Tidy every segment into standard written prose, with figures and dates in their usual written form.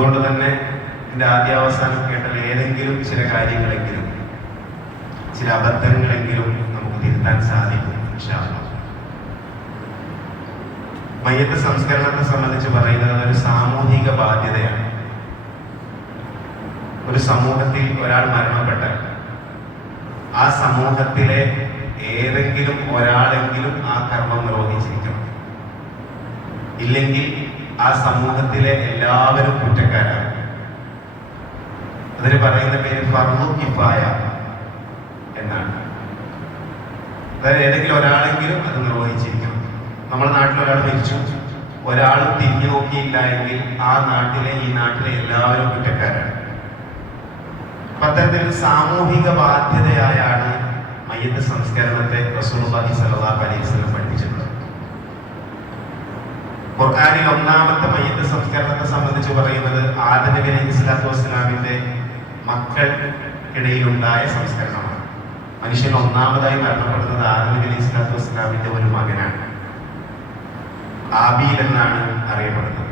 അതുകൊണ്ട് തന്നെ എൻ്റെ ആദ്യാവസാനം കേട്ടാൽ ഏതെങ്കിലും ചില കാര്യങ്ങളെങ്കിലും, ചില അബദ്ധങ്ങളെങ്കിലും നമുക്ക് തിരുത്താൻ സാധിക്കും ഇൻഷാ അല്ലാഹ്. മയ്യത്ത് സംസ്കരണത്തെ സംബന്ധിച്ച് പറയുന്നത് ഒരു സാമൂഹിക ബാധ്യതയാണ്. ഒരു സമൂഹത്തിൽ ഒരാൾ മരണപ്പെട്ടാൽ ആ സമൂഹത്തിലെ ഏതെങ്കിലും ഒരാളെങ്കിലും ആ കർമ്മം നിർവഹിച്ചിരിക്കണം. ഇല്ലെങ്കിൽ ആ സമൂഹത്തിലെ എല്ലാവരും കുറ്റക്കാരാണ്. അതിന് പറയുന്ന പേര് ഫർളു കിഫായ എന്നാണ്. അതായത് ഏതെങ്കിലും ഒരാളെങ്കിലും അത് നിർവഹിച്ചിരിക്കണം. നമ്മുടെ നാട്ടിൽ ഒരാൾ മരിച്ചു, ഒരാളും തിരിഞ്ഞു നോക്കിയില്ല എങ്കിൽ ആ നാട്ടിലെ ഈ നാട്ടിലെ എല്ലാവരും കുറ്റക്കാരാണ്. അത്തരത്തിൽ സാമൂഹിക ബാധ്യതയായാണ് മയ്യത്ത് സംസ്കരണത്തെ റസൂലുള്ളാഹി സ്വല്ലല്ലാഹു അലൈഹി വസല്ലം പഠിപ്പിച്ചിട്ടുള്ളത്. ഖുർആനിൽ ഒന്നാമത്തെ മയ്യത്ത് സംസ്കരണത്തെ സംബന്ധിച്ച് പറയുന്നത് ആദം നബി അലൈഹി സ്വലാത്തു വസ്സലാമിന്റെ മക്കൾക്കിടയിലുണ്ടായ സംസ്കരണമാണ്. മനുഷ്യൻ ഒന്നാമതായി മരണപ്പെടുന്നത് ആദം നബി അലൈഹി സ്വലാത്തു വസ്സലാമിന്റെ ഒരു മകനാണ്. ആബീൽ എന്നാണ് അറിയപ്പെടുന്നത്.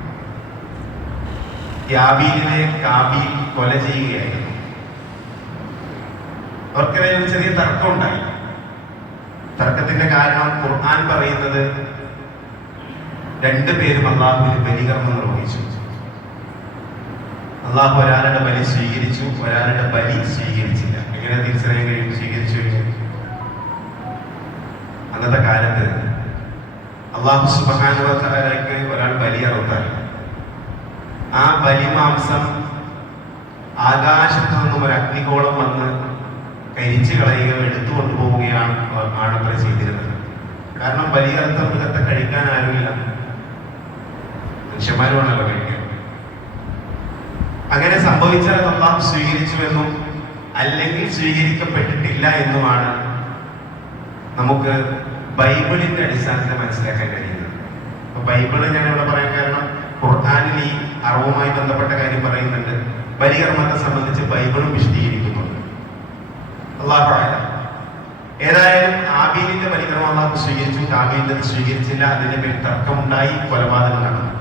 ഈ ആബീലിനെ കാബീൽ കൊല ചെയ്യുകയായിരുന്നു. അവർക്കിടയിൽ ഒരു ചെറിയ തർക്കം ഉണ്ടായി. തർക്കത്തിന്റെ കാരണം ഖുർആൻ പറയുന്നത് രണ്ടുപേരും അള്ളാഹുവിന് ബലികർമ്മം നിർവഹിച്ചു. അള്ളാഹു ഒരാളുടെ ബലി സ്വീകരിച്ചു, ഒരാളുടെ ബലി സ്വീകരിച്ചില്ല. എങ്ങനെ തിരിച്ചറിയാൻ കഴിയും സ്വീകരിച്ചു കഴിഞ്ഞാൽ? അന്നത്തെ കാലത്ത് അള്ളാഹു സുബ്ഹാനഹു വ തആലയ്ക്ക് ഒരാൾ ബലി അറുത്താൽ ആ ബലിമാംസം ആകാശത്ത് നിന്നും ഒരു അഗ്നിഗോളം വന്ന് കരിച്ചു കളയുക, എടുത്തു കൊണ്ടുപോവുകയാണ് ആണത്ര ചെയ്തിരുന്നത്. കാരണം ബലിയറുത്ത മൃഗത്തെ കഴിക്കാൻ ആരുമില്ല, മനുഷ്യന്മാരുമാണല്ലോ കഴിക്കാൻ. അങ്ങനെ സംഭവിച്ചാൽ അള്ളാഹു സ്വീകരിച്ചു എന്നും അല്ലെങ്കിൽ സ്വീകരിക്കപ്പെട്ടിട്ടില്ല എന്നുമാണ് നമുക്ക് ബൈബിളിന്റെ അടിസ്ഥാനത്തിൽ മനസ്സിലാക്കാൻ കഴിയുന്നത്. അപ്പൊ ബൈബിള് ഞാൻ ഇവിടെ പറയാൻ കാരണം ഖുർആനിൽ ഈ അറിവുമായി ബന്ധപ്പെട്ട കാര്യം പറയുന്നുണ്ട്. ബലികർമ്മത്തെ സംബന്ധിച്ച് ബൈബിളും വിശദീകരിക്കുന്നുണ്ട്. അള്ളാഹു അഅലം. ഏതായാലും ആബീലിന്റെ ബലികർമ്മം അള്ളാഹു സ്വീകരിച്ചു, കാബീലിന്റെ സ്വീകരിച്ചില്ല. അതിന്റെ പേരിൽ തർക്കമുണ്ടായി, കൊലപാതകം നടന്നു.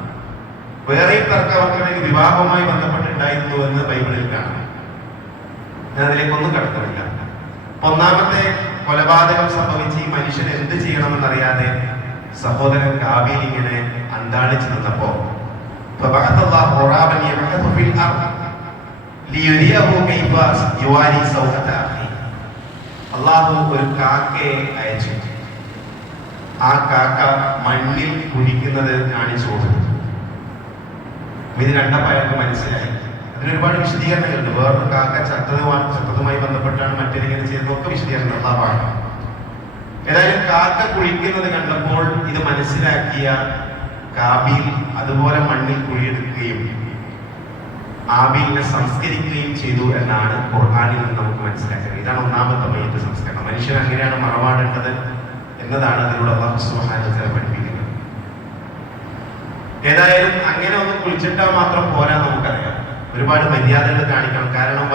വേറെയും തർക്കം അവർക്കിടയിൽ വിവാഹവുമായി ബന്ധപ്പെട്ടുണ്ടായിരുന്നു എന്ന് ബൈബിളിൽ കാണാം. ഞാൻ അതിലേക്കൊന്നും കടക്കുന്നില്ല. ഒന്നാമത്തെ കൊലപാതകം സംഭവിച്ച് ഈ മനുഷ്യൻ എന്ത് ചെയ്യണമെന്നറിയാതെ സഹോദരൻ കാബീൽ ഇങ്ങനെ അന്താളിച്ചു നിന്നപ്പോ അള്ളാഹു ഒരു കാക്കയെ അയച്ചു. ആ കാക്ക മണ്ണിൽ കുഴിക്കുന്നത് കാണിച്ചു കൊടുത്തു. ഇത് കണ്ടപ്പോൾ അയാൾക്ക് മനസ്സിലായി. അതിനൊരുപാട് വിശദീകരണങ്ങളുണ്ട്. വേറൊരു കാക്ക ചത്തതുമായി ബന്ധപ്പെട്ടാണ് മറ്റൊരിങ്ങനെ ചെയ്തതൊക്കെ വിശദീകരണം അള്ളാഹുവാണ്. ഏതായാലും കാക്ക കുഴിക്കുന്നത് കണ്ടപ്പോൾ ഇത് മനസ്സിലാക്കിയ കാബീൽ അതുപോലെ മണ്ണിൽ കുഴിയെടുക്കുകയും ആബീലിനെ സംസ്കരിക്കുകയും ചെയ്തു എന്നാണ് ഖുർആനിൽ നിന്ന് നമുക്ക് മനസ്സിലാക്കുന്നത്. ഇതാണ് ഒന്നാമത്തെ മയ്യത്ത് സംസ്കരണം. മനുഷ്യൻ അങ്ങനെയാണ് മറമാടേണ്ടത് എന്നതാണ് അതിലൂടെ അല്ലാഹു സുബ്ഹാനഹു വ തആല പഠിപ്പിക്കുന്നത്. ഏതായാലും അങ്ങനെ ഒന്ന് കുളിച്ചിട്ടാൽ മാത്രം പോരാ, നമുക്കറിയാം. ഒരുപാട് മര്യാദകൾ കാണിക്കണം. കാരണം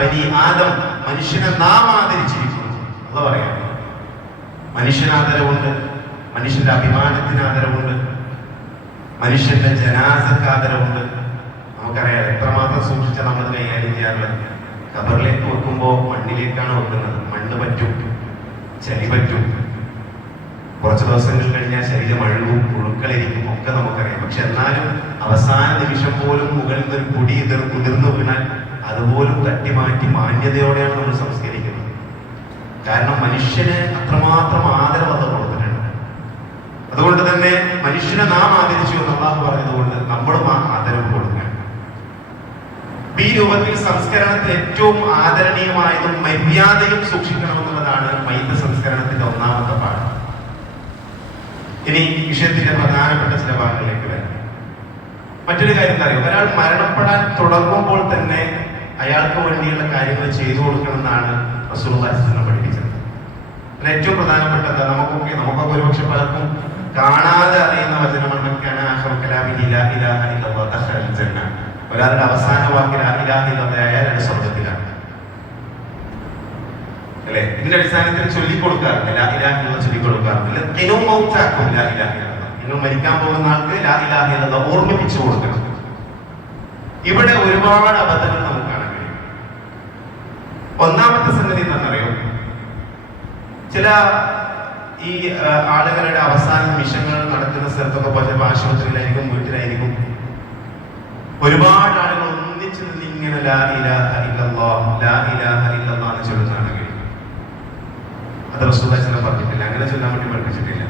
ബനി ആദം, മനുഷ്യനെ നാം ആദരിച്ചിരിക്കുന്നു. അത് പറയാം. മനുഷ്യന് ആദരവുണ്ട്, മനുഷ്യന്റെ അഭിമാനത്തിന് ആദരവുണ്ട്, മനുഷ്യന്റെ ജനാസക്ക് ആദരവുണ്ട്. നമുക്കറിയാം എത്രമാത്രം സൂക്ഷിച്ചാൽ നമ്മളത് കൈകാര്യം ചെയ്യാറുള്ളത്. ഖബറിലേക്ക് വെക്കുമ്പോൾ മണ്ണിലേക്കാണ് വെക്കുന്നത്. മണ്ണ് പറ്റും, ചളി പറ്റും, കുറച്ച് ദിവസങ്ങൾ കഴിഞ്ഞാൽ ശരീരം അഴുകും, പുഴുക്കളിരിക്കും, ഒക്കെ നമുക്കറിയാം. പക്ഷെ എന്നാലും അവസാന നിമിഷം പോലും മുകളിൽ നിന്ന് ഒരു പൊടി കുതിർന്നു വീണാൽ അതുപോലും തട്ടിമാറ്റി മാന്യതയോടെയാണ് നമ്മൾ സംസ്കരിക്കുന്നത്. കാരണം മനുഷ്യന് അത്രമാത്രം ആദരവത കൊടുത്തിട്ടുണ്ട്. അതുകൊണ്ട് തന്നെ മനുഷ്യനെ നാം ആദരിച്ചു എന്ന് അല്ലാഹു പറഞ്ഞതുകൊണ്ട് നമ്മളും ആ ആദരവ് കൊടുക്കണം. ഈ രൂപത്തിൽ സംസ്കരണത്തിൽ ഏറ്റവും ആദരണീയമായതും മര്യാദയും സൂക്ഷിക്കണമെന്നുള്ളതാണ് മയ്യത്ത് സംസ്കരണത്തിന്റെ ഒന്നാമത്തെ പാഠം. ഇനി വിഷയത്തിന്റെ പ്രധാനപ്പെട്ട ചില ഭാഗങ്ങളിലേക്ക് വരാം. മറ്റൊരു കാര്യം എന്താ അറിയോ? ഒരാൾ മരണപ്പെടാൻ തുടങ്ങുമ്പോൾ തന്നെ അയാൾക്ക് വേണ്ടിയുള്ള കാര്യങ്ങൾ ചെയ്തു കൊടുക്കണമെന്നാണ് റസൂലുള്ളാഹി സ്വല്ലല്ലാഹു അലൈഹി വസല്ലം പഠിപ്പിച്ചത്. ഏറ്റവും പ്രധാനപ്പെട്ട എന്താ? നമുക്കൊക്കെ ഒരുപക്ഷെ പലർക്കും കാണാതെ അറിയുന്ന വചനമാണ് ഒരാളുടെ അവസാന വാക്ക് ലാ ഇലാഹ ഇല്ലല്ലാഹ് അയാളുടെ സ്വർഗ്ഗത്തിലാണ്, അല്ലെ? ഇതിന്റെ അടിസ്ഥാനത്തിൽ ചൊല്ലിക്കൊടുക്കാറുണ്ട്, ലാ ഇലാഹ ഇല്ലല്ലാഹ് ചൊല്ലിക്കൊടുക്കാറുണ്ട്. നിങ്ങൾ മരിക്കാൻ പോകുന്ന ആൾക്ക് ലാ ഇലാഹ ഇല്ലല്ലാഹ് ഓർമ്മിപ്പിച്ചു കൊടുക്കണം. ഇവിടെ ഒരുപാട് അബദ്ധങ്ങൾ നമുക്ക് കാണാൻ കഴിയും. ഒന്നാമത്തെ സംഗതി എന്താണെന്നറിയോ, ചില ഈ ആളുകളുടെ അവസാന നിമിഷങ്ങൾ നടക്കുന്ന സ്ഥലത്തൊക്കെ പോലെ ആശുപത്രിയിലായിരിക്കും, വീട്ടിലായിരിക്കും, ഒരുപാട് ആളുകൾ ഒന്നിച്ച് നിന്ന് ഇങ്ങനെ ലാ ഇലാഹ ഇല്ലല്ലാഹ് ലാ ഇലാഹ ഇല്ലല്ലാഹ് എന്ന് ചൊല്ലുന്നതാണ് കഴിയും. അത് റസൂലുള്ളാഹി സ്വല്ലല്ലാഹു അലൈഹി വസല്ലം പറഞ്ഞിട്ടില്ല, അങ്ങനെ ചൊല്ലാൻ വേണ്ടി പഠിപ്പിച്ചിട്ടില്ല.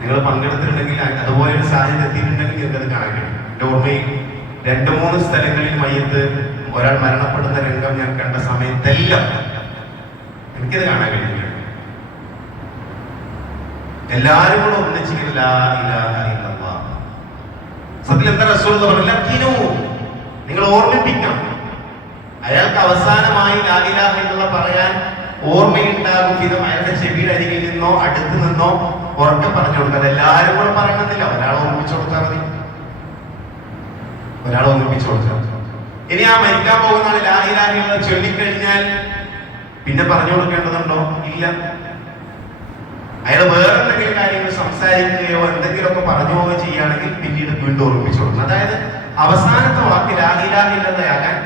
നിങ്ങൾ പങ്കെടുത്തിട്ടുണ്ടെങ്കിൽ അതുപോലെ ഒരു സാഹചര്യം എത്തിയിട്ടുണ്ടെങ്കിൽ നിങ്ങൾക്ക് അത് കാണാൻ കഴിയും. എന്റെ ഓർമ്മയിൽ 2-3 സ്ഥലങ്ങളിൽ മയ്യത്ത് ഒരാൾ മരണപ്പെടുന്ന രംഗം ഞാൻ കണ്ട സമയത്തെല്ലാം എനിക്കത് കാണാൻ കഴിയുന്നില്ല. എല്ലാവരും കൂടെ ഒന്നിച്ചിങ്ങനെ ലാ ഇലാഹ ഇല്ലല്ലാഹ്. സത്യത്തിൽ എന്താ റസൂലുള്ളാഹി പറഞ്ഞത്? നിങ്ങൾ ഓർമ്മിപ്പിക്കണം. അയാൾക്ക് അവസാനമായി ലാ ഇലാഹ ഇല്ലല്ലാഹ് പറയാൻ ഓർമ്മയുണ്ടാകും വിധം അയാളുടെ ചെവിയുടെ അരികിൽ നിന്നോ അടുത്ത് നിന്നോ ഉറക്കെ പറഞ്ഞു കൊടുക്കുക. എല്ലാവരും കൂടെ പറയണമെന്നില്ല, ഒരാൾ ഓർമ്മിച്ചു കൊടുത്താൽ മതി, ഒരാൾ ഓർമ്മിപ്പിച്ചു കൊടുത്താൽ. ഇനി ആ മരിക്കാൻ പോകുന്ന ആൾ ലാ ഇലാഹ ഇല്ലല്ലാഹ് ചൊല്ലിക്കഴിഞ്ഞാൽ പിന്നെ പറഞ്ഞു കൊടുക്കേണ്ടതുണ്ടോ? ഇല്ല. അയാൾ വേറെ എന്തെങ്കിലും കാര്യങ്ങൾ സംസാരിക്കുകയോ എന്തെങ്കിലുമൊക്കെ പറഞ്ഞു പോവുകയോ ചെയ്യുകയാണെങ്കിൽ പിന്നീട് വീണ്ടും ഓർമ്മിച്ചു കൊടുക്കണം. അതായത് അവസാനത്തെ വാക്ക് ലാ ഇലാഹ ഇല്ലല്ലാഹ് ആകാൻ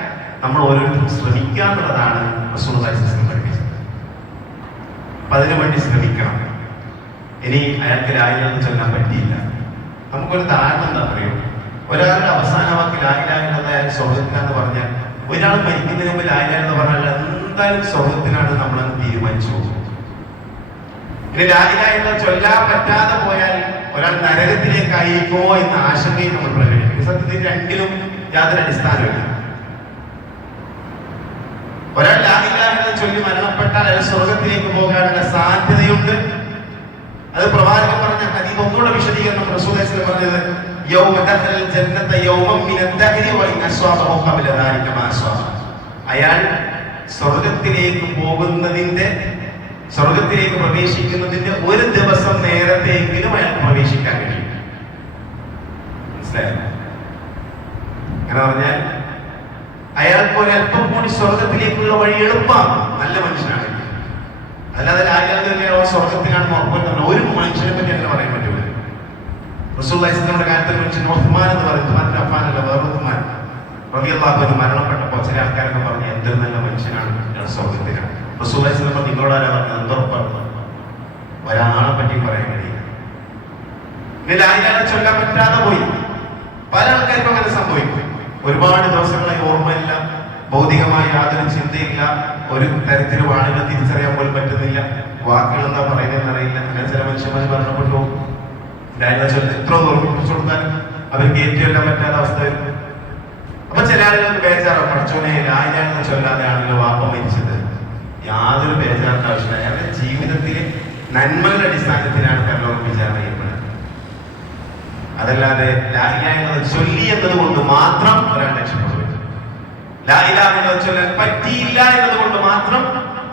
നമ്മൾ ഓരോരുത്തരും ശ്രമിക്കുക എന്നുള്ളതാണ് റസൂലുള്ളാഹി സ്വല്ലല്ലാഹു അലൈഹി വസല്ലം പഠിപ്പിച്ചത്. അപ്പൊ അതിനുവേണ്ടി ശ്രമിക്കണം. ഇനി അയാൾക്ക് ലാ ഇലാഹ ഇല്ലല്ലാഹ് ചൊല്ലാൻ പറ്റിയില്ല, നമുക്കൊരു ധാരണ എന്താ പറയും, ഒരാളുടെ അവസാന വാക്ക് ലാ ഇലാഹ ഇല്ലല്ലാഹ് അയാൾ സ്വർഗത്തിലാന്ന് പറഞ്ഞാൽ, ഒരാൾ മരിക്കുന്നതിന് മുമ്പ് ലാ ഇലാഹ എന്ന് പറഞ്ഞാൽ എന്തായാലും സ്വർഗത്തിലാണ് നമ്മളെന്ന് തീരുമാനിച്ചു പോകും. ഇനി ലാ ഇലാഹ ഇല്ലല്ലാഹ് ചൊല്ലാൻ പറ്റാതെ പോയാൽ ഒരാൾ നരകത്തിലേക്കായിരിക്കുമോ എന്ന ആശങ്കയും നമ്മൾ പ്രകടിപ്പിക്കും. സത്യത്തിൽ രണ്ടിലും യാതൊരു അടിസ്ഥാനമില്ല. ഒരാൾ ലാ ഇലാഹ ഇല്ലല്ലാഹ് ചൊല്ലി മരണപ്പെട്ടാൽ അയാൾ സ്വർഗത്തിലേക്ക് പോകാനുള്ള സാധ്യതയുണ്ട്. അത് പ്രവാചകൻ പറഞ്ഞ ഹദീസ് ഒന്നുകൂടെ വിശദീകരണം റസൂലുള്ളാഹി സ്വല്ലല്ലാഹു അലൈഹി വസല്ലം യൗമ ദഖലൽ ജന്നത യൗമൻ മിന അദ്ദഹരി വ ഇൻ അസ്വാബഹു ഖബല ദാലിക മാ അസ്വാബ. അയാൾ സ്വർഗത്തിലേക്ക് പ്രവേശിക്കുന്നതിന്റെ ഒരു ദിവസം നേരത്തെയെങ്കിലും അയാൾക്ക് പ്രവേശിക്കാൻ കഴിയും. മനസ്സിലായോ? അങ്ങനെ പറഞ്ഞാൽ അയാൾക്ക് ഒരല്പം കൂടി സ്വർഗത്തിലേക്കുള്ള വഴി എളുപ്പമാണ്, നല്ല മനുഷ്യനാണെങ്കിൽ. അല്ലാതെ ലാ സ്വർഗത്തിലാണെന്ന് ഉറപ്പുവരുത്തുന്ന ഒരു മനുഷ്യനെ പറ്റി അങ്ങനെ പറയാൻ പറ്റൂല. റസൂലുള്ളാഹി സ്വല്ലല്ലാഹു അലൈഹി വസല്ലം കാലത്തിൽ മനുഷ്യൻ ഉസ്മാൻ എന്ന് പറയുന്നത്, ഉസ്മാൻ ബിൻ അഫ്ഫാൻ അല്ല, വേറെ ഉസ്മാൻ റളിയല്ലാഹു അൻഹു മരണപ്പെട്ടപ്പോൾ ചില ആൾക്കാരൊക്കെ പറഞ്ഞു എന്തൊരു നല്ല മനുഷ്യനാണ്, സ്വർഗത്തിലാണ്. റസൂലുള്ളാഹി സ്വല്ലല്ലാഹു അലൈഹി വസല്ലം നിങ്ങളോട് ആരാ പറഞ്ഞത്? എന്തുറപ്പാണ്? ഒരാളെ പറ്റി പറയാൻ കഴിയില്ല. ലാ ഇലാഹ ചൊല്ലാൻ പറ്റാതെ പോയി. പല ആൾക്കാർക്കും അങ്ങനെ സംഭവിക്കും. ഒരുപാട് ദിവസങ്ങളായി ഓർമ്മയില്ല, ഭൗതികമായി യാതൊരു ചിന്തയില്ല, ഒരു തരത്തിലും ആളുകളെ തിരിച്ചറിയാൻ പോലും പറ്റുന്നില്ല, വാക്കുകൾ എന്താ പറയുന്നതെന്ന് അറിയില്ല. അങ്ങനെ ചില മനുഷ്യന്മാർ മരണപ്പെട്ടു പോകും. എത്ര ഓർമ്മിപ്പിച്ചു കൊടുത്താലും അവർക്ക് ഏറ്റുകൊല്ലാൻ പറ്റാത്ത അവസ്ഥ വരും. അപ്പൊ ചില ആളുകൾക്ക് ബേജാറോ, പഠിച്ചോനെ ലാ ഇലാഹ ചൊല്ലാതെ ആണല്ലോ വാപ്പ മരിച്ചത്. യാതൊരു ബേജാറിന്റെ ആവശ്യമില്ല. അയാളുടെ ജീവിതത്തിലെ നന്മകളുടെ അടിസ്ഥാനത്തിലാണ് പരലോകം വിചാരണ ചെയ്യപ്പെടുന്നത്. അതല്ലാതെ ലാ ഇലാഹ ചൊല്ലി എന്നത് കൊണ്ട് മാത്രം ഒരാൾ രക്ഷപ്പെടും. ലാ ഇലാഹ ചൊല്ലാൻ പറ്റിയില്ല എന്നതുകൊണ്ട് മാത്രം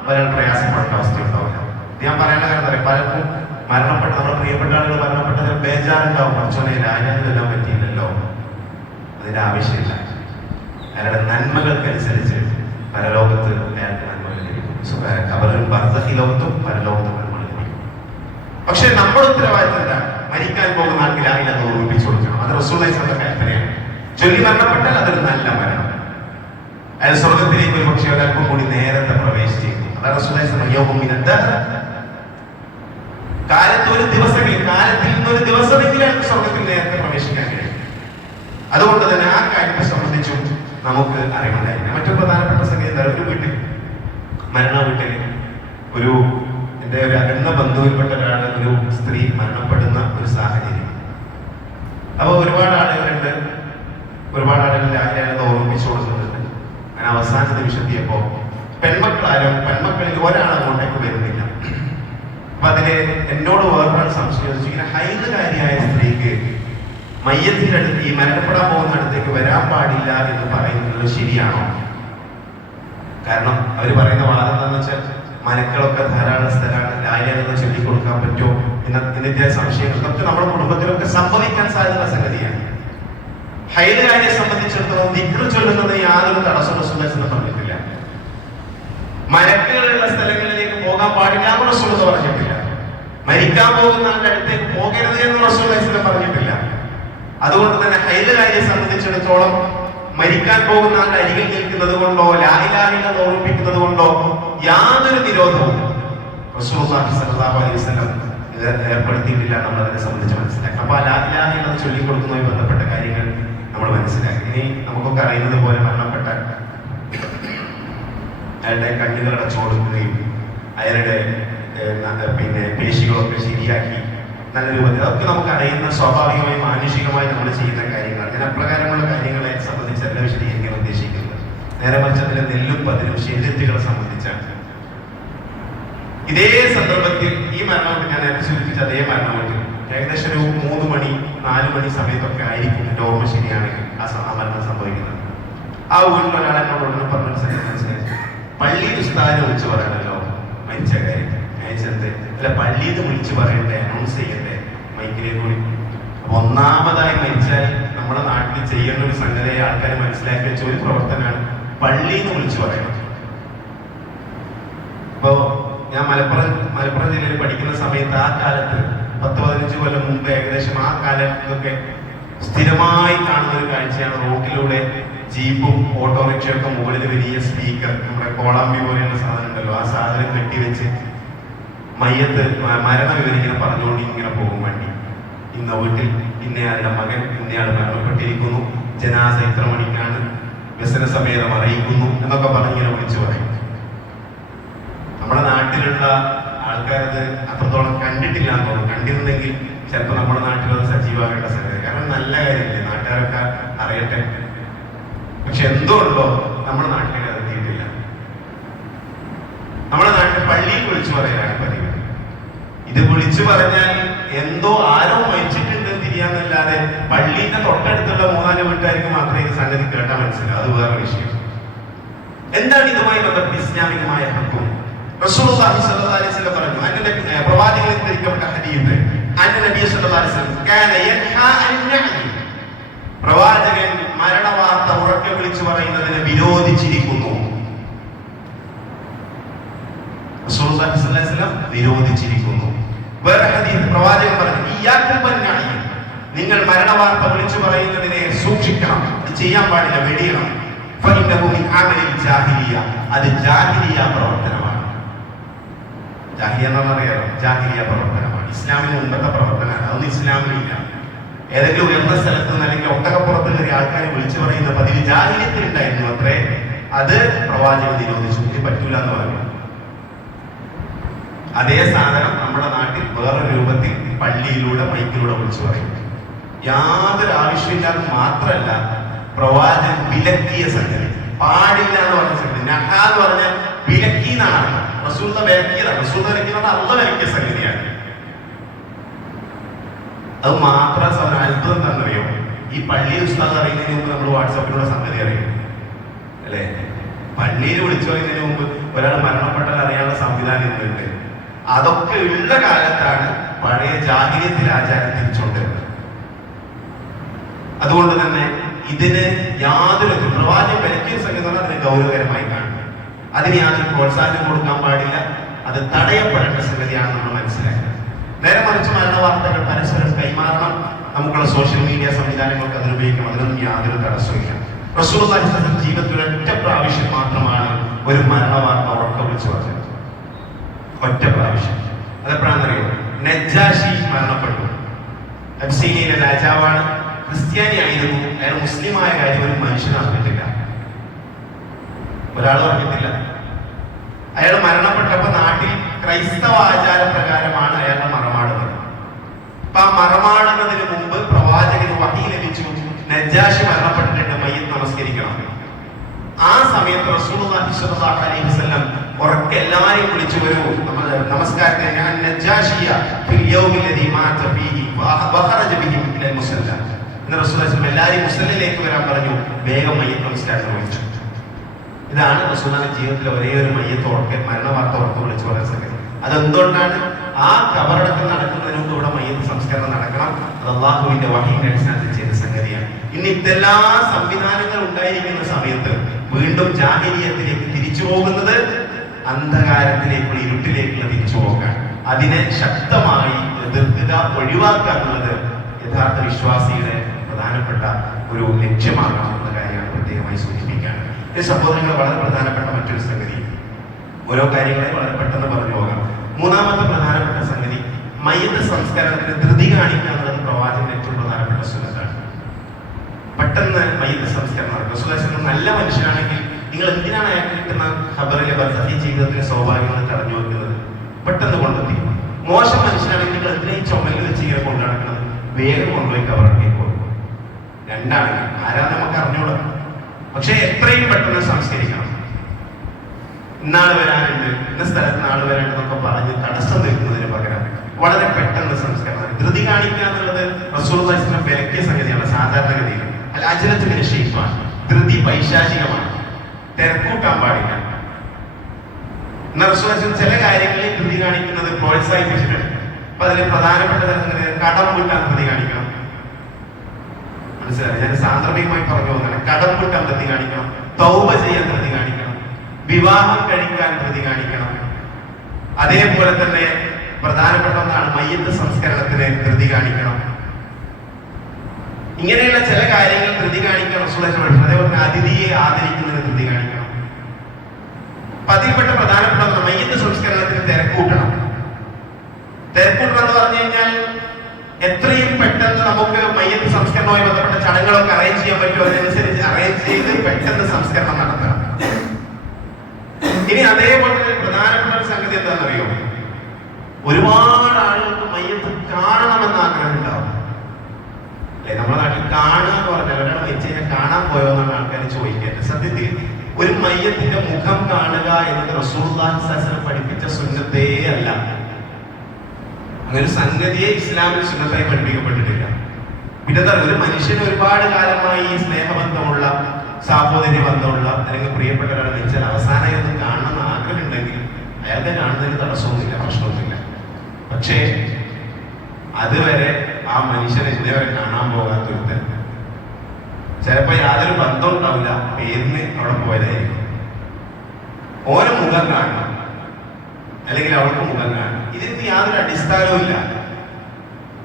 ഒരാൾ പ്രയാസപ്പെട്ട അവസ്ഥ ഉണ്ടാവില്ല. ഞാൻ പറയാനുള്ള കാര്യം പറയാം, പലർക്കും മരണപ്പെട്ട നമ്മുടെ പ്രിയപ്പെട്ട ആളുകൾ മരണപ്പെട്ടതിൽ ബേജാറുണ്ടാവും. പഠിച്ചോനെ ലാ ഇലാഹ ചൊല്ലാൻ പറ്റിയില്ലല്ലോ. അതിന്റെ ആവശ്യമില്ല. അയാളുടെ നന്മകൾക്കനുസരിച്ച് പരലോകത്ത് അയാൾക്ക് നന്മകൾ ലഭിക്കും. അവരും ബർസഖിലോകത്തും പരലോകത്തും നന്മകൾ ലഭിക്കും. പക്ഷെ നമ്മുടെ ഉത്തരവാദിത്തം എന്താ? മരിക്കാൻ പോകുന്ന ആൾക്ക് ലാ ഇലാഹ ഓർമ്മിപ്പിച്ചു കൊടുക്കണം. അത് റസൂലുള്ളാഹി സ്വല്ലല്ലാഹു അലൈഹി വസല്ലം കൽപ്പനയാണ്. ചൊല്ലി മരണപ്പെട്ടാൽ അതൊരു നല്ല മരണം. അയാൾ സ്വർഗത്തിലേക്ക് ഒരു പക്ഷേ ഒരല്പം കൂടി നേരത്തെ പ്രവേശിച്ചേക്കും. അതാണ് റസൂലുള്ളാഹി സ്വല്ലല്ലാഹു അലൈഹി വസല്ലം കാലത്ത് ഒരു ദിവസമെങ്കിലും, കാലത്തിൽ നിന്നൊരു ദിവസമെങ്കിലും അയാൾക്ക് സ്വർഗത്തിൽ നേരത്തെ പ്രവേശിക്കാൻ കഴിയും. അതുകൊണ്ട് തന്നെ ആ കാര്യത്തെ സംബന്ധിച്ചും നമുക്ക് അറിവുണ്ടായിരിക്കും. മറ്റൊരു പ്രധാനപ്പെട്ട സംഗതി എന്താ? ഒരു വീട്ടിൽ എന്റെ ഒരു അകന്ന ബന്ധുവിൽപ്പെട്ട ഒരാള്, ഒരു സ്ത്രീ മരണപ്പെടുന്ന ഒരു സാഹചര്യം. അപ്പൊ ഒരുപാട് ആളുകളുണ്ട്, ഒരുപാട് ആളുകൾ രാജ്യം ഓർമ്മിപ്പിച്ചു കൊടുക്കുന്നുണ്ട്. അങ്ങനെ അവസാന നിമിഷത്തിയപ്പോ പെൺമക്കളിൽ ഒരാൾ അങ്ങോട്ടേക്ക് വരുന്നില്ല. അപ്പൊ അതില് എന്നോട് വേറൊരാൾ സംശയം ചോദിച്ചു, ഇങ്ങനെ ഹൈദുകാരിയായ സ്ത്രീക്ക് മയ്യത്തിന്റെ അടുത്ത്, ഈ മരണപ്പെടാൻ പോകുന്ന അടുത്തേക്ക് വരാൻ പാടില്ല എന്ന് പറയുന്നത് ശരിയാണോ? കാരണം അവർ പറയുന്ന വാദം എന്താണെന്ന് വെച്ചാൽ മനക്കളൊക്കെ ധാരാളം സ്ഥലമാണ്, ലായനെന്ന് ചൊല്ലിക്കൊടുക്കാൻ പറ്റുമോ എന്നതിന്റെ സംശയങ്ങൾ ഇതൊക്കെ നമ്മുടെ കുടുംബത്തിലൊക്കെ സംഭവിക്കാൻ സാധ്യത സംഗതിയാണ്. ഹൈദുകാരിയെ സംബന്ധിച്ചിടത്തോളം ദിക്ർ ചൊല്ലുന്നത് യാതൊരു തടസ്സം റസൂലുള്ളാഹി പറഞ്ഞിട്ടില്ല. മലക്കുകളുള്ള സ്ഥലങ്ങളിലേക്ക് പോകാൻ പാടില്ല എന്ന് റസൂലുള്ളാഹി പറഞ്ഞിട്ടില്ല. മരിക്കാൻ പോകുന്ന ആളുടെ അടുത്തേക്ക് പോകരുത് എന്ന് റസൂലുള്ളാഹി പറഞ്ഞിട്ടില്ല. അതുകൊണ്ട് തന്നെ ഹൈദുകാരിയെ സംബന്ധിച്ചിടത്തോളം മരിക്കാൻ പോകുന്ന ആളുടെ അരികിൽ നിൽക്കുന്നത് കൊണ്ടോ ലാ ഇലാഹ ഇല്ലല്ലാഹ് ഓർമ്മിപ്പിക്കുന്നത് കൊണ്ടോ യാതൊരു നിരോധവും റസൂലുള്ളാഹി സ്വല്ലല്ലാഹു അലൈഹി വസല്ലം ഏർപ്പെടുത്തിയിട്ടില്ല നമ്മളതിനെ സംബന്ധിച്ച് മനസ്സിലാക്കണം. അപ്പൊ ലാ ഇലാഹ ഇല്ലല്ലാഹ് ചൊല്ലിക്കൊടുക്കുന്നതുമായി ബന്ധപ്പെട്ട കാര്യങ്ങൾ നമ്മൾ മനസ്സിലാക്കി. ഇനി നമുക്കൊക്കെ അറിയുന്നത് പോലെ മരണപ്പെട്ട അയാളുടെ കണ്ണുകൾ അടച്ചു കൊടുക്കുകയും അയാളുടെ പേശികളൊക്കെ ശരിയാക്കി നല്ല രൂപത്തിൽ, അതൊക്കെ നമുക്ക് അറിയുന്ന സ്വാഭാവികമായി മാനുഷികമായി നമ്മൾ ചെയ്യുന്ന കാര്യങ്ങൾ. ഞാൻ അപ്രകാരമുള്ള കാര്യങ്ങളെ സംബന്ധിച്ചല്ല വിശദീകരിക്കാൻ ഉദ്ദേശിക്കുന്നത്. നേരെ മറിച്ച് അതിലെ നെല്ലും പതിനും ശരീരത്തുകളെ സംബന്ധിച്ചാണ്. ഇതേ സന്ദർഭത്തിൽ ഈ മരണത്തിൽ ഞാൻ സൂചിപ്പിച്ച അതേ മരണത്തിൽ ഏകദേശം ഒരു 3 മണി 4 മണി സമയത്തൊക്കെ ആയിരിക്കും എൻ്റെ ഓർമ്മ ശരിയാണെങ്കിൽ ആ മരണം സംഭവിക്കുന്നത്. ആ വീട്ടിൽ ഒരാളെ എന്നോട് ഉടനെ മനസ്സിലായി, പള്ളിയിൽ ഉസ്താദിനെ വിളിച്ചു പറയണല്ലോ മരിച്ച കാര്യം. അയച്ചെന്ത് അല്ല, പള്ളിയിൽ നിന്ന് വിളിച്ചു പറയണ്ടേ, അനൗൺസ് ചെയ്യണ്ടേ മൈക്കിലേക്ക് കൂടി. അപ്പൊ ഒന്നാമതായി മരിച്ചാൽ നമ്മുടെ നാട്ടിൽ ചെയ്യുന്ന ഒരു സംഗതിയെ ആൾക്കാരെ മനസ്സിലാക്കി വെച്ച ഒരു പ്രവർത്തനമാണ് പള്ളിയിൽ നിന്ന് വിളിച്ചു പറയണം. അപ്പോ ഞാൻ മലപ്പുറം ജില്ലയിൽ പഠിക്കുന്ന സമയത്ത് ആ കാലത്ത് 10-15 കൊല്ലം മുമ്പ് ഏകദേശം ആ കാലത്തൊക്കെ സ്ഥിരമായി കാണുന്ന ഒരു കാഴ്ചയാണ് റോഡിലൂടെ ജീപ്പും ഓട്ടോറിക്ഷയൊക്കെ മുകളിൽ വലിയ സ്പീക്കർ, നമ്മുടെ കോളാമ്പി പോലെയുള്ള സാധനം ഉണ്ടല്ലോ, ആ സാധനം കെട്ടിവെച്ച് മയ്യത്ത് മരണ വിവരം ഇങ്ങനെ പറഞ്ഞുകൊണ്ട് ഇങ്ങനെ പോകും വണ്ടി. ഇന്ന വീട്ടിൽ ഇന്നയാളുടെ മകൻ ഇന്നയാൾ മരണപ്പെട്ടിരിക്കുന്നു, ജനാസ ഇത്ര മണിക്കാണ്, വ്യസന സമേതം അറിയിക്കുന്നു എന്നൊക്കെ പറഞ്ഞിങ്ങനെ വിളിച്ചു പറയും. നമ്മുടെ നാട്ടിലുള്ള ആൾക്കാരത് അത്രത്തോളം കണ്ടിട്ടില്ല എന്ന് തോന്നുന്നു. കണ്ടിരുന്നെങ്കിൽ ചിലപ്പോൾ നമ്മുടെ നാട്ടിലത് സജീവമാകേണ്ട സംഗതി. കാരണം നല്ല കാര്യമില്ലേ, നാട്ടുകാരൊക്കെ അറിയട്ടെ. പക്ഷെ എന്തുകൊണ്ടോ നമ്മുടെ നാട്ടിലേക്ക് അത് എത്തിയിട്ടില്ല. നമ്മുടെ നാട്ടിൽ പള്ളിയിൽ വിളിച്ചു പറയലാണ് പതിവ്. ഇത് വിളിച്ചു പറഞ്ഞാൽ എന്തോ ആരോ മരിച്ചിട്ടുണ്ട് തിരിയാന്നല്ലാതെ പള്ളിന്റെ തൊട്ടടുത്തുള്ള 3-4 വീട്ടുകാർക്ക് മാത്രമേ ഈ സംഗതി കേട്ടാൽ മനസ്സിലാവും. അത് വേറെ വിഷയം. എന്താണ് ഇതുമായി ബന്ധപ്പെട്ട് ഇസ്ലാമികമായ ഹക്കും? റസൂലുള്ളാഹി സ്വല്ലല്ലാഹു അലൈഹി വസല്ലം പറഞ്ഞു, അന്നനബി പ്രവാചകനിൽ ധരിക്കപ്പെട്ട ഹദീസ്, അന്നനബി സ്വല്ലല്ലാഹു അലൈഹി വസല്ലം കാന യൻഹാ അൻ-നഅ്യി, പ്രവാചകൻ മരണവാർത്ത ഉറക്കെ വിളിച്ചു പറയുന്നതിനെ വിരോധിച്ചിരിക്കുന്നു. റസൂലുള്ളാഹി സ്വല്ലല്ലാഹു അലൈഹി വസല്ലം വിരോധിച്ചിരിക്കുന്നു. വേറെ ഹദീസ് പ്രവാചകൻ പറഞ്ഞു, ഇയ്യാകും ബൻ-നഅ്യി, നിങ്ങൾ മരണവാർത്ത വിളിച്ചു പറയുന്നതിനെ സൂക്ഷിക്കണം, ഇത് ചെയ്യാൻ പാടില്ല, വെടിയണം. ഫഇന്നഹു മിൻ അമലിൽ ജാഹിലിയ, അത് ജാഹിലിയ പ്രവർത്തനമാണ്. ജാഹിലിയ എന്ന് പറഞ്ഞാൽ ജാഹിലിയ പ്രവർത്തനമാണ്, ഇസ്ലാമിന് മുമ്പത്തെ പ്രവർത്തനമാണ്. അതൊന്നും ഇസ്ലാമിലില്ല. ഏതെങ്കിലും ഉയർന്ന സ്ഥലത്ത് നിന്ന് അല്ലെങ്കിൽ ഒട്ടകപ്പുറത്ത് കയറി ആൾക്കാരെ വിളിച്ചു പറയുന്ന പതിവ് ജാഹിലിയത്തിൽ ഉണ്ടായിരുന്നു അത്രേ. അത് പ്രവാചകൻ നിരോധിച്ചു, ഇത് പറ്റൂല എന്ന് പറഞ്ഞു. അതേ സാധനം നമ്മുടെ നാട്ടിൽ വേറൊരു രൂപത്തിൽ പള്ളിയിലൂടെ മൈക്കിലൂടെ വിളിച്ചു പറയും. യാതൊരു ആവശ്യമില്ലാതെ മാത്രമല്ല പ്രവാചകൻ വിലക്കിയ സംഗതി, പാടില്ല എന്ന് പറഞ്ഞ സംഗതി. നഹ എന്ന് പറഞ്ഞാൽ വിലക്കി എന്നാണ്. റസൂൽ വിലക്കിയതാണ്. റസൂൽ വിലക്കിയത് അള്ള വിലക്കിയ സംഗതിയാണ്. അത് മാത്രം അത്ഭുതം തന്നറിയോ, ഈ പള്ളിയിൽ ഉസ്താദ് അറിയുന്നതിന് മുമ്പ് നമ്മൾ വാട്സാപ്പിലൂടെ സംഗതി അറിയും അല്ലെ? പള്ളിയിൽ വിളിച്ചു പറയുന്നതിന് മുമ്പ് ഒരാൾ മരണപ്പെട്ടാൽ അറിയാനുള്ള സംവിധാനം ഇന്നുണ്ട്. അതൊക്കെ ഉള്ള കാലത്താണ് പഴയ ജാഹിലിയത്തിൽ ആചാരം തിരിച്ചുകൊണ്ടിരുന്നത്. അതുകൊണ്ട് തന്നെ ഇതിന് യാതൊരു പ്രവാചകൻ വിലക്കിയ സംഗതി അതിനെ ഗൗരവകരമായി കാണും. അതിന് യാതൊരു പ്രോത്സാഹനം കൊടുക്കാൻ പാടില്ല. അത് തടയപ്പെടേണ്ട സംഗതിയാണ് നമ്മൾ മനസ്സിലാക്കുന്നത്. നേരെ മറിച്ച് മരണ വാർത്തകൾ പരസ്പരം കൈമാറണം. നമുക്കുള്ള സോഷ്യൽ മീഡിയ സംവിധാനങ്ങൾക്ക് അതിന് ഉപയോഗിക്കണം. അതിനൊന്നും യാതൊരു തടസ്സമില്ല. റസൂലുള്ളാഹി സ്വല്ലല്ലാഹു അലൈഹി വസല്ലം ജീവിതത്തിൽ ഒറ്റ പ്രാവശ്യം മാത്രമാണ് ഒരു മരണ വാർത്ത ഉറക്കെ വിളിച്ചു പറഞ്ഞത്. ഒറ്റ പ്രാവശ്യം. അതെപ്പോഴാണെന്നറിയോ? നജ്ജാശി മരണപ്പെട്ടു. അബ്സീനിയയിലെ രാജാവാണ്, ക്രിസ്ത്യാനി ആയിരുന്നു. അയാൾ മുസ്ലിമായ കാര്യം ഒരു മനുഷ്യൻ അറിഞ്ഞിട്ടില്ല, ഒരാൾ പറഞ്ഞിട്ടില്ല. അയാൾ മരണപ്പെട്ടപ്പോൾ നാട്ടിൽ ക്രൈസ്തവ ആചാര പ്രകാരമാണ് അയാളുടെ മറമാടുന്നത്. അപ്പൊ ആ മറമാടുന്നതിന് മുമ്പ് പ്രവാചകന് വഹി ലഭിച്ചു, നജ്ജാശി മരണപ്പെട്ടിട്ടുണ്ട്, മയ്യിത്ത് നമസ്കരിക്കണം. ആ സമയത്ത് റസൂലുള്ളാഹി സ്വല്ലല്ലാഹു അലൈഹി വസല്ലം ഉറക്കെ എല്ലാവരെയും വിളിച്ചു, വരൂ നമസ്കാരത്തെ, ഞാൻ നജ്ജാശിയ ഫിൽ യൗമില്ലദീ മാത ഫീഹി വഖറജ ബിഹിം ഇലൽ മുസല്ല. എന്ന് റസൂലുള്ളാഹി സ്വല്ലല്ലാഹു എല്ലാവരെയും മുസല്ലയിലേക്ക് വരാൻ പറഞ്ഞു. വേഗം മയ്യിത്ത് നമസ്കാരം നിർവഹിച്ചു. ഇതാണ് റസൂലുള്ളാഹിയുടെ ജീവിതത്തിലെ ഒരേ ഒരു മയ്യിത്ത് ഉറക്കെ മരണ വാർത്ത ഉറക്കെ വിളിച്ചു പറയുന്ന സംഗതി. അതെന്തുകൊണ്ടാണ്? ആ കബറടക്കം നടക്കുന്നതിന് മുമ്പ് ഇവിടെ മയ്യിത്ത് സംസ്കരണം നടക്കണം. അത് അല്ലാഹുവിന്റെ വഹയിന്റെ അടിസ്ഥാനത്തിൽ ചെയ്ത സംഗതിയാണ്. ഇനി ഇതെല്ലാ സംവിധാനങ്ങൾ ഉണ്ടായിരിക്കുന്ന സമയത്ത് വീണ്ടും ജാഹിലിയത്തിലേക്ക് തിരിച്ചു പോകുന്നത് അന്ധകാരത്തിലേക്കുള്ള ഇരുട്ടിലേക്കുള്ള തിരിച്ചു പോകാൻ. അതിനെ ശക്തമായി എതിർക്കുക, ഒഴിവാക്കുക എന്നുള്ളത് യഥാർത്ഥ വിശ്വാസിയുടെ പ്രധാനപ്പെട്ട ഒരു ലക്ഷ്യമാകണം എന്ന കാര്യമാണ്. പ്രത്യേകമായി സൂചിപ്പിക്കുകയാണ്. ഈ സഹോദരങ്ങൾ വളരെ പ്രധാനപ്പെട്ട മറ്റൊരു സംഗതി, ഓരോ കാര്യങ്ങളെ വളരെ പെട്ടെന്ന് പറഞ്ഞു പോകാം. മൂന്നാമത്തെ പ്രധാനപ്പെട്ട സംഗതി, മയ്യത്ത് സംസ്കാരത്തിന് ധൃതി കാണിക്കുക എന്നുള്ളത് പ്രവാചകന്റെ ഏറ്റവും പ്രധാനപ്പെട്ട സുന്നത്താണ്. പെട്ടെന്ന് മയ്യത്ത് സംസ്കാരം നടക്കും. നല്ല മനുഷ്യനാണെങ്കിൽ നിങ്ങൾ എന്തിനാണ് അയാൾക്ക് കിട്ടുന്ന ഖബറിലെ ബർസഖി ജീവിതത്തിലെ സൗഭാഗ്യങ്ങൾ തടഞ്ഞു വെക്കുന്നത്? പെട്ടെന്ന് കൊണ്ടെത്തി. മോശം മനുഷ്യനാണെങ്കിൽ നിങ്ങൾ എന്തിനാ ഈ ചുമലിൽ വെച്ച് ഇങ്ങനെ കൊണ്ടു നടക്കുന്നത്? വേഗം കൊണ്ടുപോയി കബറടക്കി കൊടുക്കും. രണ്ടാണെങ്കിൽ ആരാ നമുക്ക് അറിഞ്ഞൂടാ, പക്ഷെ എത്രയും പെട്ടെന്ന് സംസ്കരിക്കണം. ഇന്നാള് വരാനുണ്ട്, ഇന്ന സ്ഥലത്ത് നാള് വരാനുണ്ടെന്നൊക്കെ പറഞ്ഞ് തടസ്സം നിൽക്കുന്നതിന് പകരം വളരെ പെട്ടെന്ന് സംസ്കരണം. ധൃതി കാണിക്കുക എന്നുള്ളത് റസൂലുള്ളാഹി സ്വല്ലല്ലാഹു അലൈഹി വസല്ലം വിലക്കിയ സംഗതിയാണ്. സാധാരണഗതിയിൽ അജ്ലത്തിന് ഷെയ്ഖാണ്, ധൃതി പൈശാചികമാണ്, തിരക്കൂട്ടാൻ പാടില്ല. എന്നാൽ റസൂലുള്ളാഹി ചില കാര്യങ്ങളിൽ ധൃതി കാണിക്കുന്നത് പ്രോത്സാഹിപ്പിച്ചിട്ടുണ്ട്. അപ്പൊ അതിൽ പ്രധാനപ്പെട്ട കടം വീട്ടാൻ ധൃതി കാണിക്കണം. മനസ്സിലായി? ഞാൻ സാന്ദർഭികമായി പറഞ്ഞു പോകുന്നതാണ്. കടം വീട്ടാൻ ധൃതി കാണിക്കണം, തൗബ ചെയ്യാൻ ധൃതി കാണിക്കണം, വിവാഹം കഴിക്കാൻ ധൃതി കാണിക്കണം. അതേപോലെ തന്നെ പ്രധാനപ്പെട്ട ഒന്നാണ് മയ്യത്ത് സംസ്കരണത്തിന് ധൃതി കാണിക്കണം. ഇങ്ങനെയുള്ള ചില കാര്യങ്ങൾ ധൃതി കാണിക്കാൻ റസൂലുള്ളാഹി സ്വല്ലല്ലാഹു അലൈഹി വസല്ലം. അതേപോലെ അതിഥിയെ ആദരിക്കുന്നതിന് ധൃതി കാണിക്കണം. അതിൽപ്പെട്ട പ്രധാനപ്പെട്ട മയ്യത്ത് സംസ്കരണത്തിന് തിരക്കൂട്ടണം. തിരക്കൂട്ടണം എന്ന് പറഞ്ഞു കഴിഞ്ഞാൽ എത്രയും പെട്ടെന്ന് നമുക്ക് മയ്യത്ത് സംസ്കരണവുമായി ബന്ധപ്പെട്ട ചടങ്ങുകളൊക്കെ അറേഞ്ച് ചെയ്യാൻ പറ്റുമോ അതിനനുസരിച്ച് അറേഞ്ച് ചെയ്ത് പെട്ടെന്ന് സംസ്കരണം നടത്തണം. ഇനി അതേപോലെ തന്നെ പ്രധാനപ്പെട്ട ഒരു സംഗതി എന്താണെന്നറിയോ? ഒരുപാട് ആളുകൾക്ക് മയ്യത്ത് കാണണമെന്ന് ആഗ്രഹം ഉണ്ടാവും അല്ലെ? നമ്മുടെ നാട്ടിൽ കാണുക എന്ന് പറഞ്ഞാൽ ഒരാൾ മരിച്ചു കഴിഞ്ഞാൽ കാണാൻ പോയോ എന്നാണ് ആൾക്കാർ ചോദിക്കേണ്ടത്. സത്യത്തിൽ ഒരു മയ്യത്തിന്റെ മുഖം കാണുക എന്നത് റസൂലുള്ളാഹി സ്വല്ലല്ലാഹു അലൈഹി വസല്ലം പഠിപ്പിച്ച സുന്നത്തേ അല്ല. അങ്ങനെ സംഗതിയെ ഇസ്ലാമിൽ സുന്നത്തായി പഠിപ്പിക്കപ്പെട്ടിട്ടില്ല. പിന്നെ ഒരു മനുഷ്യന് ഒരുപാട് കാലമായി സ്നേഹബന്ധമുള്ള, സാഹോദര്യ ബന്ധമുള്ള അല്ലെങ്കിൽ പ്രിയപ്പെട്ട ഒരാൾ മരിച്ചാൽ അവസാനമായി ഒന്ന് കാണണമെന്ന് ആഗ്രഹം ഉണ്ടെങ്കിൽ അയാൾക്ക് കാണുന്നതിന് തടസ്സമൊന്നുമില്ല, പ്രശ്നമൊന്നുമില്ല. പക്ഷേ അതുവരെ ആ മനുഷ്യനെ ഇന്നേവരെ കാണാൻ പോകാത്ത ഒരുത്തൻ ചിലപ്പോ യാതൊരു ബന്ധം ഉണ്ടാവില്ല, പേരിന് അവിടെ പോയതായിരിക്കും. ഓരോ മുഖം കാണണം അല്ലെങ്കിൽ അവൾക്ക് മുഖം കാണണം. ഇതിന് യാതൊരു അടിസ്ഥാനവും ഇല്ല.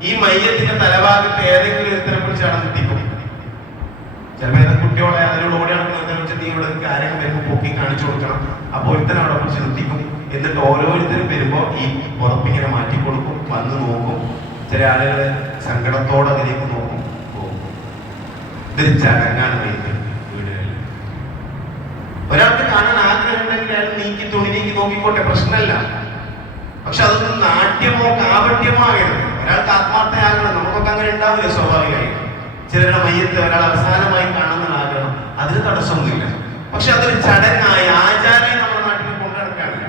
ഈ മയ്യത്തിന്റെ തലഭാഗത്ത് ഏതെങ്കിലും ഒരുത്തരെ കുറിച്ച് നടന്നിട്ടിക്കും. ചിലപ്പോ ഏതൊക്കെ കുട്ടികളെ അതിലൂടെ ഓടി നടക്കുന്ന വെച്ചാൽ നീ ഇവിടെ കാര്യങ്ങൾ വരുമ്പോൾ പൊക്കി കാണിച്ചു കൊടുക്കണം. അപ്പോൾ ഒരുത്തനെ അവിടെ കുറിച്ച് നിർത്തിക്കും. എന്നിട്ട് ഓരോരുത്തരും വരുമ്പോ ഈ പുറപ്പിങ്ങനെ മാറ്റി കൊടുക്കും, വന്ന് നോക്കും. ചില ആളുകൾ സങ്കടത്തോടെ അതിലേക്ക് നോക്കും, പോകും. ഇതൊരു ചടങ്ങാണ് വീടുകളിൽ. ഒരാൾക്ക് കാണാൻ ആഗ്രഹം ഉണ്ടെങ്കിൽ അയാൾ നീക്കി തുണി നീക്കി നോക്കിക്കോട്ടെ, പ്രശ്നമല്ല. പക്ഷെ അതൊന്നും നാട്യമോ കാപട്യമോ ആകരുത്. ഒരാൾക്ക് ആത്മാർത്ഥയാകണം. നമുക്കൊക്കെ അങ്ങനെ ഉണ്ടാവില്ല സ്വാഭാവികമായി. ചിലരുടെ മയ്യത്ത് ഒരാൾ അവസാനമായി കാണുന്ന ആഗ്രഹം, അതിന് തടസ്സമൊന്നുമില്ല. പക്ഷെ അതൊരു ചടങ്ങായി ആചാരമായി നമ്മുടെ നാട്ടിൽ കൊണ്ടുനടക്കാനില്ല.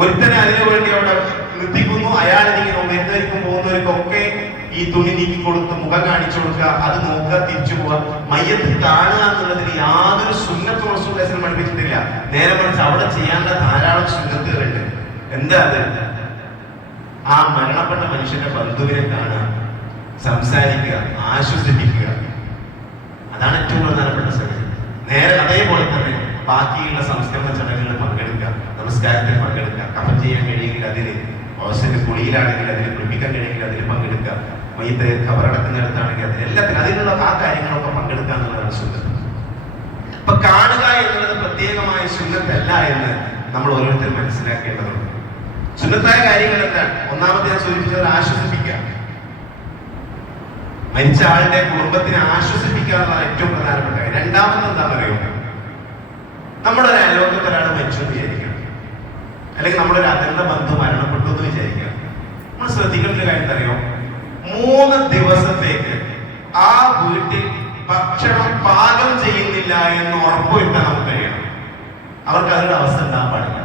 ഒരുത്തനെ അതിനു വേണ്ടി അവിടെ നിർത്തിക്കുന്നു. അയാൾ ഇങ്ങനെ വരുന്നവർക്കും പോകുന്നവർക്കും ഒക്കെ ഈ തുണി നീക്കി കൊടുത്ത് മുഖം കാണിച്ചു കൊടുക്കുക, അത് നോക്കുക, തിരിച്ചു പോവുക. മയ്യത്ത് കാണുക എന്നുള്ളതിൽ യാതൊരു സുന്നത്തും റസൂലുള്ളാഹി സ്വല്ലല്ലാഹു അലൈഹി വസല്ലം പഠിപ്പിച്ചിട്ടില്ല. നേരെ മറിച്ച് അവിടെ ചെയ്യേണ്ട ധാരാളം സുന്നത്തുകളുണ്ട്. എന്താ അത്? ആ മരണപ്പെട്ട മനുഷ്യന്റെ ബന്ധുവിനെ കാണുക, സംസാരിക്കുക, ആശ്വസിപ്പിക്കുക. അതാണ് ഏറ്റവും പ്രധാനപ്പെട്ട സംഗതി. നേരെ അതേപോലെ തന്നെ ബാക്കിയുള്ള സംസ്കരണ ചടങ്ങുകളിൽ പങ്കെടുക്കുക, നമസ്കാരത്തിൽ പങ്കെടുക്കുക, കഫൻ ചെയ്യാൻ കഴിയെങ്കിൽ അതിൽ, ഹോസ്റ്റലിൽ കുളിയിലാണെങ്കിൽ അതിൽ, കുളിപ്പിക്കാൻ കഴിയെങ്കിൽ അതിൽ പങ്കെടുക്കുക, മയ്യത്ത് ഖബറടക്കുന്നിടത്താണെങ്കിൽ അതിലെല്ലാത്തിനും അതിനുള്ള ആ കാര്യങ്ങളൊക്കെ പങ്കെടുക്കുക എന്നുള്ളതാണ് സുന്നത്ത്. അപ്പൊ കാണുക എന്നുള്ളത് പ്രത്യേകമായ സുന്നത്തല്ല എന്ന് നമ്മൾ ഓരോരുത്തരും മനസ്സിലാക്കേണ്ടതുണ്ട്. സുന്നത്തായ കാര്യങ്ങൾ എന്താണ്? ഒന്നാമത്തെ ഞാൻ സൂചിപ്പിച്ചത് ആശ്വസിപ്പിക്കുക. മരിച്ച ആളുടെ കുടുംബത്തിനെ ആശ്വസിപ്പിക്കുക എന്നതാണ് ഏറ്റവും പ്രധാനപ്പെട്ട കാര്യം. രണ്ടാമത് എന്താണെന്ന് അറിയുക? നമ്മുടെ ഒരു അയൽവക്കത്ത് ഒരാൾ മരിച്ചു എന്ന് വിചാരിക്കണം, അല്ലെങ്കിൽ നമ്മുടെ ഒരു അകന്ന ബന്ധു മരണപ്പെട്ടു എന്ന് വിചാരിക്കുക. നമ്മൾ ശ്രദ്ധിക്കേണ്ട ഒരു കാര്യം അറിയോ? 3 ദിവസത്തേക്ക് ആ വീട്ടിൽ ഭക്ഷണം പാകം ചെയ്യുന്നില്ല എന്ന് ഉറപ്പുവരുത്താൻ നമുക്ക് കഴിയണം. അവർക്ക് അതിനുള്ള അവസ്ഥ ഉണ്ടാകാൻ പാടില്ല.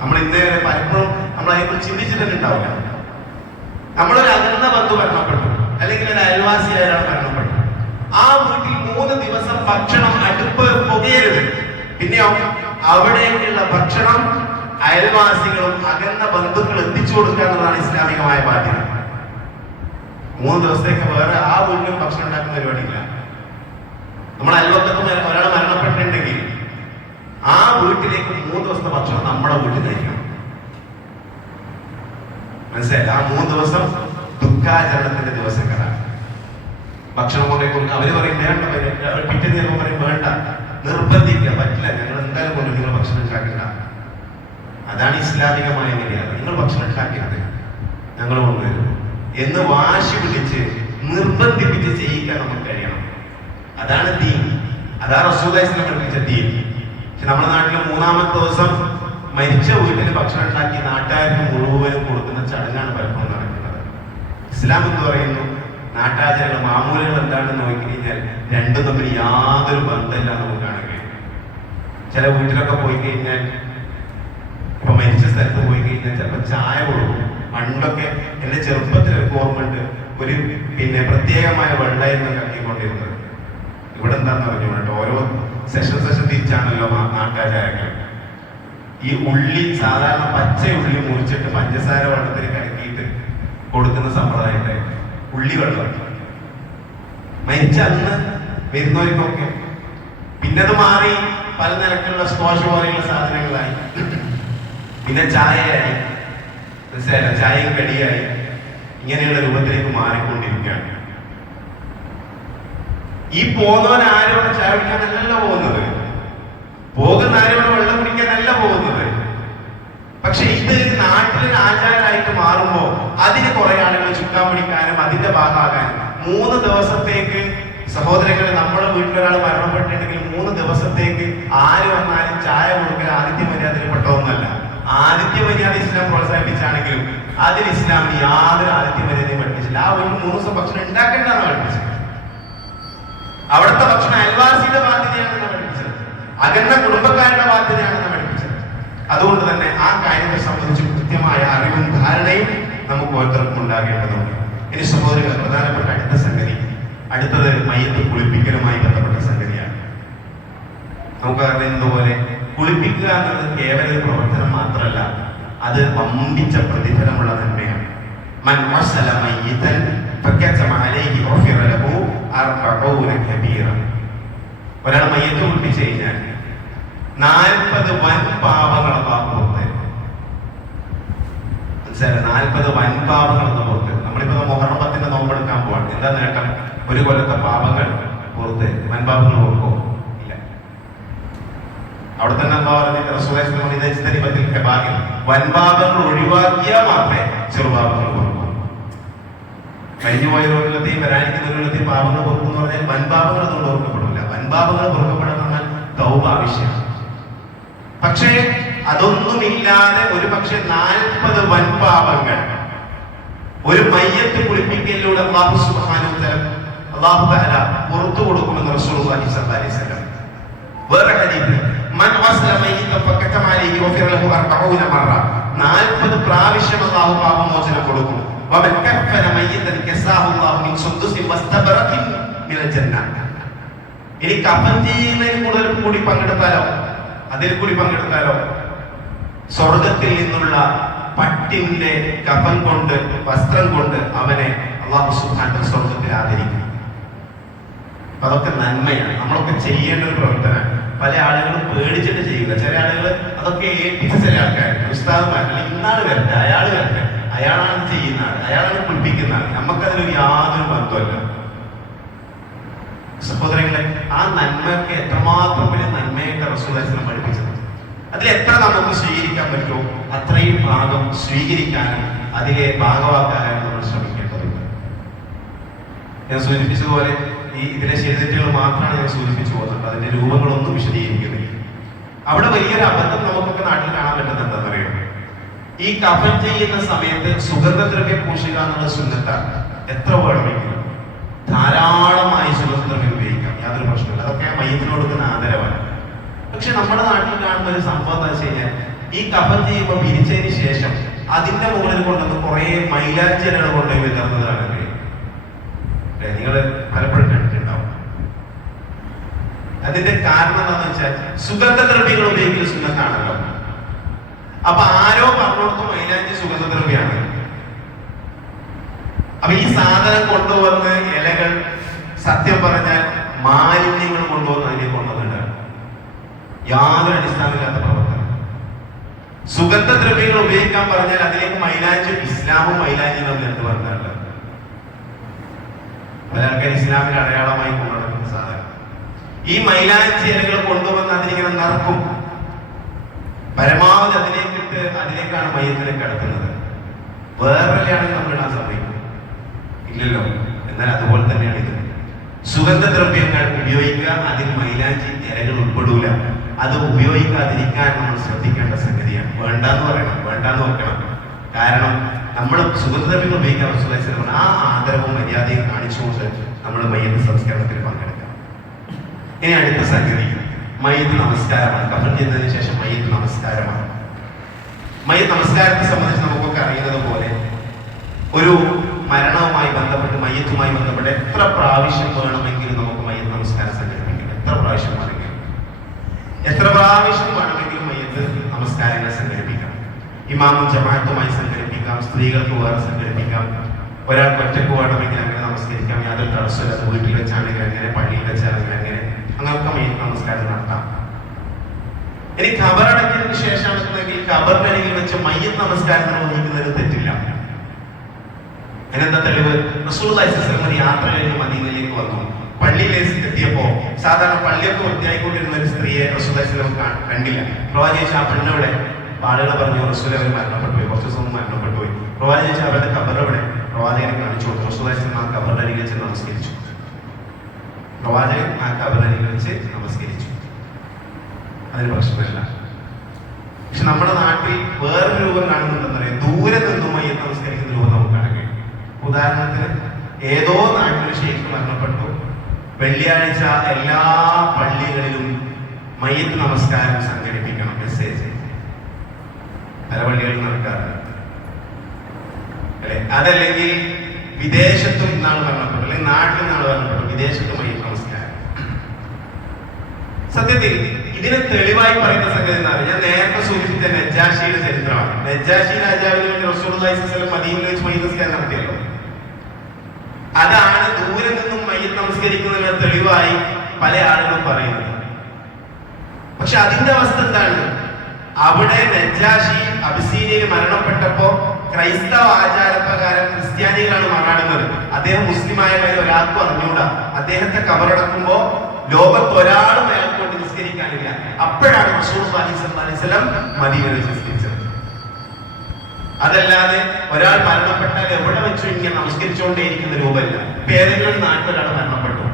നമ്മൾ ഇന്നേ പലപ്പോഴും നമ്മൾ അതിനെക്കുറിച്ച് ചിന്തിച്ചിട്ടുണ്ടാവില്ല. നമ്മളൊരു അകന്ന ബന്ധു മരണപ്പെട്ടു, അല്ലെങ്കിൽ ഒരു അയൽവാസിയായ ഒരാൾ മരണപ്പെട്ടു. ആ വീട്ടിൽ 3 ദിവസം ഭക്ഷണം അടുപ്പ് പുകയരുത്. പിന്നെയോ അവിടേക്കുള്ള ഭക്ഷണം അയൽവാസികളും അകന്ന ബന്ധുക്കൾ എത്തിച്ചു കൊടുക്കുക എന്നുള്ളതാണ് ഇസ്ലാമികമായ ബാധ്യത. 3 ദിവസത്തേക്ക് വേറെ ആ വീട്ടിലും ഭക്ഷണം ഉണ്ടാക്കുന്ന പരിപാടിയില്ല. നമ്മുടെ അയൽവക്കത്ത് ഒരാൾ മരണപ്പെട്ടിട്ടുണ്ടെങ്കിൽ ആ വീട്ടിലേക്ക് 3 ദിവസത്തെ ഭക്ഷണം നമ്മുടെ വീട്ടിൽ കഴിക്കണം. മനസ്സിലായില്ല? ആ 3 ദിവസം ദുഃഖാചരണത്തിന്റെ ദിവസങ്ങളാണ്. ഭക്ഷണം കൊണ്ടേ കൊടുക്കുക. അവര് പറയും വേണ്ട, പിറ്റേന്ന് ചിലപ്പോൾ പറയും വേണ്ട, നിർബന്ധിക്കുക, പറ്റില്ല, ഞങ്ങൾ എന്തായാലും കൊണ്ട് നിങ്ങൾ ഭക്ഷണം ഉണ്ടാക്കണ്ട. അതാണ് ഇസ്ലാമികമായ മര്യാദ. നിങ്ങൾ ഭക്ഷണം ഉണ്ടാക്കരുത്, ഞങ്ങൾ കൊണ്ടുവരും എന്ന് വാശി പിടിച്ച് നിർബന്ധിപ്പിച്ച് ചെയ്യിക്കാൻ നമുക്ക് കഴിയണം. അതാണ് ദീൻ. അതാ റസൂലുള്ളാഹി സ്വല്ലല്ലാഹു അലൈഹി വസല്ലം പഠിപ്പിച്ച ദീൻ. പക്ഷെ നമ്മുടെ നാട്ടിൽ മൂന്നാമത്തെ ദിവസം മരിച്ച വീട്ടിൽ ഭക്ഷണം ഉണ്ടാക്കി നാട്ടുകാർക്ക് മുഴുവനും കൊടുക്കുന്ന ചടങ്ങാണ് പലപ്പോഴും നടക്കുന്നത്. ഇസ്ലാം എന്ന് പറയുന്നു നാട്ടാചാരങ്ങൾ, മാമൂലുകൾ എന്താണെന്ന് നോക്കിക്കഴിഞ്ഞാൽ രണ്ടും തമ്മിൽ യാതൊരു ബന്ധമില്ല നമുക്ക് കാണാൻ കഴിയും. ചില വീട്ടിലൊക്കെ പോയി കഴിഞ്ഞാൽ, ഇപ്പൊ മരിച്ച സ്ഥലത്ത് പോയി കഴിഞ്ഞാൽ ചിലപ്പോൾ ചായ കൊടുക്കും. പണ്ടൊക്കെ എന്റെ ചെറുപ്പത്തിലൊക്കെ ഓർമ്മയുണ്ട്, ഒരു പ്രത്യേകമായ വെള്ളമായിരുന്നു കട്ടിക്കൊണ്ടിരുന്നത്. ഇവിടെ എന്താന്ന് പറഞ്ഞു കേട്ടോ, ഓരോ സെഷൻ തിരിച്ചാണല്ലോ നാട്ടാചാരങ്ങൾ. ഈ ഉള്ളി, സാധാരണ പച്ച ഉള്ളി മുറിച്ചിട്ട് പഞ്ചസാര വെള്ളത്തിൽ കലക്കിയിട്ട് കൊടുക്കുന്ന സമ്പ്രദായം ഉണ്ടായിരുന്നു. ഉള്ളി വെള്ളം മരിച്ച അന്ന് വരുന്നവർക്കൊക്കെ. പിന്നെ അത് മാറി പല നിലക്കുള്ള സ്ക്വാഷ് പോലെയുള്ള സാധനങ്ങളായി. പിന്നെ ചായയായി, ചായയും കടിയായി, ഇങ്ങനെയുള്ള രൂപത്തിലേക്ക് മാറിക്കൊണ്ടിരിക്കുകയാണ്. ഈ പോകുന്നവൻ ആരോടെ ചായ കുടിക്കാനല്ല പോകുന്നത്, പോകുന്ന ആരോടെ വെള്ളം കുടിക്കാനല്ല പോകുന്നത്. പക്ഷെ ഇത് നാട്ടിലൊരു ആചാരമായിട്ട് മാറുമ്പോൾ അതിന് കുറെ ആളുകൾ ചുക്കാൻ പിടിക്കാനും അതിന്റെ ഭാഗമാകാനും 3 ദിവസത്തേക്ക്, സഹോദരങ്ങൾ, നമ്മുടെ വീട്ടിലൊരാൾ മരണപ്പെട്ടിട്ടുണ്ടെങ്കിൽ 3 ദിവസത്തേക്ക് ആര് വന്നാലും ചായ കൊടുക്കൽ ആദിത്യ മര്യാദയിൽ പെട്ടതൊന്നല്ല. ആദിത്യ മര്യാദ ഇസ്ലാം പ്രോത്സാഹിപ്പിച്ചാണെങ്കിലും അതിൽ ഇസ്ലാമിന് യാതൊരു ആദിത്യ മര്യാദയും പഠിപ്പിച്ചില്ല. ആ വീട്ടിൽ 3 ദിവസം ഭക്ഷണം ഉണ്ടാക്കേണ്ടെന്ന് പഠിപ്പിച്ചത്. അവിടുത്തെ ഭക്ഷണം അയൽവാസിയുടെ ബാധ്യതയാണെന്ന് പഠിപ്പിച്ചത്, അകന്ന കുടുംബക്കാരുടെ ബാധ്യതയാണെന്ന് പഠിപ്പിച്ചത്. അതുകൊണ്ട് തന്നെ ആ കാര്യത്തെ സംബന്ധിച്ച് കൃത്യമായ അറിവും ധാരണയും നമുക്ക് ഓരോരുത്തർക്കും ഉണ്ടാകേണ്ടതുണ്ട്. ഇനി സഹോദരങ്ങൾ, പ്രധാനപ്പെട്ട അടുത്തത് മയ്യത്ത് കുളിപ്പിക്കലുമായി ബന്ധപ്പെട്ട സംഗതിയാണ്. നമുക്ക് അറിയുന്നതുപോലെ കുളിപ്പിക്കുക എന്നത് കേവല ഒരു പ്രവർത്തനം മാത്രമല്ല, അത് വമ്പിച്ച പ്രതിഫലമുള്ള നന്മയാണ്. മൻ വസല മയ്യിതൻ ഫകതമ അലൈഹി ഗുഫിറ ലഹു 40 കബീറ. ഒരാൾ മയ്യത്ത് കുളിപ്പിച്ചു കഴിഞ്ഞാൽ 40 വൻ പാപങ്ങൾ പുറത്ത്. മനസ്സിലായി? 40 വൻ പാപങ്ങൾ പുറത്ത്. നമ്മളിപ്പോ മുഹറം 10 നോമ്പെടുക്കാൻ പോവാണ്. എന്താ നേട്ടം? ഒരു കൊല്ലത്തെ പാപങ്ങൾ പുറത്ത്. വൻപാപങ്ങൾ ഓർക്കോ? ഇല്ല. അവിടെ തന്നെ വൻപാപങ്ങൾ ഒഴിവാക്കിയാൽ മാത്രമേ ചെറുപാപങ്ങൾ ഓർക്കൂ. കഴിഞ്ഞു പോയ കൊല്ലത്തെയും വരാനിരിക്കുന്ന കൊല്ലത്തെയും പാപങ്ങൾ ഓർക്കും എന്ന് പറഞ്ഞാൽ വൻപാപങ്ങൾ അതുകൊണ്ട് ഓർക്കപ്പെടില്ല. വൻപാപങ്ങൾ ഓർക്കപ്പെടാൻ പറഞ്ഞാൽ തൗബ ആവശ്യമാണ്. പക്ഷേ അതൊന്നുമില്ലാതെ ഒരു പക്ഷെ 40 വൻപാപങ്ങൾ ഒരു മയ്യത്ത് കുളിപ്പിക്കലിലൂടെ അല്ലാഹു സുബ്ഹാനഹു തആല പുറത്തു കൊടുക്കുമെന്ന് റസൂലുള്ളാഹി സ്വല്ലല്ലാഹി അലൈഹി വസല്ലം. വേറെ ഹദീസ്, മൻ വസല മയ്യിതൻ ഫകതമ അലൈഹി വഫിറ ലഹു 40 മറ. 40 പ്രാവശ്യം അല്ലാഹു പാപമോചനം കൊടുക്കും. വമൻ കഫന മയ്യിതൻ കസാഹു അല്ലാഹു മിൻ സുദ്ദുസിൻ വസ്തബറഖിൻ മിനൽ ജന്ന. ഇനി കഫൻ ചെയ്യുന്നതിൽ കൂടി പങ്കെടുത്താലോ സ്വർഗത്തിൽ നിന്നുള്ള പട്ടിന്റെ കഫൻ കൊണ്ട്, വസ്ത്രം കൊണ്ട് അവനെ അല്ലാഹു സുബ്ഹാനഹു വ തആല സ്വർഗത്തിൽ ആദരിക്കും. അതൊക്കെ നന്മയാണ്, നമ്മളൊക്കെ ചെയ്യേണ്ട ഒരു പ്രവർത്തനമാണ്. പല ആളുകളും പേടിച്ചിട്ട് ചെയ്യുക. ചില ആളുകൾ അതൊക്കെ ഏൽപ്പിച്ച ചില ആൾക്കാരുണ്ട്, ഉസ്താദുമാർ, അല്ലെങ്കിൽ ഇന്നാൾ വരട്ടെ, അയാൾ വരട്ടെ, അയാളാണ് ചെയ്യുന്ന ആൾ, അയാളാണ് കുളിപ്പിക്കുന്ന ആൾ, നമുക്കതിനൊരു യാതൊരു ബന്ധമല്ല. സഹോദരങ്ങളെ, ആ നന്മയൊക്കെ എത്രമാത്രം വലിയ നന്മയൊക്കെ റസൂലുള്ളാഹി സ്വല്ലല്ലാഹു അലൈഹി വസല്ലം പഠിപ്പിച്ചത്. അതിൽ എത്ര നമുക്ക് സ്വീകരിക്കാൻ പറ്റുമോ അത്രയും ഭാഗം സ്വീകരിക്കാനും അതിലെ ഭാഗമാക്കാനും നമ്മൾ ശ്രമിക്കേണ്ടതുണ്ട്. ഞാൻ സൂചിപ്പിച്ചതുപോലെ ഇതിലെ ശരിതെറ്റുകൾ മാത്രമാണ് ഞാൻ സൂചിപ്പിച്ചു പോകുന്നത്. അതിന്റെ രൂപങ്ങളൊന്നും വിശദീകരിക്കുന്നില്ല. അവിടെ വലിയൊരു അബദ്ധം നമുക്കൊക്കെ നാട്ടിൽ കാണാൻ പറ്റുന്നത് എന്താണെന്നറിയോ? ഈ കഫൻ ചെയ്യുന്ന സമയത്ത് സുഗന്ധദ്രവ്യം പൂശുക എന്നുള്ള സുന്നത്താണ്. എത്ര വേണമെങ്കിലും ധാരാളമായി സുഗന്ധദ്രവ്യം ഉപയോഗിക്കാം, യാതൊരു പ്രശ്നമില്ല. അതൊക്കെ മയ്യത്തിന് കൊടുക്കുന്ന ആദരവാണ്. പക്ഷെ നമ്മുടെ നാട്ടിൽ കാണുന്ന ഒരു സംഭവം എന്താ വെച്ച് കഴിഞ്ഞാൽ, ഈ കഫൻ ചെയ്യുമ്പോൾ പിരിച്ചതിന് ശേഷം അതിന്റെ മുകളിൽ കൊണ്ടുവന്ന് കുറെ മൈലാഞ്ചി ഇലകൾ കൊണ്ടുപോയി വിതർന്നതാണ്. നിങ്ങൾ പലപ്പോഴും കണ്ടിട്ടുണ്ടാവും. അതിന്റെ കാരണം എന്താണെന്ന് വെച്ചാൽ സുഗന്ധദ്രവ്യങ്ങൾ ഉപയോഗിക്കുന്ന സുന്നത്താണല്ലോ. അപ്പൊ ആരോ പറഞ്ഞോടത്ത് മൈലാഞ്ചി സുഗന്ധദ്രവ്യാണ്. അപ്പൊ ഈ സാധനം കൊണ്ടുവന്ന് ഇലകൾ സത്യം പറഞ്ഞാൽ മാലിന്യങ്ങൾ കൊണ്ടുവന്ന് അതിനെ കൊണ്ടുവന്നിട്ടാണ്. യാതൊരു അടിസ്ഥാനമില്ലാത്ത പ്രവർത്തനം. സുഗന്ധദ്രവ്യങ്ങൾ ഉപയോഗിക്കാൻ പറഞ്ഞാൽ അതിലേക്ക് മൈലാഞ്ചി, ഇസ്ലാമും മൈലാഞ്ചിയും തമ്മിൽ എന്ത് പറഞ്ഞാൽ പല ആൾക്കാർ ഇസ്ലാമിന്റെ അടയാളമായി കൊണ്ടുനടക്കുന്ന സാധനം. ഈ മൈലാഞ്ചി ഇലകൾ കൊണ്ടുവന്ന് അതിനിങ്ങനെ നറുക്കും, പരമാവധി അതിലേക്കാണ് മയ്യത്തിനെ കടത്തുന്നത്. വേറെയാണെങ്കിൽ നമ്മൾ ഇടാൻ സമ്മതിക്കും ഇല്ലല്ലോ. എന്നാൽ അതുപോലെ തന്നെയാണ് ഇത്. സുഗന്ധദ്രവ്യങ്ങൾ ഉപയോഗിക്കുക, അതിൽ മൈലാഞ്ചി ഇലകൾ ഉൾപ്പെടൂല. അത് ഉപയോഗിക്കാതിരിക്കാൻ നമ്മൾ ശ്രദ്ധിക്കേണ്ട സംഗതിയാണ്. വേണ്ടാന്ന് പറയണം, വേണ്ടാന്ന് വെക്കണം. കാരണം നമ്മൾ സുഗന്ധദ്രവ്യങ്ങൾ ഉപയോഗിക്കാൻ ആ ആദരവും മര്യാദയും കാണിച്ചുകൊണ്ട് നമ്മൾ മയ്യത്ത് സംസ്കരണത്തിൽ പങ്കെടുക്കാം. ഇനി അടുത്ത സംഗതി മയ്യത്ത് നമസ്കാരമാണ്. കഫൻ ചെയ്തതിനു ശേഷം മയ്യത്ത് നമസ്കാരമാണ്. മയ്യത്ത് നമസ്കാരത്തെ സംബന്ധിച്ച് നമുക്കൊക്കെ അറിയുന്നത് പോലെ ഒരു മരണവുമായി ബന്ധപ്പെട്ട് മയ്യത്തുമായി ബന്ധപ്പെട്ട് എത്ര പ്രാവശ്യം വേണമെങ്കിലും നമുക്ക് മയ്യത്ത് നമസ്കാരം സംഘടിപ്പിക്കാം. എത്ര പ്രാവശ്യം വേണമെങ്കിലും മയ്യത്ത് നമസ്കാരങ്ങൾ സംഘടിപ്പിക്കാം. ഇമാമും ജമാഅത്തുമായി സംഘടിപ്പിക്കാം, സ്ത്രീകൾക്ക് വേറെ സംഘടിപ്പിക്കാം, ഒരാൾക്ക് ഒറ്റക്ക് വേണമെങ്കിൽ അങ്ങനെ നമസ്കരിക്കാം. യാതൊരു തടസ്സമില്ല. അത് വീട്ടിൽ വെച്ചാണെങ്കിൽ അങ്ങനെ, പള്ളിയിൽ വെച്ചാണെങ്കിൽ അങ്ങനെ, അങ്ങനെയൊക്കെ മയ്യത്ത് നമസ്കാരം നടത്താം. ഇനി ഖബറടക്കിയതിനു ശേഷമാണെങ്കിൽ ഖബറിനരികിൽ വെച്ച് മയ്യത്ത് നമസ്കാരം നിർവഹിക്കുന്നതിന് തെറ്റില്ല. അതിനെന്താ തെളിവ്? റസൂലുള്ളാഹി സ്വല്ലല്ലാഹു അലൈഹി വസല്ലം യാത്ര കഴിഞ്ഞ് മദീനയിലേക്ക് വന്നു. പള്ളിയിലേക്ക് എത്തിയപ്പോ സാധാരണ പള്ളിയൊക്കെ വൃത്തിയായിക്കൊണ്ടിരുന്ന ഒരു സ്ത്രീയെ റസൂലുള്ളാഹി സ്വല്ലല്ലാഹു അലൈഹി വസല്ലം കണ്ടില്ല. പ്രവാചകൻ ആ പെണ്ണെവിടെ? ആളുകൾ പറഞ്ഞു റസൂൽ അവർ മരണപ്പെട്ടു പോയി, കുറച്ച് ദിവസം മരണപ്പെട്ടു പോയി. പ്രവാചകൻ അവരുടെ ഖബറെവിടെ? പ്രവാചകനെ കാണിച്ചു കൊടുത്തു. റസൂലുള്ളാഹി സ്വല്ലല്ലാഹു അലൈഹി വസല്ലം ആ ഖബറിനരികിൽ വെച്ച് നമസ്കരിച്ചു. പ്രവാചകൻ ആ ഖബറിനരികിൽ വെച്ച് നമസ്കരിച്ചു. അതിന് പ്രശ്നമില്ല. പക്ഷെ നമ്മുടെ നാട്ടിൽ വേറൊരു രൂപം കാണുന്നുണ്ടെന്ന് പറയാം. ദൂരെ നിന്നും മയ്യത്ത് നമസ്കരിക്കുന്ന രൂപം നമുക്ക് കാണാൻ കഴിയും. ഉദാഹരണത്തിന് ഏതോ നാട്ടിൽ ഷെയ്ഖ് മരണപ്പെട്ടു, വെള്ളിയാഴ്ച എല്ലാ പള്ളികളിലും മയ്യത്ത് നമസ്കാരം സംഘടിപ്പിക്കണം മെസ്സേജ് പല പള്ളികളിൽ നടക്കാറുണ്ട് അല്ലെ. അതല്ലെങ്കിൽ വിദേശത്തും ഇന്നാണ് മരണപ്പെട്ടു, അല്ലെങ്കിൽ നാട്ടിൽ നിന്നാണ് മരണപ്പെട്ടു, വിദേശത്ത് മയ്യത്ത് നമസ്കാരം. സത്യത്തിൽ ഇതിന് തെളിവായി പറയുന്ന സംഗതി എന്താണ്? ഞാൻ നേരത്തെ സൂചിപ്പിച്ച നജ്ജാഷിയുടെ ചരിത്രമാണ്. നജ്ജാഷി രാജാവിന് വേണ്ടി റസൂലുള്ളാഹി സ്വല്ലല്ലാഹു അലൈഹി വസല്ലം മദീനയിൽ വെച്ച് മയ്യിത്ത് നമസ്കാരം നടത്തിയല്ലോ. അതാണ് ദൂരെ നിന്നും മയ്യിത്ത് നമസ്കരിക്കുന്നതിന് തെളിവായി പല ആളുകളും പറയുന്നത്. പക്ഷെ അതിന്റെ അവസ്ഥ എന്താണ്? അവിടെ നജ്ജാഷി അബിസീനിയയിൽ മരണപ്പെട്ടപ്പോ ക്രൈസ്തവ ആചാരപ്രകാരം ക്രിസ്ത്യാനികളാണ് മരണാടുന്നത്. അദ്ദേഹം മുസ്ലിമായ കാര്യം ഒരാൾക്കും അറിഞ്ഞൂടാ. അദ്ദേഹത്തെ കബറടക്കുമ്പോ ലോകത്ത് ഒരാളും അയാൾക്ക് കൊണ്ട് നിസ്കരിക്കാനില്ല. അപ്പോഴാണ് റസൂലുള്ളാഹി സ്വല്ലല്ലാഹു അലൈഹി വസല്ലം മദീനയിൽ നിസ്കരിച്ചത്. അതല്ലാതെ ഒരാൾ മരണപ്പെട്ടാൽ എവിടെ വെച്ചു ഇങ്ങനെ നമസ്കരിച്ചുകൊണ്ടേയിരിക്കുന്ന രൂപമല്ല. ഏതെങ്കിലും നാട്ടിൽ ഒരാൾ മരണപ്പെട്ടു,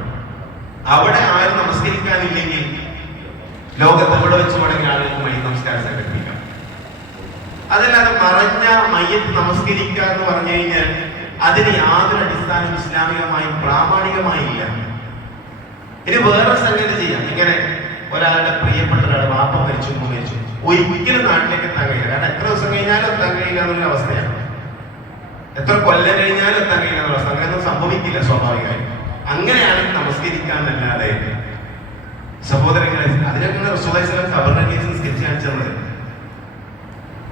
അവിടെ ആരും നമസ്കരിക്കാനില്ലെങ്കിൽ ലോകത്ത് എവിടെ വെച്ച് വേണമെങ്കിൽ ആളുകൾക്ക് മയ്യത്ത് നമസ്കാരം സംഘടിപ്പിക്കാം. അതല്ലാതെ മറഞ്ഞ മയ്യത്ത് നമസ്കരിക്കുക എന്ന് പറഞ്ഞു കഴിഞ്ഞാൽ അതിന് യാതൊരു അടിസ്ഥാനം ഇസ്ലാമികമായി പ്രാമാണികമായി ഇല്ല. ഇനി വേറെ സംഗതി ചെയ്യാം. ഇങ്ങനെ ഒരാളുടെ പ്രിയപ്പെട്ട ഒരാൾ വാപ്പ മരിച്ചു ഒരിക്കലും നാട്ടിലേക്ക് എത്താൻ കഴിയില്ല. കാരണം എത്ര ദിവസം കഴിഞ്ഞാലും എത്താൻ കഴിയില്ല എന്നുള്ള അവസ്ഥയാണ്. എത്ര കൊല്ലം കഴിഞ്ഞാലും എത്താൻ കഴിയില്ല എന്നുള്ള അവസ്ഥ. അങ്ങനെയൊന്നും സംഭവിക്കില്ല സ്വാഭാവികമായി. അങ്ങനെയാണെങ്കിൽ നമസ്കരിക്കാന്നല്ലാതെ സഹോദരങ്ങളെ അതിനൊക്കെ റസൂലുള്ളാഹി സ്വല്ലല്ലാഹു അലൈഹി വസല്ലം ഖബറിനരികിൽ നിസ്കരിച്ച് കാണിച്ചത്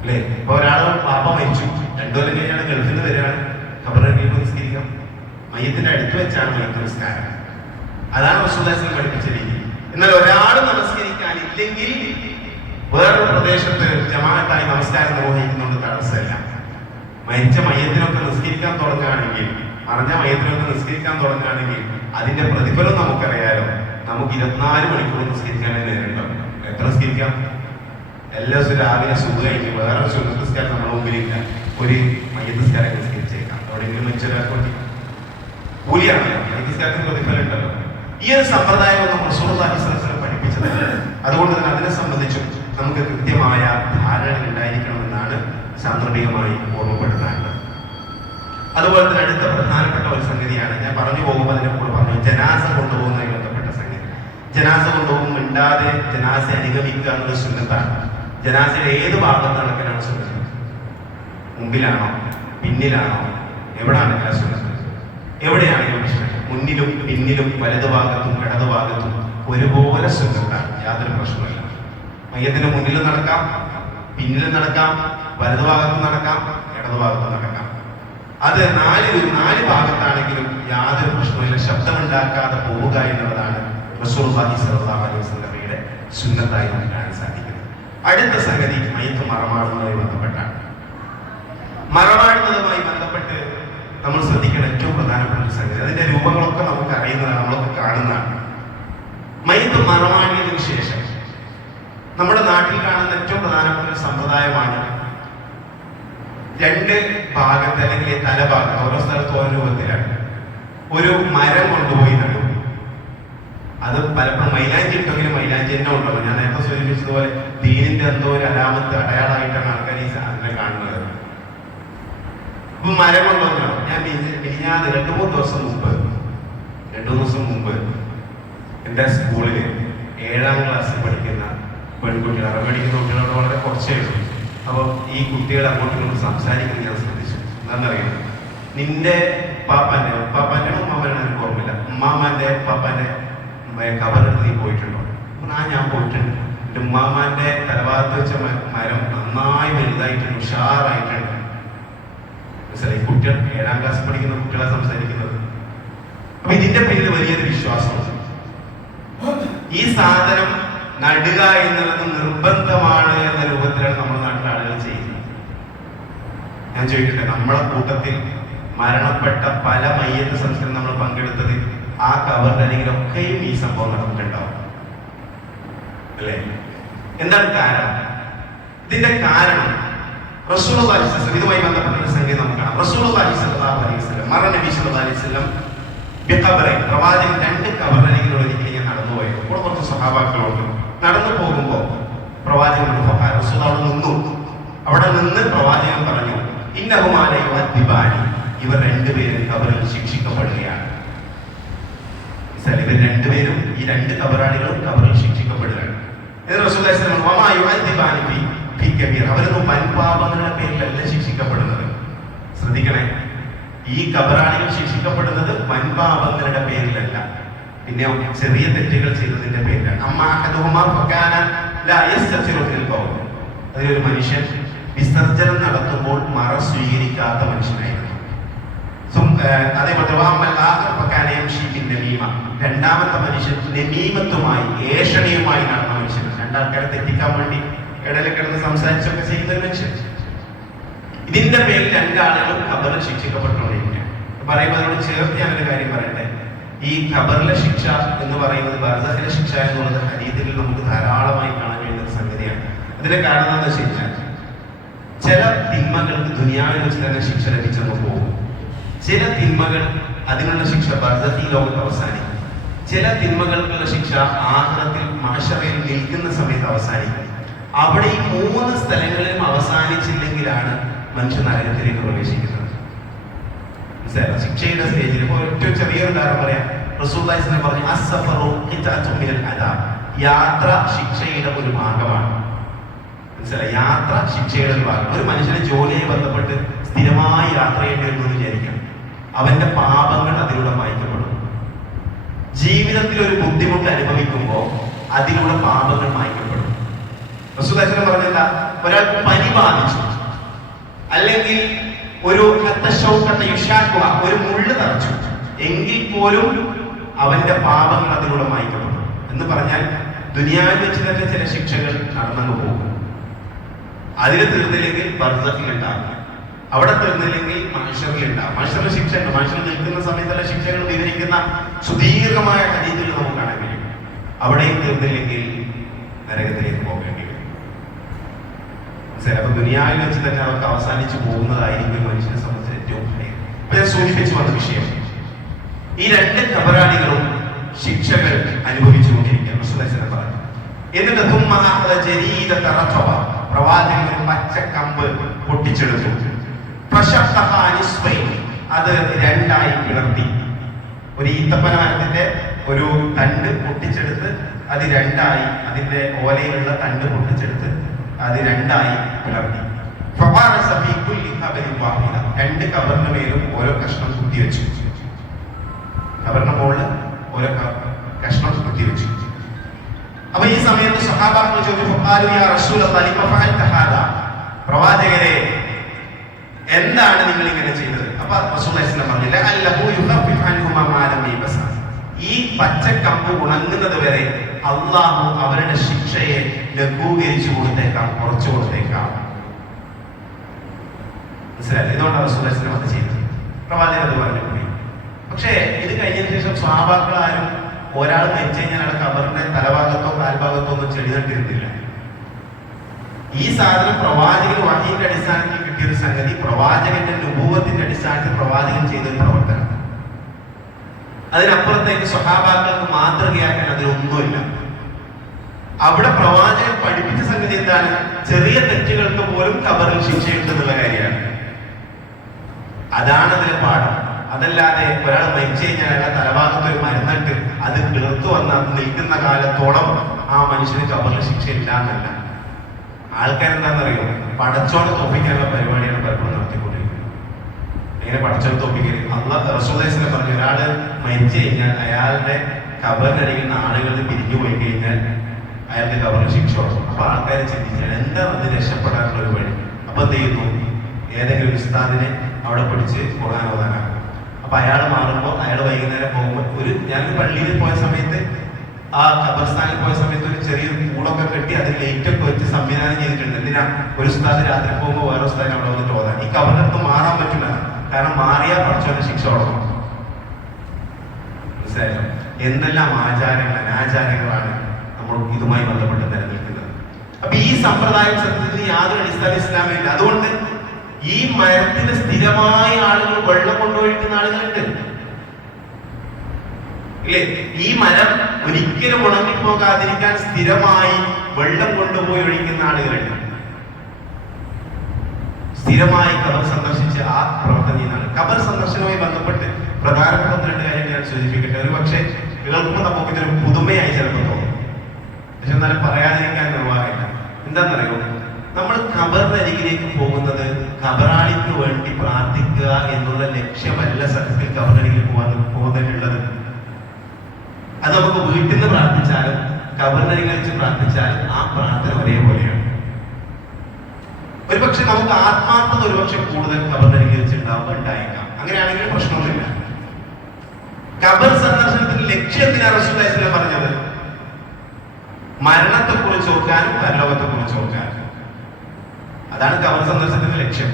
അല്ലേ. ഇപ്പൊ ഒരാൾ വാപ്പ മരിച്ചു, 2 കൊല്ലം കഴിഞ്ഞാണ് ഗൾഫിൽ നിന്ന് വരികയാണ്, ഖബറിനരികിൽ നിസ്കരിക്കാം. മയ്യത്തിന്റെ അടുത്ത് വെച്ചാണ് മയ്യത്ത് നമസ്കാരം. അതാണ് റസൂലുള്ളാഹി സ്വല്ലല്ലാഹു അലൈഹി വസല്ലം പഠിപ്പിച്ച രീതി. എന്നാൽ ഒരാൾ നമസ്കരിക്കാനില്ലെങ്കിൽ വേറൊരു പ്രദേശത്ത് ജമാഅത്തായി നമസ്കാരം നിർവഹിക്കുന്നുണ്ട്, തടസ്സമില്ല. മരിച്ച മയ്യത്തിനൊക്കെ നിസ്കരിക്കാൻ തുടങ്ങുകയാണെങ്കിൽ, മറിഞ്ഞ മയ്യത്തിനൊക്കെ നിസ്കരിക്കാൻ തുടങ്ങുകയാണെങ്കിൽ അതിന്റെ പ്രതിഫലം നമുക്കറിയാലോ. നമുക്ക് 24 മണിക്കൂർ നിസ്കരിക്കാൻ നേരിട്ടുണ്ടാവും. എത്ര നിസ്കരിക്കാം? എല്ലാ ദിവസവും രാവിലെ സുബഹ് കഴിഞ്ഞ് വേറൊരു സുന്നത്ത് നിസ്കാരം നമ്മുടെ മുമ്പിലില്ല, ഒരു മയ്യത്ത് നിസ്കാരം നിസ്കരിച്ചേക്കാം. എവിടെയെങ്കിലും വെച്ചൊരാൾക്ക് കൂലിയാണ്, മയ്യത്ത് നിസ്കാരത്തിന് പ്രതിഫലം ഉണ്ടല്ലോ. ഈ ഒരു സമ്പ്രദായം ഒന്നും റസൂലുള്ളാഹി സ്വല്ലല്ലാഹു അലൈഹി വസല്ലം പഠിപ്പിച്ചതല്ല. അതുകൊണ്ട് തന്നെ അതിനെ സംബന്ധിച്ചും നമുക്ക് കൃത്യമായ ധാരണ ഉണ്ടായിരിക്കണമെന്നാണ് സാന്ദർഭികമായി ഓർമ്മപ്പെടുത്താനുള്ളത്. അതുപോലെ തന്നെ അടുത്ത പ്രധാനപ്പെട്ട ഒരു സംഗതിയാണ്, ഞാൻ പറഞ്ഞു പോകുമ്പോൾ അതിനെ കൂടെ പറഞ്ഞു, ജനാസ കൊണ്ടുപോകുന്നതിന് ബന്ധപ്പെട്ട സംഗതി. ജനാസ കൊണ്ടുപോകും മിണ്ടാതെ ജനാസ അനുഗമിക്കുക എന്നത് സുന്നത്താണ്. ജനാസയുടെ ഏത് ഭാഗത്ത് നടക്കാനാണ് സുന്നത്ത്? മുമ്പിലാണോ പിന്നിലാണോ എവിടെയാണെങ്കിലും സുന്നത്ത്. എവിടെയാണെങ്കിലും പ്രശ്നം. മുന്നിലും പിന്നിലും വലതുഭാഗത്തും ഇടതുഭാഗത്തും ഒരുപോലെ സുന്നത്താണ്, യാതൊരു പ്രശ്നമില്ല. മയ്യത്തിന്റെ മുന്നിലും നടക്കാം, പിന്നിലും നടക്കാം, വലതുഭാഗത്തും നടക്കാം, ഇടതുഭാഗത്തും നടക്കാം. അത് നാല് ഭാഗത്താണെങ്കിലും യാതൊരു പ്രശ്നമില്ല. ശബ്ദമുണ്ടാക്കാതെ പോവുക എന്നുള്ളതാണ് റസൂലുള്ളാഹി സ്വല്ലല്ലാഹു അലൈഹി വസല്ലമയുടെ സുന്നത്തായി നമുക്ക് കാണാൻ സാധിക്കുന്നത്. അടുത്ത സംഗതി മയ്യത്ത് മറമാടുന്നതുമായി ബന്ധപ്പെട്ടാണ്. മറമാടുന്നതുമായി ബന്ധപ്പെട്ട് നമ്മൾ ശ്രദ്ധിക്കേണ്ട ഏറ്റവും പ്രധാനപ്പെട്ട ഒരു സംഗതി, അതിന്റെ രൂപം രൂപങ്ങളൊക്കെ നമുക്ക് അറിയുന്നതാണ്, നമ്മളൊക്കെ കാണുന്നതാണ്. മയ്യിത്ത് മറമാടിയതിനു ശേഷം നമ്മുടെ നാട്ടിൽ കാണുന്ന ഏറ്റവും പ്രധാനപ്പെട്ട ഒരു സമ്പ്രദായമാണ് രണ്ട് ഭാഗത്ത് അല്ലെങ്കിൽ തലഭാഗത്ത് ഓരോ സ്ഥലത്ത് ഓരോ രൂപത്തിലാണ് ഒരു മരം കൊണ്ടുപോയി നടും. അത് പലപ്പോഴും മൈലാഞ്ചി ഇട്ടെങ്കിലും മൈലാഞ്ചി തന്നെ ഉണ്ടാവും. ഞാൻ നേരത്തെ സൂചിപ്പിച്ചതുപോലെ ദീനിന്റെ എന്തോ ഒരു അലാമത്ത് അടയാളമായിട്ടാണ് ആൾക്കാർ ഈ സാധനം കാണുന്നത്. അപ്പൊ മരം കൊണ്ടുവന്നോ, ഞാൻ മിനിഞ്ഞാന്ന് 2-3 ദിവസം മുമ്പ് എൻ്റെ സ്കൂളില് 7ാം ക്ലാസ്സിൽ പഠിക്കുന്ന പെൺകുട്ടികൾ, പഠിക്കുന്ന കുട്ടികളോട് വളരെ കുറച്ചേ ഉള്ളൂ. അപ്പോൾ ഈ കുട്ടികൾ അങ്ങോട്ടും ഇങ്ങോട്ടും സംസാരിക്കുന്നത് ഞാൻ ശ്രദ്ധിച്ചു. എന്താണെന്നറിയാം, നിന്റെ ഉപ്പാപ്പാന്റെ ഉമ്മാമ്മനാണ് എനിക്ക് ഓർമ്മയില്ല, ഉമ്മാമാന്റെ ഉപ്പാപ്പാന്റെ കബറെടുത്ത് നീ പോയിട്ടുണ്ടോ? ഞാൻ പോയിട്ടുണ്ട്. എൻ്റെ ഉമ്മാമാന്റെ തലഭാഗത്ത് വെച്ച മരം നന്നായി വലുതായിട്ടുണ്ട്, ഉഷാറായിട്ടുണ്ട്. മനസ്സിലായി? കുട്ടികൾ 7ാം ക്ലാസ്സിൽ പഠിക്കുന്ന കുട്ടികളെ സംസാരിക്കുന്നത്. അപ്പൊ ഇതിന്റെ പേരിൽ വലിയൊരു വിശ്വാസമുണ്ട്. ഈ സാധനം നടുക എന്നുള്ളത് നിർബന്ധമാണ് എന്ന രൂപത്തിലാണ് നമ്മുടെ നാട്ടിലെ ആളുകൾ ചെയ്യുന്നത്. ഞാൻ ചോദിക്കട്ടെ, നമ്മളെ കൂട്ടത്തിൽ മരണപ്പെട്ട പല മയ്യത്ത് സംസ്കരണം നമ്മൾ പങ്കെടുത്തത് ആ കവറിൽ അല്ലെങ്കിൽ ഒക്കെയും ഈ സംഭവം നടന്നിട്ടുണ്ടാവും അല്ലേ? എന്താണ് കാരണം? ഇതിന്റെ കാരണം റസൂലുള്ളാഹി സ്വല്ലല്ലാഹു അലൈഹി വസല്ലം, ഇതുമായി ബന്ധപ്പെട്ട ഒരു സംഗതി നമുക്ക് കാണാം. റസൂലുള്ളാഹി സ്വല്ലല്ലാഹു അലൈഹി വസല്ലം നബി സ്വല്ലല്ലാഹു അലൈഹി വസല്ലം പ്രവാചകൻ 2 കബറിനരികിലൂടെ ഒരിക്കലും ഞാൻ നടന്നുപോയി. കൂടെ കുറച്ച് സ്വഹാബാക്കളുണ്ട്. നടന്നു പോകുമ്പോൾ പ്രവാചകൻ റസൂൽ അവിടെ നിന്നു. അവിടെ നിന്ന് പ്രവാചകൻ പറഞ്ഞു, ഇന്നഹുമാലയുദ്ദിബാനി, ഇവർ 2 പേരും കബറിൽ ശിക്ഷിക്കപ്പെടുകയാണ്. ഇവർ 2 പേരും, ഈ 2 കബറാളികളും കബറിൽ ശിക്ഷിക്കപ്പെടുകയാണ്. അവരൊന്നും വൻപാപങ്ങളുടെ പേരിലല്ല ശിക്ഷിക്കപ്പെടുന്നത്. ശ്രദ്ധിക്കണേ, ഈ കബറാളികൾ ശിക്ഷിക്കപ്പെടുന്നത് വൻപാപങ്ങളുടെ പേരിലല്ല, പിന്നെ ചെറിയ തെറ്റുകൾ ചെയ്തതിന്റെ പേരിലാണ്. അതിലൊരു മനുഷ്യൻ വിസർജനം നടത്തുമ്പോൾ മറ സ്വീകരിക്കാത്ത മനുഷ്യനായിരുന്നു. അതേപോലെ രണ്ടാമത്തെ മനുഷ്യൻ നമീമത്തുമായി, ഏഷണിയുമായി നടന്ന മനുഷ്യൻ. 2 ആൾക്കാരെ തെറ്റിക്കാൻ വേണ്ടി ഇടയിൽ കിടന്ന് സംസാരിച്ചൊക്കെ ചെയ്യുന്ന ഒരു മനുഷ്യൻ. ഇതിന്റെ പേരിൽ 2 ആളുകളും ഖബറിൽ ശിക്ഷിക്കപ്പെട്ടുകൊണ്ടിരിക്കുകയാണ്. പറയുമ്പോൾ അതിനോട് ചേർത്ത് ഞാനൊരു കാര്യം പറയട്ടെ. ഈ ഖബറിലെ ശിക്ഷ എന്ന് പറയുന്നത് ബർസഖിലെ ശിക്ഷ എന്നുള്ളത് ഹദീസിൽ നമുക്ക് ധാരാളമായി കാണാൻ വേണ്ട ഒരു സംഗതിയാണ്. അതിന്റെ കാരണം എന്താണെന്ന് വെച്ച് കഴിഞ്ഞാൽ, ചില തിന്മകൾക്ക് ദുനിയാവിൽ വെച്ച് തന്നെ ശിക്ഷ ലഭിച്ചെന്ന് പോകും. ചില തിന്മകൾ അതിനുള്ള ശിക്ഷ ബർസഖി ലോകത്ത് അവസാനിക്കും. ചില തിന്മകൾക്കുള്ള ശിക്ഷ ആഖിറത്തിൽ മഹ്ശറിൽ നിൽക്കുന്ന സമയത്ത് അവസാനിക്കും. അവിടെ ഈ 3 സ്ഥലങ്ങളിലും അവസാനിച്ചില്ലെങ്കിലാണ് മനുഷ്യ നരകത്തിലേക്ക് പ്രവേശിക്കുന്നത്. ശിക്ഷയുടെ സ്റ്റേജിൽ ഇപ്പോൾ ഏറ്റവും ചെറിയൊരു ഉദാഹരണം പറയാം. റസൂലുള്ളാഹി സ്വല്ലല്ലാഹു അലൈഹി വസല്ലം പറഞ്ഞു, അസ്സഫറു ഖിത്അത്തുൻ മിനൽ അദാബ്, യാത്ര ശിക്ഷയുടെ ഒരു ഭാഗമാണ്. മനസ്സിലായി? യാത്ര ശിക്ഷയുടെ ഒരു ഭാഗം. ഒരു മനുഷ്യനെ ജോലിയെ ബന്ധപ്പെട്ട് സ്ഥിരമായി യാത്ര ചെയ്യേണ്ടി വരുമെന്ന് വിചാരിക്കാം, അവന്റെ പാപങ്ങൾ അതിലൂടെ മായ്ക്കപ്പെടും. ജീവിതത്തിൽ ഒരു ബുദ്ധിമുട്ട് അനുഭവിക്കുമ്പോൾ അതിലൂടെ പാപങ്ങൾ മായ്ക്കപ്പെടും. റസൂലുള്ളാഹി സ്വല്ലല്ലാഹു അലൈഹി വസല്ലം പറഞ്ഞ ഒരാൾക്ക് പനി ബാധിച്ചു, അല്ലെങ്കിൽ ഒരു ഒരു മുള്ളു തറച്ചു, എങ്കിൽ പോലും അവന്റെ പാപങ്ങൾ അതിലൂടെ മായ്ക്കപ്പെടും. എന്ന് പറഞ്ഞാൽ ദുനിയാവിൽ വെച്ച് തന്നെ ചില ശിക്ഷകൾ നടന്നു പോകും. അതിൽ തീർന്നില്ലെങ്കിൽ ബർസഖിൽ ഉണ്ടാകും, അവിടെ തീർന്നില്ലെങ്കിൽ മഹ്ശറിൽ ഉണ്ടാകും. മഹ്ശറിൽ ശിക്ഷ ഉണ്ട്. മഹ്ശറിൽ നിൽക്കുന്ന സമയത്തുള്ള ശിക്ഷകൾ വിവരിക്കുന്ന സുദീർഘമായ ഹദീസുകൾ നമുക്ക് കാണാൻ കഴിയും. അവിടെയും തീർന്നില്ലെങ്കിൽ നരകത്തിലേക്ക് പോകേണ്ടി വരും. അപ്പൊ ദുനിയാവിൽ വെച്ച് തന്നെ അവർക്ക് അവസാനിച്ചു പോകുന്നതായിരിക്കും മനുഷ്യനെ സംബന്ധിച്ച് ഏറ്റവും ഭയം. അപ്പൊ ഞാൻ സൂചിപ്പിച്ചു വന്ന വിഷയം, ഈ 2 കബറാളികളും ശിക്ഷകൾ അനുഭവിച്ചുകൊണ്ടിരിക്കുകയാണ്. റസൂലുള്ളാഹി പറഞ്ഞു. എന്നിട്ട് പ്രവാചകൻ ഒരു പച്ച കമ്പ് പൊട്ടിച്ചെടുത്തു. അത് 2ആയി പിളർത്തി. ഒരു ഈത്തപ്പന മരത്തിന്റെ ഒരു തണ്ട് പൊട്ടിച്ചെടുത്ത് അത് 2ആയി, അതിന്റെ ഓലയിലുള്ള തണ്ട് പൊട്ടിച്ചെടുത്ത് അത് 2ആയി പിളർത്തി. 2 കബറിന് മേലും ഓരോ കഷ്ണം കുത്തിവെച്ചു. കബറിന് മുകളിൽ ഓരോ കഷ്ണം കുത്തിവെച്ചു. അപ്പൊ ഈ സമയത്ത് സ്വഹാബാക്കൾ ചോദിച്ചു, പ്രവാചകരെ, എന്താണ് നിങ്ങൾ ഇങ്ങനെ ചെയ്തത്? അപ്പൊ റസൂലുള്ളാഹി പറഞ്ഞില്ല, ഈ പച്ചക്കമ്പ് ഉണങ്ങുന്നത് വരെ അള്ളാഹു അവരുടെ ശിക്ഷയെ ലഘൂകരിച്ചു കൊടുത്തേക്കാം, കുറച്ചു കൊടുത്തേക്കാം. മനസ്സിലായി? ഇതുകൊണ്ടാണ് റസൂലുള്ളാഹി അത് ചെയ്തത്. പ്രവാചകൻ അത് പറഞ്ഞു പോയി. പക്ഷേ ഇത് കഴിഞ്ഞതിന് ശേഷം സ്വഹാബാക്കളാരും ഒരാൾ മരിച്ചു കഴിഞ്ഞാൽ അയാൾ ഖബറിന്റെ തലഭാഗത്തോ കാൽഭാഗത്തോ ഒന്നും ചെടി നട്ടിരുന്നില്ല. ഈ സാധനം പ്രവാചകൻ വഹീന്റെ അടിസ്ഥാനത്തിൽ കിട്ടിയൊരു സംഗതി, പ്രവാചകന്റെ നുബൂവത്തിന്റെ അടിസ്ഥാനത്തിൽ പ്രവാചകൻ ചെയ്തൊരു പ്രവർത്തനം. അതിനപ്പുറത്തേക്ക് സ്വഹാബാക്കൾക്ക് മാതൃകയാക്കാൻ അതിലൊന്നുമില്ല. അവിടെ പ്രവാചകൻ പഠിപ്പിച്ച സംഗതി എന്താണ്? ചെറിയ തെറ്റുകൾക്ക് പോലും ഖബറിൽ ശിക്ഷയുണ്ടെന്നുള്ള കാര്യമാണ്. അതാണ് അതിലെ പാഠം. അതല്ലാതെ ഒരാൾ മരിച്ചു കഴിഞ്ഞാൽ അയാളുടെ തലഭാഗത്ത് ഒരു മരുന്നിട്ട് അത് കിളിർത്തു വന്ന് അത് നിൽക്കുന്ന കാലത്തോളം ആ മനുഷ്യന് ഖബറിൽ ശിക്ഷയില്ല എന്നല്ല. ആൾക്കാരെന്താണെന്നറിയോ? പടച്ചോനെ തോപ്പിക്കാനുള്ള പരിപാടിയാണ് പലപ്പോഴും നടത്തിക്കൊണ്ടിരിക്കുന്നത്. എങ്ങനെ പടച്ചോനെ തോപ്പിക്കല്? അള്ളാഹ് റസൂലുള്ളാഹി പറഞ്ഞു, ഒരാള് മരിച്ചു കഴിഞ്ഞാൽ അയാളുടെ ഖബറിനരികിൽ ആളുകൾ പിരിഞ്ഞു പോയി കഴിഞ്ഞാൽ അയാൾക്ക് ഖബറിൽ ശിക്ഷ കൊടുക്കും. അപ്പൊ ആൾക്കാരെ ചിന്തിച്ചാൽ എന്താ അത് രക്ഷപ്പെടാനുള്ള ഒരു വഴി? അപ്പൊ എന്ത് ചെയ്യുന്നു? ഏതെങ്കിലും ഉസ്താദിനെ അവിടെ പിടിച്ച് ഖുർആൻ ഓതാനാണ്. അപ്പൊ അയാൾ മാറുമ്പോൾ അയാൾ വൈകുന്നേരം പോകുമ്പോൾ ഞാനൊരു പള്ളിയിൽ പോയ സമയത്ത്, ആ ഖബർസ്ഥാനിൽ പോയ സമയത്ത് ഒരു ചെറിയൊരു കൂടൊക്കെ കെട്ടി അതിൽ ലൈറ്റൊക്കെ വെച്ച് സംവിധാനം ചെയ്തിട്ടുണ്ട്. എന്തിനാ? ഒരു ഉസ്താദ് രാത്രി പോകുമ്പോൾ വേറെ ഉസ്താദിനെ അവിടെ വന്നിട്ട് ഓതാൻ. ഈ ഖബറിനടുത്ത് മാറാൻ പറ്റില്ല, കാരണം മാറിയാൽ പഠിച്ചവന്റെ ശിക്ഷ കൊടുക്കണം. മനസ്സിലായല്ലോ? എന്തെല്ലാം ആചാരങ്ങൾ അനാചാരങ്ങളാണ് നമ്മൾ ഇതുമായി ബന്ധപ്പെട്ട് നിലനിൽക്കുന്നത്. അപ്പൊ ഈ സമ്പ്രദായം സത്യത്തിൽ യാതൊരു അടിസ്ഥാന ഇസ്ലാമില്ല. അതുകൊണ്ട് ഈ മരത്തിന് സ്ഥിരമായ ആളുകൾ വെള്ളം കൊണ്ടുപോയിരിക്കുന്ന ആളുകളുണ്ട് ഇല്ലേ? ഈ മരം ഒരിക്കലും ഉണങ്ങിപ്പോകാതിരിക്കാൻ സ്ഥിരമായി വെള്ളം കൊണ്ടുപോയി ഒഴിക്കുന്ന ആളുകളുണ്ട്. സ്ഥിരമായി ഖബർ സന്ദർശിച്ച് ആ പ്രവർത്തനം ചെയ്യുന്നതാണ്. ഖബർ സന്ദർശനവുമായി ബന്ധപ്പെട്ട് പ്രധാനപ്പെട്ട 2 കാര്യങ്ങൾ ഞാൻ സൂചിപ്പിക്കട്ടെ. ഒരു പക്ഷേ കേൾക്കുമ്പോൾ നമുക്ക് ഇതൊരു പുതുമയായി ചിലപ്പോൾ തോന്നും, പക്ഷെ എന്നാലും പറയാതിരിക്കാൻ നിർവാഹമില്ല. എന്താണെന്നറിയോ? നമ്മൾ ഖബറിനരികിലേക്ക് പോകുന്നത് ഖബറാളിക്ക് വേണ്ടി പ്രാർത്ഥിക്കുക എന്നുള്ള ലക്ഷ്യമല്ല സത്യത്തിൽ ഖബറിനരികിൽ പോകുന്നതിനുള്ളത്. അത് നമുക്ക് വീട്ടിൽ നിന്ന് പ്രാർത്ഥിച്ചാലും ഖബറിനരികിൽ വെച്ച് പ്രാർത്ഥിച്ചാലും ആ പ്രാർത്ഥന ഒരേപോലെയാണ്. ഒരുപക്ഷെ നമുക്ക് ആത്മാർത്ഥത ഒരുപക്ഷെ കൂടുതൽ ഖബറിനരികിൽ വെച്ചുണ്ടാവുക ഉണ്ടായേക്കാം. അങ്ങനെയാണെങ്കിൽ പ്രശ്നമൊന്നുമില്ല. ഖബർ സന്ദർശനത്തിന്റെ ലക്ഷ്യം എന്തിനാണ് റസൂലുള്ളാഹി സ്വല്ലല്ലാഹു അലൈഹി വസല്ലം പറഞ്ഞത്? മരണത്തെ കുറിച്ച് ഓർക്കാനും പരലോകത്തെ കുറിച്ച് ഓർക്കാനും. അതാണ് ഖബർ സന്ദർശനത്തിന്റെ ലക്ഷ്യം.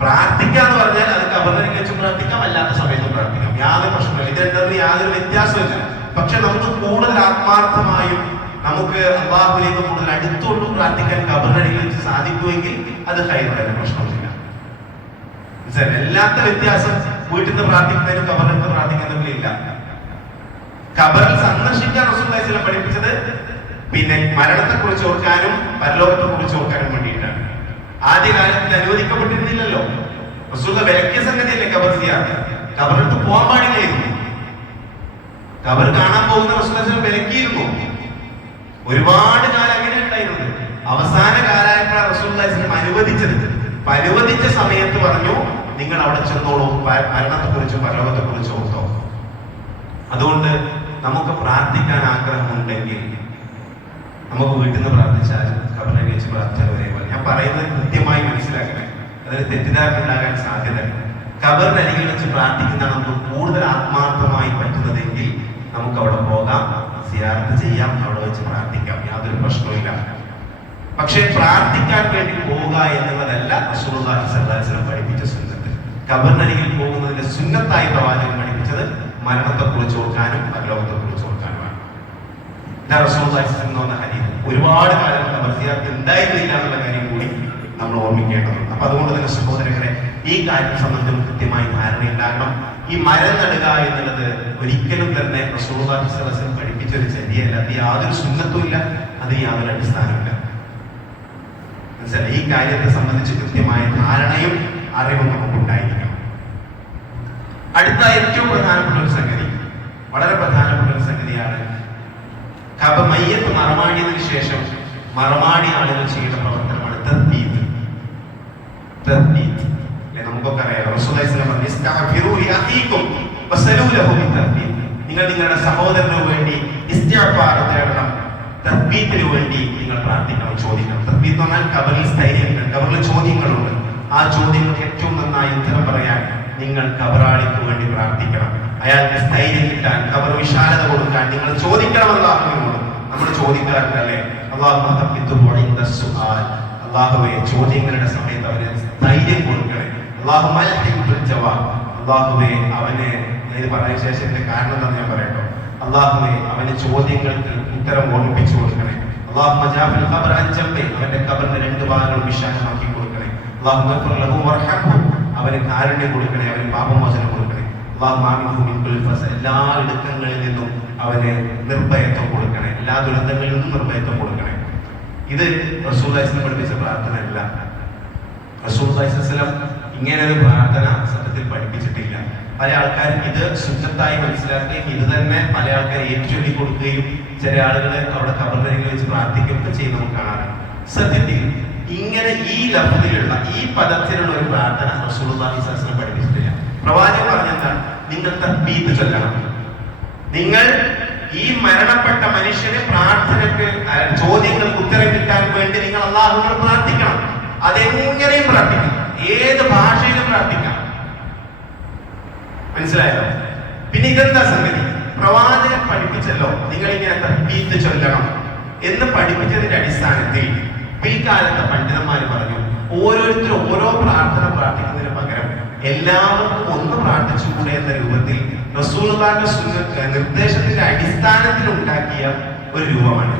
പ്രാർത്ഥിക്കാന്ന് പറഞ്ഞാൽ അത് ഖബറിനരികിൽ വെച്ച് പ്രാർത്ഥിക്കാം, അല്ലാത്ത സമയത്തും പ്രാർത്ഥിക്കാം, യാതൊരു പ്രശ്നമില്ല. ഇത് രണ്ടും യാതൊരു വ്യത്യാസമില്ല. പക്ഷെ നമുക്ക് കൂടുതൽ ആത്മാർത്ഥമായും നമുക്ക് അല്ലാഹുവിലേക്ക് കൂടുതൽ അടുത്തോട്ടും പ്രാർത്ഥിക്കാൻ ഖബറിനരികിൽ വെച്ച് സാധിക്കുമെങ്കിൽ അത് ഖൈറാണ്, പ്രശ്നമില്ല. എല്ലാത്ത വ്യത്യാസം വീട്ടിൽ നിന്ന് പ്രാർത്ഥിക്കുന്നതിനും ഖബറിൽ നിന്ന് പ്രാർത്ഥിക്കുന്നതിലും. ഖബറിൽ സന്ദർശിക്കാൻ റസൂലുള്ളാഹി സ്വല്ലല്ലാഹു അലൈഹി വസല്ലം പഠിപ്പിച്ചത് പിന്നെ മരണത്തെ കുറിച്ച് ഓർക്കാനും പരലോകത്തെ കുറിച്ച് ഓർക്കാനും വേണ്ടിയിട്ടാണ്. ആദ്യകാലത്തിൽ അനുവദിക്കപ്പെട്ടിരുന്നില്ലല്ലോ. റസൂലുള്ളാഹി വിലക്കിയ സംഗതിയല്ലേ ഖബർ സിയാറത്ത്. ഖബറിനടുത്ത് പോകാൻ പാടില്ലായിരുന്നു. ഖബർ കാണാൻ പോകുന്ന റസൂലുള്ളാഹി വിലക്കിയിരുന്നു. ഒരുപാട് കാലം അങ്ങനെ ഉണ്ടായിരുന്നത്. അവസാന കാലമായപ്പോഴാണ് റസൂലുള്ളാഹി സ്വല്ലല്ലാഹു അലൈഹി വസല്ലം അനുവദിച്ചത്. അനുവദിച്ച സമയത്ത് പറഞ്ഞു, നിങ്ങൾ അവിടെ ചെന്നോളൂ, മരണത്തെ കുറിച്ചും പരലോകത്തെ കുറിച്ചും ഓർത്തോ. അതുകൊണ്ട് നമുക്ക് പ്രാർത്ഥിക്കാൻ ആഗ്രഹമുണ്ടെങ്കിൽ നമുക്ക് വീട്ടിൽ നിന്ന് പ്രാർത്ഥിച്ചാലും ഖബറിനെ വെച്ച് പ്രാർത്ഥിച്ചാൽ ഒരേപോലെ. ഞാൻ പറയുന്നത് കൃത്യമായി മനസ്സിലാക്കണേ, അതിന് തെറ്റിദ്ധാരണ ഉണ്ടാകാൻ സാധ്യതയില്ല. ഖബറിനരികിൽ വെച്ച് പ്രാർത്ഥിക്കുന്നതാണ് നമുക്ക് കൂടുതൽ ആത്മാർത്ഥമായി പറ്റുന്നതെങ്കിൽ നമുക്ക് അവിടെ പോകാം, സിയാറത്ത് ചെയ്യാം, അവിടെ വെച്ച് പ്രാർത്ഥിക്കാം, യാതൊരു പ്രശ്നവുമില്ല. പക്ഷെ പ്രാർത്ഥിക്കാൻ വേണ്ടി പോവുക എന്നുള്ളതല്ല റസൂലുള്ളാഹി സ്വല്ലല്ലാഹു അലൈഹി വസല്ലം പഠിപ്പിച്ച സുന്നത്ത്. ഖബറിനരികിൽ പോകുന്നതിന്റെ സുന്നത്തായി പ്രവാചകൻ പഠിപ്പിച്ചത് മരണത്തെ കുറിച്ച് ഓർക്കാനും പരലോകത്തെ കുറിച്ച് ഓർക്കാനുമാണ്. റസൂലുള്ളാഹി സ്വല്ലല്ലാഹു അലൈഹി വസല്ലം ഹദീസ് ഒരുപാട് കാലം ഖബർ സിയാറത്ത് ഉണ്ടായിരുന്നില്ല എന്നുള്ള കാര്യം കൂടി നമ്മൾ ഓർമ്മിക്കേണ്ടതുണ്ട്. അപ്പൊ അതുകൊണ്ട് തന്നെ സഹോദരങ്ങളെ, ഈ കാര്യം സംബന്ധിച്ചും കൃത്യമായി ധാരണയുണ്ടാകണം. ഈ മരം നടുക എന്നുള്ളത് ഒരിക്കലും തന്നെ റസൂലുള്ളാഹി സ്വല്ലല്ലാഹു അലൈഹി വസല്ലം പഠിപ്പിച്ച ഒരു ചര്യയല്ല. അത് യാതൊരു സുന്നത്തും ഇല്ല, അത് യാതൊരു അടിസ്ഥാനമില്ല. മനസ്സിലായി? ഈ കാര്യത്തെ സംബന്ധിച്ച് കൃത്യമായ ധാരണയും അറിവും നമുക്കുണ്ടായിരിക്കണം. അടുത്ത ഏറ്റവും പ്രധാനപ്പെട്ട ഒരു സംഗതി, വളരെ പ്രധാനപ്പെട്ട ഒരു സംഗതിയാണ് മയ്യത്ത് മറമാടിയതിനു ശേഷം മറമാടി ആളുകൾ ചെയ്യുന്ന പ്രവർത്തനമാണ് തസ്ബീഹ്. നമുക്കൊക്കെ അറിയാം, റസൂലുള്ളാഹി സ്വല്ലല്ലാഹു അലൈഹി വസല്ലം നിങ്ങൾ നിങ്ങളുടെ സഹോദരന് വേണ്ടി ഇസ്തിഗ്ഫാർ തേടണം, തസ്ബീഹിന് വേണ്ടി നിങ്ങൾ പ്രാർത്ഥിക്കണം, ചോദിക്കണം. തസ്ബീഹ് എന്ന് പറഞ്ഞാൽ ഖബറിൽ സ്ഥൈര്യമുണ്ട്, ഖബറിൽ ചോദ്യങ്ങളുണ്ട്. ആ ചോദ്യങ്ങൾക്ക് ഏറ്റവും നന്നായി ഉത്തരം പറയാൻ നിങ്ങൾ ഖബറാളിക്ക് വേണ്ടി പ്രാർത്ഥിക്കണം. അയാൾക്ക് സ്ഥൈര്യം കിട്ടാൻ, ഖബർ വിശാലത കൊടുക്കാൻ നിങ്ങൾ ചോദിക്കണം. അല്ലാഹുവിനോട് നമ്മൾ ചോദിക്കാറുണ്ടല്ലേ, അല്ലാഹുവേ ചോദ്യങ്ങളുടെ സമയത്ത് അവന് ധൈര്യം കൊടുക്കണേ. അല്ലാഹുവേ അവനെ ഇത് പറഞ്ഞ ശേഷം ഇതിന്റെ കാരണം എന്താണെന്ന് ഞാൻ പറയട്ടോ. അള്ളാഹുവെ അവന് ചോദ്യങ്ങൾക്ക് ഉത്തരം ഓർമ്മിപ്പിച്ചു കൊടുക്കണേ. അള്ളാഹുമ്മ ജാഫിൽ ഖബർ അൻജംബൈ, അവന്റെ ഖബറിന്റെ രണ്ട് ഭാഗങ്ങളും വിശാലമാക്കി കൊടുക്കണേ. അള്ളാഹുമ്മ ഗ്ഫിർ ലഹു വർഹംഹു, അവന് കാരുണ്യം കൊടുക്കണേ, അവന് പാപമോചനം കൊടുക്കണേ. അള്ളാഹുമ്മ ആമിൻഹു മിൻ കുല്ലി ഫസൽ, എല്ലാ ഇടുക്കങ്ങളിൽ നിന്നും അവന് നിർഭയത്വം കൊടുക്കണേ, എല്ലാ ദുരന്തങ്ങളിൽ നിന്നും നിർഭയത്വം കൊടുക്കണേ. ഇത് റസൂലുള്ളാഹി സ്വല്ലല്ലാഹു അലൈഹി വസല്ലം പഠിപ്പിച്ച പ്രാർത്ഥനയല്ല. റസൂലുള്ളാഹി സ്വല്ലല്ലാഹു അലൈഹി വസല്ലം ഇങ്ങനെ ഒരു പ്രാർത്ഥന സത്യത്തിൽ പഠിപ്പിച്ചിട്ടില്ല. പല ആൾക്കാരും ഇത് സുന്നത്തായി മനസ്സിലാക്കുകയും ഇത് തന്നെ പല ആൾക്കാർ ഏറ്റുചൊല്ലി കൊടുക്കുകയും ചില ആളുകൾ അവിടെ ഖബറിനരികിൽ വെച്ച് പ്രാർത്ഥിക്കുകയൊക്കെ ചെയ്ത് നമുക്ക് കാണാറുണ്ട്. സത്യത്തിൽ ഇങ്ങനെ ഈ ലഫ്ദിലുള്ള ഈ പദത്തിലുള്ള ഒരു പ്രാർത്ഥന റസൂലുള്ളാഹി സ്വല്ലല്ലാഹു അലൈഹി വസല്ലം പഠിപ്പിച്ചിട്ടില്ല. പ്രവാചകൻ പറഞ്ഞെന്താണ്? നിങ്ങൾ തക്ബീർ ചൊല്ലണം. നിങ്ങൾ ഈ മരണപ്പെട്ട മനുഷ്യന് പ്രാർത്ഥനയ്ക്ക് ചോദ്യങ്ങൾക്ക് ഉത്തരം കിട്ടാൻ വേണ്ടി നിങ്ങൾ അല്ലാഹുവിനോട് പ്രാർത്ഥിക്കണം. അതെങ്ങനെയും പ്രാർത്ഥിക്കണം, ഏത് ഭാഷയിലും പ്രാർത്ഥിക്കാം. മനസ്സിലായോ? പിന്നെ ഇതെന്താ സംഗതി? പ്രവാചകൻ പഠിപ്പിച്ചല്ലോ നിങ്ങൾ ഇങ്ങനെ തക്ബീർ ചൊല്ലണം എന്ന് പഠിപ്പിച്ചതിന്റെ അടിസ്ഥാനത്തിൽ പിൽക്കാലത്തെ പണ്ഡിതന്മാർ പറഞ്ഞു, ഓരോരുത്തരും ഓരോ പ്രാർത്ഥന പ്രാർത്ഥിക്കുന്നതിന് പകരം എല്ലാവർക്കും ഒന്ന് പ്രാർത്ഥിച്ചുകൂടെ എന്ന രൂപത്തിൽ റസൂലുള്ളാഹിയുടെ നിർദ്ദേശത്തിന്റെ അടിസ്ഥാനത്തിൽ ഉണ്ടാക്കിയ ഒരു രൂപമാണ്.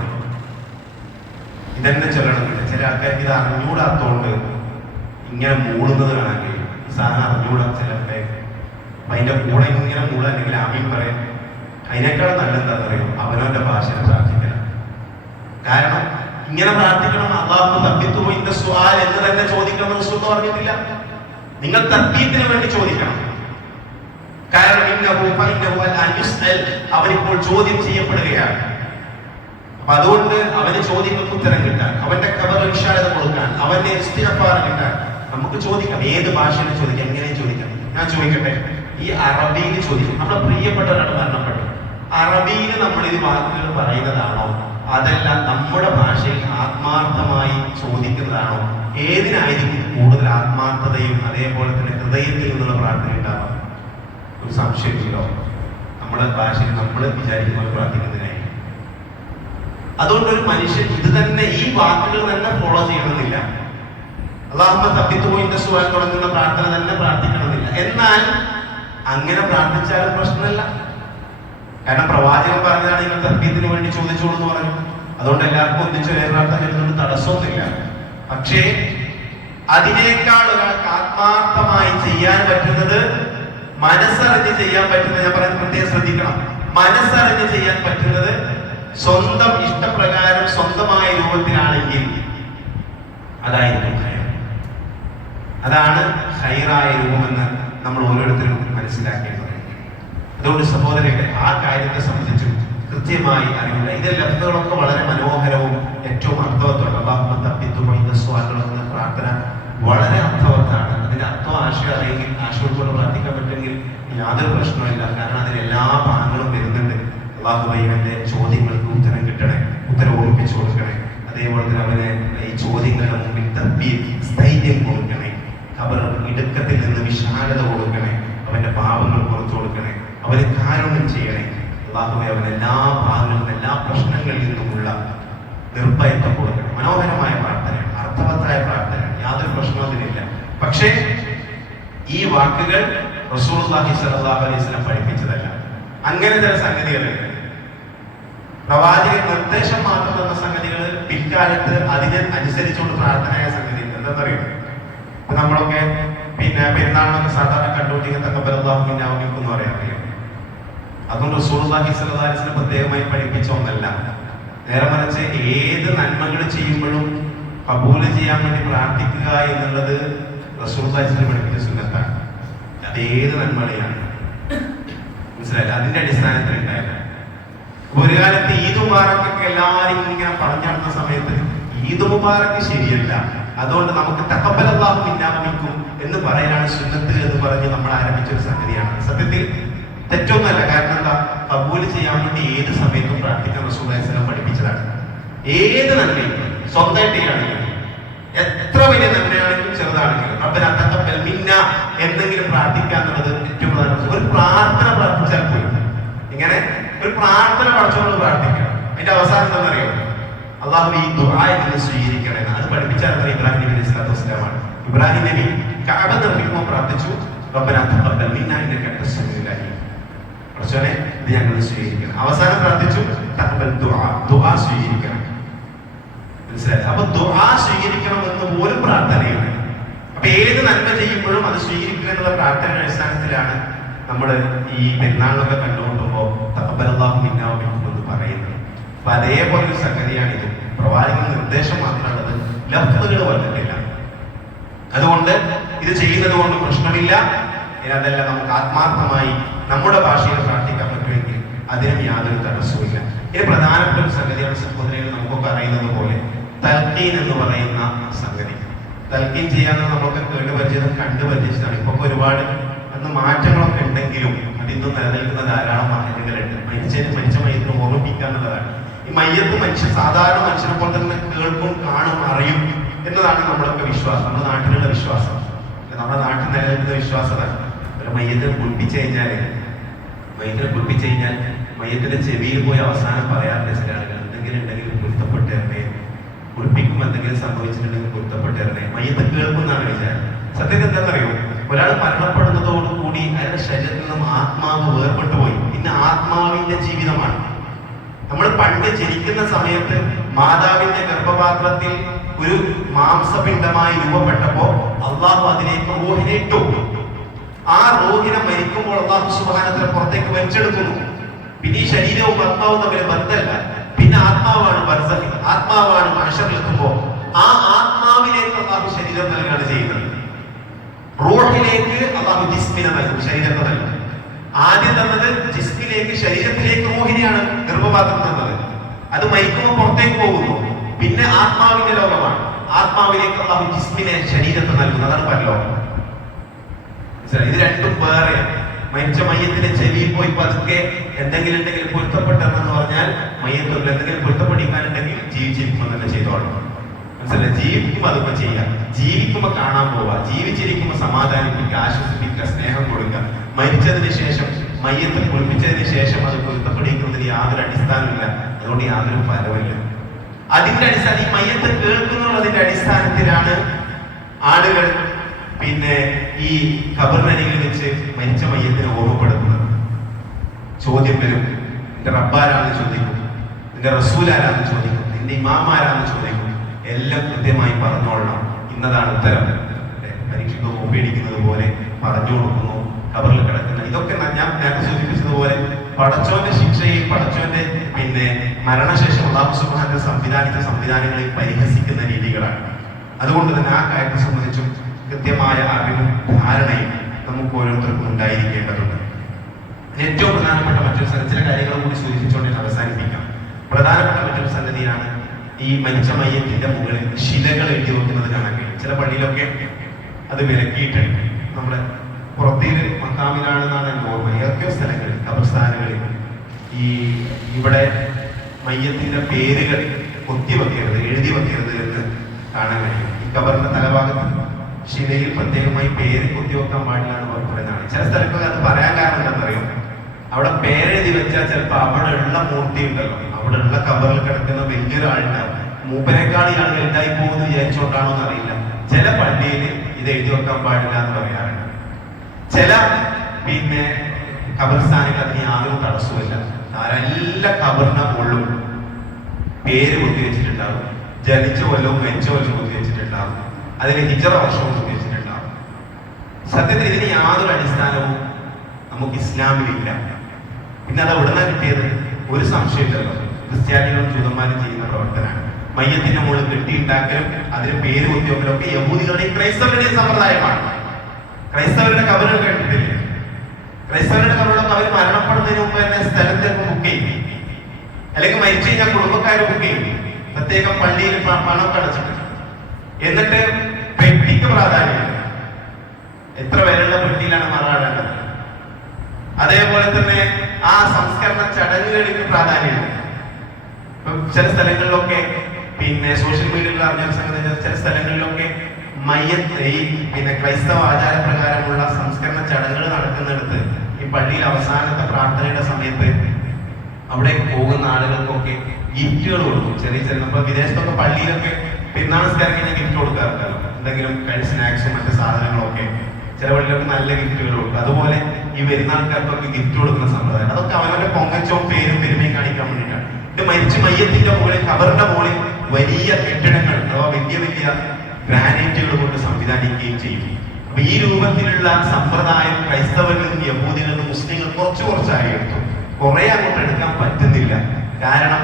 ഇതന്നെ ചൊല്ലണമെന്നില്ല. ചില ആൾക്കാർക്ക് ഇത് അറിഞ്ഞൂടാത്തോണ്ട് ഇങ്ങനെ മൂടുന്നത് കാണാൻ കഴിയും. സാധനം അറിഞ്ഞൂടാ ചിലർക്ക്, അപ്പൊ അതിന്റെ കൂടെ ഇങ്ങനെ മൂടാൻ അല്ലെങ്കിൽ ആമീൻ പറയാം. അതിനേക്കാൾ നല്ലതെന്താണെന്ന് അറിയോ? അവനവന്റെ ഭാഷയിൽ പ്രാർത്ഥിക്കണം. കാരണം ഇങ്ങനെ പ്രാർത്ഥിക്കണം, അല്ലാഹു തബ്ബിത്തു ഇന്ന സുആൽ എന്ന് തന്നെ ചോദിക്കണം എന്ന് റസൂൽ പറഞ്ഞിട്ടില്ല. നിങ്ങൾ തബ്ബീത്തിന് വേണ്ടി ചോദിക്കണം. കാരണം അവനിപ്പോൾ ചോദ്യം ചെയ്യപ്പെടുകയാണ്. അപ്പൊ അതുകൊണ്ട് അവന് ചോദ്യങ്ങൾക്ക് ഉത്തരം കിട്ടാൻ, അവന്റെ ഖബർ വിശാലത കൊടുക്കാൻ, അവന്റെ ഇസ്തിഗ്ഫാർ കിട്ടാൻ നമുക്ക് ചോദിക്കാം. ഏത് ഭാഷയിൽ ചോദിക്കാം, എങ്ങനെ ചോദിക്കാം? ഞാൻ ചോദിക്കട്ടെ, ഈ അറബിയിൽ ചോദിക്കും. നമ്മുടെ പ്രിയപ്പെട്ട ഒരാൾ മരണപ്പെട്ടു, അറബിയിൽ നമ്മൾ ഈ വാക്കുകൾ പറയുന്നതാണോ അതല്ല നമ്മുടെ ഭാഷയിൽ ആത്മാർത്ഥമായി ചോദിക്കുന്നതാണോ? ഏതിനായിരിക്കും കൂടുതൽ ആത്മാർത്ഥതയും അതേപോലെ തന്നെ ഹൃദയത്തിൽ നിന്നുള്ള പ്രാർത്ഥന ഉണ്ടാവാം? ഒരു സംശയമില്ലോ, നമ്മുടെ ഭാഷയിൽ നമ്മൾ വിചാരിക്കുന്ന പ്രാർത്ഥിക്കുന്നതിനായി. അതുകൊണ്ട് ഒരു മനുഷ്യൻ ഇത് തന്നെ ഈ വാക്കുകൾ തന്നെ ഫോളോ ചെയ്യണമെന്നില്ല. അല്ലാഹുമ്മ തബ്ബിത്തു ഇന്ന സുആൽ തുടങ്ങുന്ന പ്രാർത്ഥന തന്നെ പ്രാർത്ഥിക്കണമെന്നില്ല. എന്നാൽ അങ്ങനെ പ്രാർത്ഥിച്ചാലും പ്രശ്നമല്ല. കാരണം പ്രവാചകൻ പറഞ്ഞതാണ് നിങ്ങൾ തബ്ബീത്തിന് വേണ്ടി ചോദിച്ചോളൂ എന്ന് പറഞ്ഞു. അതുകൊണ്ട് എല്ലാവർക്കും ഒന്നിച്ച് ഒരേ പ്രാർത്ഥന ചെയ്യുന്നതുകൊണ്ട് തടസ്സമൊന്നുമില്ല. പക്ഷേ അതിനേക്കാൾ ഒരാൾക്ക് ആത്മാർത്ഥമായി ചെയ്യാൻ പറ്റുന്നത്, മനസ്സറിഞ്ഞ് ചെയ്യാൻ പറ്റുന്നത്, ഞാൻ പറയുന്നത് പ്രത്യേകം ശ്രദ്ധിക്കണം, മനസ്സറിഞ്ഞ് ചെയ്യാൻ പറ്റുന്നത് സ്വന്തം ഇഷ്ടപ്രകാരം സ്വന്തമായ രൂപത്തിലാണെങ്കിൽ അതായിരിക്കും ഖൈർ. അതാണ് ഖൈറായ രൂപമെന്ന് നമ്മൾ ഓരോരുത്തരും മനസ്സിലാക്കേണ്ടത്. അതുകൊണ്ട് സഹോദരങ്ങളെ, ആ കാര്യത്തെ സംബന്ധിച്ചും കൃത്യമായി അറിയില്ല. ഇതിന്റെ ലഫ്ദുകളൊക്കെ വളരെ മനോഹരവും ഏറ്റവും അർത്ഥവത്വമാണ്. അല്ലാഹുമ്മ തബ്ബിത്തു ഇന്ന സുആൽ എന്ന പ്രാർത്ഥന വളരെ അർത്ഥവത്താണ്. അതിന്റെ അർത്ഥം ആശയം അറിയെങ്കിൽ, ആശയത്തോടെ പ്രാർത്ഥിക്കാൻ പറ്റുമെങ്കിൽ യാതൊരു പ്രശ്നമില്ല. കാരണം അതിന് എല്ലാ ഭാഗങ്ങളും വരുന്നുണ്ട്. അല്ലാഹുവേ അവന്റെ ചോദ്യങ്ങൾക്ക് ഉത്തരം കിട്ടണേ, ഉത്തരം ഓർമ്മിപ്പിച്ചു കൊടുക്കണേ. അതേപോലെ തന്നെ അവന് ഈ ചോദ്യങ്ങളുടെ മുമ്പിൽ തബ്ബീർ സ്ഥൈര്യം കൊടുക്കണേ, ഖബർ ഇടുക്കത്തിൽ നിന്ന് വിശാലത കൊടുക്കണേ, അവന്റെ പാപങ്ങൾ പുറത്തു കൊടുക്കണേ, അവന് കാരുണ്യം ചെയ്യണേ. അല്ലാഹുവേ അവൻ എല്ലാ ഭാഗങ്ങളും എല്ലാ പ്രശ്നങ്ങളിൽ നിന്നുമുള്ള നിർഭയത്വം കൊടുക്കണം. മനോഹരമായ പ്രാർത്ഥനയാണ്, അർത്ഥവത്തായ പ്രാർത്ഥനയാണ്, യാതൊരു പ്രശ്നവും അതിനില്ല. പക്ഷേ ഈ വാക്കുകൾ റസൂലുള്ളാഹി സ്വല്ലല്ലാഹു അലൈഹി വസല്ലം പഠിപ്പിച്ചതല്ല. അങ്ങനെ ചില സംഗതികളുണ്ട്. പ്രവാചകൻ നിർദ്ദേശം മാത്രം തന്ന സംഗതികൾ പിൽക്കാലത്ത് അതിനെ അനുസരിച്ചുകൊണ്ട് പ്രാർത്ഥനയായ സംഗതി എന്താണെന്നറിയോ? ഇപ്പൊ നമ്മളൊക്കെ പിന്നെ പെരുന്നാളിനൊക്കെ സാധാരണ കണ്ടുപിടിക്കുന്ന തഖബ്ബലല്ലാഹു മിന്നാ വമിൻകും എന്ന് പറയാറില്ല. അതുകൊണ്ട് റസൂലുള്ളാഹി സ്വല്ലല്ലാഹു അലൈഹി വസല്ലം പ്രത്യേകമായി പഠിപ്പിച്ച ഒന്നല്ല. നേരെ മറിച്ച് ഏത് നന്മകൾ ചെയ്യുമ്പോഴും കബൂൽ ചെയ്യാൻ വേണ്ടി പ്രാർത്ഥിക്കുക എന്നുള്ളത് റസൂലുള്ളാഹി സ്വല്ലല്ലാഹു അലൈഹി വസല്ലം പഠിപ്പിച്ച സുന്നത്താണ്. അത് ഏത് നന്മകളെയാണ്, മനസ്സിലായില്ല? അതിന്റെ അടിസ്ഥാനത്തിൽ ഉണ്ടായില്ല. ഒരു കാലത്ത് ഈദ് മുബാറക്കൊക്കെ എല്ലാവരും ഇങ്ങനെ പറഞ്ഞു നടന്ന സമയത്ത് ഈദ് മുബാറക്ക് ശരിയല്ല, അതുകൊണ്ട് നമുക്ക് തഖബ്ബലല്ലാഹു മിന്നാ വമിൻകും എന്ന് പറയലാണ് സുന്നത്ത് എന്ന് പറഞ്ഞ് നമ്മൾ ആരംഭിച്ച ഒരു സംഗതിയാണ്. സത്യത്തിൽ തെറ്റൊന്നുമല്ല. കാരണം എന്താ? കബൂൽ ചെയ്യാൻ വേണ്ടി ഏത് സമയത്തും പ്രാർത്ഥിക്കാൻ റസൂലുള്ളാഹി സ്വല്ലല്ലാഹു അലൈഹി വസല്ലം പഠിപ്പിച്ചതാണ്. ഏത് നന്മയും സ്വന്തമായിട്ട് ചെയ്യുകയാണെങ്കിലും, എത്ര വലിയ നന്മയാണെങ്കിലും ചെറുതാണെങ്കിലും, റബ്ബനാ തഖബ്ബൽ മിന്നാ എന്തെങ്കിലും പ്രാർത്ഥിക്കുക എന്നുള്ളത് ഏറ്റവും പ്രധാനപ്പെട്ട ഒരു പ്രാർത്ഥന. പ്രാർത്ഥിച്ചാൽ പോലും ഇങ്ങനെ ഒരു പ്രാർത്ഥന പഠിച്ചുകൊണ്ട് പ്രാർത്ഥിക്കണം. അതിന്റെ അവസാനം എന്താണെന്നറിയോ? അള്ളാഹു ഈ ദുആ എന്ന് സ്വീകരിക്കണേ. അത് പഠിപ്പിച്ചാൽ ഇബ്രാഹിം നബി അലൈഹി സ്വലാത്തു വസ്സലാമാണ്. ഇബ്രാഹിം നബി കഅബ നിർമ്മിക്കുമ്പോൾ പ്രാർത്ഥിച്ചു, റബ്ബനാ തഖബ്ബൽ മിന്നാ ഇന്നക അൻത സമീഉൽ അലീം. കുറച്ചോനെ ഇത് ഞങ്ങൾ സ്വീകരിക്കണം. അവസാനം പ്രാർത്ഥിച്ചു തഖബ്ബൽ ദുആ സ്വീകരിക്കണം. മനസ്സിലായി? അപ്പൊ ദുആ സ്വീകരിക്കണം എന്ന് പോലും പ്രാർത്ഥനയാണ്. അപ്പൊ ഏത് നന്മ ചെയ്യുമ്പോഴും അത് സ്വീകരിക്കുക എന്നുള്ള പ്രാർത്ഥനയുടെ അടിസ്ഥാനത്തിലാണ് നമ്മൾ ഈ പെരുന്നാളിലൊക്കെ കണ്ടുകൊണ്ടുമ്പോൾ തഖബ്ബലല്ലാഹു മിന്നാ വ മിൻകും എന്ന് പറയുന്നത്. അപ്പൊ അതേപോലെ ഒരു സംഗതിയാണ് ഇത്. പ്രവാചകൻ നിർദ്ദേശം മാത്രമുള്ളത്, ലഫ്ളുകൾ വന്നിട്ടില്ല. അതുകൊണ്ട് ഇത് ചെയ്യുന്നത് കൊണ്ട് പ്രശ്നമില്ല. അതല്ല, നമുക്ക് ആത്മാർത്ഥമായി നമ്മുടെ ഭാഷയിൽ പ്രാർത്ഥിക്കാൻ പറ്റുമെങ്കിൽ അതിനും യാതൊരു തടസ്സവുമില്ല. ഇത് പ്രധാനപ്പെട്ട ഒരു സംഗതിയാണ് സഹോദരങ്ങൾ. നമുക്കൊക്കെ അറിയുന്നത് പോലെ തൽക്കീൻ എന്ന് പറയുന്ന സംഗതി, തൽക്കീൻ ചെയ്യാന്ന് നമുക്ക് കേട്ടുപരിചിതം കണ്ടുപരിചിതമാണ്. ഇപ്പൊ ഒരുപാട് അന്ന് മാറ്റങ്ങളൊക്കെ ഉണ്ടെങ്കിലും അതിന്നും നിലനിൽക്കുന്ന ധാരാളം മാറ്റങ്ങളുണ്ട്. മരിച്ച മയ്യത്തിന് ഓർമ്മിപ്പിക്കുക എന്നുള്ളതാണ്. ഈ മയ്യത്ത് സാധാരണ മനുഷ്യനെ പോലെ തന്നെ കേൾക്കും, കാണും, അറിയും എന്നതാണ് നമ്മളൊക്കെ വിശ്വാസം, നമ്മുടെ നാട്ടിലുള്ള വിശ്വാസം, നമ്മുടെ നാട്ടിൽ നിലനിൽക്കുന്ന വിശ്വാസത. ഒരു മയ്യത്തിനെ കുളിപ്പിച്ചു കഴിഞ്ഞാൽ മയ്യത്തിന്റെ ചെവിയിൽ പോയി അവസാനം പറയാറില്ല ചില ആളുകൾ. എന്തെങ്കിലും പൊരുത്തപ്പെട്ടേറണേ, കുളിപ്പിക്കുമ്പോൾ എന്തെങ്കിലും സംഭവിച്ചിട്ടുണ്ടെങ്കിൽ പൊരുത്തപ്പെട്ടേറണേ. മയ്യത്ത് കേൾക്കുന്നാണ് വിചാരം. സത്യത്തിൽ എന്താണെന്നറിയോ, ഒരാൾ മരണപ്പെടുന്നതോടുകൂടി അയാളുടെ ശരീരത്തിൽ നിന്നും ആത്മാവ് വേർപെട്ടു പോയി. പിന്നെ ആത്മാവിന്റെ ജീവിതമാണ്. നമ്മൾ പണ്ട് ജനിക്കുന്ന സമയത്ത് മാതാവിന്റെ ഗർഭപാത്രത്തിൽ ഒരു മാംസപിണ്ഡമായി രൂപപ്പെട്ടപ്പോ അള്ളാഹു അതിലേക്ക് റൂഹിനെ ഇട്ടു. ആ റൂഹിനെ മരിക്കുമ്പോൾ അള്ളാഹു സുബ്ഹാനഹു പുറത്തേക്ക് വലിച്ചെടുക്കുന്നു. പിന്നെ ഈ ശരീരവും ആത്മാവും തമ്മിൽ ബന്ധമല്ല. പിന്നെ ആത്മാവാണ് ബർസഖ്, ആത്മാവാണ് മഹ്ശറിലെത്തുമ്പോ ആ ആത്മാവിലേക്ക് അള്ളാഹു ശരീരം നൽകുകയാണ് ചെയ്യുന്നത്. റൂഹിലേക്ക് അള്ളാഹു ജിസ്മിനെ നൽകും, ശരീരത്തെ നൽകും. ആദ്യം തന്നത് ജിസ്മിലേക്ക്, ശരീരത്തിലേക്ക് റൂഹിനെയാണ് ഗർഭപാത്രം തന്നത്. അത് മരിക്കുമ്പോൾ പുറത്തേക്ക് പോകുന്നു. പിന്നെ ആത്മാവിന്റെ ലോകമാണ്. ആത്മാവിലേക്ക് അള്ളാഹു ജിസ്മിനെ, ശരീരത്തെ നൽകുന്നു. അതാണ് പരലോകം. ഇത് രണ്ടും വേറെയാണ്. മരിച്ച മയ്യത്തിന്റെ ചെവിയിൽ പോയി പതുക്കെ എന്തെങ്കിലും പൊരുത്തപ്പെട്ടെന്ന് പറഞ്ഞാൽ മയ്യത്തുള്ള എന്തെങ്കിലും പൊരുത്തപ്പെടിക്കാനുണ്ടെങ്കിൽ ജീവിച്ചിരിക്കുമ്പോൾ തന്നെ ചെയ്തോളാം. മനസ്സിലായി? ജീവിക്കുമ്പോൾ അതൊക്കെ ചെയ്യാം. ജീവിക്കുമ്പോൾ കാണാൻ പോവുക, ജീവിച്ചിരിക്കുമ്പോൾ സമാധാനിപ്പിക്കുക, ആശ്വസിപ്പിക്കുക, സ്നേഹം കൊടുക്കുക. മരിച്ചതിന് ശേഷം, മയ്യത്ത് കുളിപ്പിച്ചതിന് ശേഷം അത് പൊരുത്തപ്പെടിക്കുന്നതിന് യാതൊരു അടിസ്ഥാനമില്ല. അതുകൊണ്ട് യാതൊരു ഫലമില്ല. അതിന്റെ അടിസ്ഥാനം, ഈ മയ്യത്ത് കേൾക്കുന്നുള്ളതിന്റെ അടിസ്ഥാനത്തിലാണ് ആളുകൾ പിന്നെ ഈ ഖബറിനരികിൽ വെച്ച് മരിച്ച മയ്യത്തിനെ ഓർമ്മപ്പെടുത്തുന്നത്. ചോദ്യം വരും, നിന്റെ റബ്ബാരാന്ന് ചോദിക്കും, നിന്റെ റസൂലാരാന്ന് ചോദിക്കും, നിന്റെ ഇമാമാരാന്ന് ചോദിക്കും. എല്ലാം കൃത്യമായി പറഞ്ഞോളണം. ഇന്നതാണ് ഉത്തരം. പരീക്ഷയ്ക്ക് കോപ്പിയടിക്കുന്നത് പോലെ പറഞ്ഞു കൊടുക്കുന്നു. ഖബറിൽ കിടക്കുന്ന ഇതൊക്കെ ഞാൻ നേരത്തെ സൂചിപ്പിച്ചതുപോലെ പടച്ചോന്റെ ശിക്ഷയിൽ, പടച്ചോന്റെ പിന്നെ മരണശേഷം അല്ലാഹു സുബ്ഹാനഹു സംവിധാനിച്ച സംവിധാനങ്ങളെ പരിഹസിക്കുന്ന രീതികളാണ്. അതുകൊണ്ട് തന്നെ ആ കാര്യത്തെ സംബന്ധിച്ചും കൃത്യമായ അറിവും ധാരണയും നമുക്ക് ഓരോരുത്തർക്കും ഉണ്ടായിരിക്കേണ്ടതുണ്ട്. ഏറ്റവും പ്രധാനപ്പെട്ട മറ്റൊരു ചില കാര്യങ്ങൾ കൂടി സൂചിപ്പിച്ചുകൊണ്ട് ഞാൻ അവസാനിപ്പിക്കാം. പ്രധാനപ്പെട്ട മറ്റൊരു സംഗതിയാണ് ഈ മരിച്ച മയ്യത്തിന്റെ മുകളിൽ ശിലകൾ എഴുതി വെക്കുന്നത് കാണാൻ കഴിയും. ചില പള്ളിയിലൊക്കെ അത് വിലക്കിയിട്ടുണ്ട്. നമ്മുടെ പുറത്തേക്ക് മക്കാമിലാണെന്നാണ് എൻ്റെ ഓർമ്മ. ഏതൊക്കെയോ സ്ഥലങ്ങളിൽ, ഖബർസ്ഥാനങ്ങളിൽ ഇവിടെ മയ്യത്തിന്റെ പേരുകൾ കൊത്തിവെക്കരുത്, എഴുതി വെക്കരുത് എന്ന് കാണാൻ കഴിയും. ഈ ഖബറിന്റെ തലഭാഗത്ത് ശിലയിൽ പ്രത്യേകമായി പേര് കുത്തിവെക്കാൻ പാടില്ല എന്ന് പറയുന്നതാണ്. ചില സ്ഥലങ്ങളിൽ അത് പറയാൻ കാരണം എന്താണെന്നറിയോ, അവിടെ പേരെഴുതി വെച്ചാൽ ചിലപ്പോൾ അവിടെ ഉള്ള മൂർത്തി ഉണ്ടല്ലോ, അവിടെ ഉള്ള ഖബറിൽ കിടക്കുന്ന വലിയൊരാളുണ്ടാവും, മൂപ്പനേക്കാൾ ഇയാൾ വലുതായി പോകുമെന്ന് വിചാരിച്ചുകൊണ്ടാണോ എന്നറിയില്ല. ചില പള്ളിയിൽ ഇത് എഴുതി വെക്കാൻ പാടില്ല എന്ന് പറയാറുണ്ട്. ചില പിന്നെ ഖബർസ്ഥാനികൾ അതിന് യാതൊരു തടസ്സവുമില്ല. എല്ലാ ഖബറിന്റെ മുകളിലും പേര് കുത്തിവെച്ചിട്ടുണ്ടാവും, ജനിച്ച കൊല്ലവും മരിച്ച കൊല്ലവും കുത്തിവെച്ചിട്ടുണ്ടാവും, അതിന് ഹിജറ വർഷവും കുത്തിവെച്ചിട്ടുണ്ടാവും. സത്യത്തിൽ ഇതിന് യാതൊരു അടിസ്ഥാനവും നമുക്ക് ഇസ്ലാമിലില്ല. പിന്നെ അത് എവിടെ നിന്നാണ് കിട്ടിയത്? ഒരു സംശയമില്ലല്ലോ, ക്രിസ്ത്യാനികളും ജൂതന്മാരും ചെയ്യുന്ന പ്രവർത്തനമാണ്. മയ്യത്തിന്റെ മുകളിൽ കെട്ടിയുണ്ടാക്കലും അതിന് പേര് കുത്തിവെക്കലും ഒക്കെ യഹൂദികളുടെയും ക്രൈസ്തവരുടെയും സമ്പ്രദായമാണ്. ക്രൈസ്തവരുടെ കബറുകൾ കേട്ടിട്ടില്ലേ? ക്രൈസ്തവരുടെ കബറുകളൊക്കെ അവർ മരണപ്പെടുന്നതിന് മുമ്പ് തന്നെ സ്ഥലത്തേക്ക് ബുക്ക് ചെയ്യും, അല്ലെങ്കിൽ മരിച്ചു കഴിഞ്ഞാൽ കുടുംബക്കാർ ബുക്ക് ചെയ്യും, പ്രത്യേകം പള്ളിയിൽ പണം അടച്ചിട്ട്. എന്നിട്ട് പെട്ടിക്ക് പ്രാധാന്യം, എത്ര പേരുള്ള പെട്ടിയിലാണ് മറാടേണ്ടത്. അതേപോലെ തന്നെ ആ സംസ്കരണ ചടങ്ങുകൾക്ക് പ്രാധാന്യമുണ്ട്. ചില സ്ഥലങ്ങളിലൊക്കെ പിന്നെ സോഷ്യൽ മീഡിയയിൽ അറിഞ്ഞ സംഗതി, ചില സ്ഥലങ്ങളിലൊക്കെ പിന്നെ ക്രൈസ്തവ ആചാരപ്രകാരമുള്ള സംസ്കരണ ചടങ്ങുകൾ നടക്കുന്നിടത്ത് ഈ പള്ളിയിൽ അവസാനത്തെ പ്രാർത്ഥനയുടെ സമയത്ത് അവിടെ പോകുന്ന ആളുകൾക്കൊക്കെ ഗിഫ്റ്റുകൾ കൊടുക്കും. ചെറിയ നമ്മൾ വിദേശത്തൊക്കെ പള്ളിയിലൊക്കെ പെരുന്നാൾ നിസ്കാരം കഴിഞ്ഞാൽ ഗിഫ്റ്റ് കൊടുക്കാറുണ്ടല്ലോ, എന്തെങ്കിലും സ്നാക്സും മറ്റു സാധനങ്ങളൊക്കെ. ചില പള്ളിയിലൊക്കെ നല്ല ഗിഫ്റ്റുകൾ കൊടുക്കും. അതുപോലെ ഈ വരുന്ന ആൾക്കാർക്കൊക്കെ ഗിഫ്റ്റ് കൊടുക്കുന്ന സമ്പ്രദായം. അതൊക്കെ അവനവന്റെ പൊങ്ങച്ചവും പേരും പെരുമയും കാണിക്കാൻ വേണ്ടിയിട്ടാണ്. ഇത് മരിച്ച മയ്യത്തിന്റെ മുകളിൽ, ഖബറിന്റെ മുകളിൽ വലിയ കെട്ടിടങ്ങൾ അഥവാ വലിയ വലിയ ഗ്രാനൈറ്റുകൾ കൊണ്ട് സംവിധാനിക്കുകയും ചെയ്യും. അപ്പൊ ഈ രൂപത്തിലുള്ള സമ്പ്രദായം ക്രൈസ്തവരിൽ നിന്നും യഹൂദികളിൽ നിന്നും മുസ്ലിങ്ങൾ കുറച്ചായി എടുത്തു. കുറെ അങ്ങോട്ട് എടുക്കാൻ പറ്റുന്നില്ല. കാരണം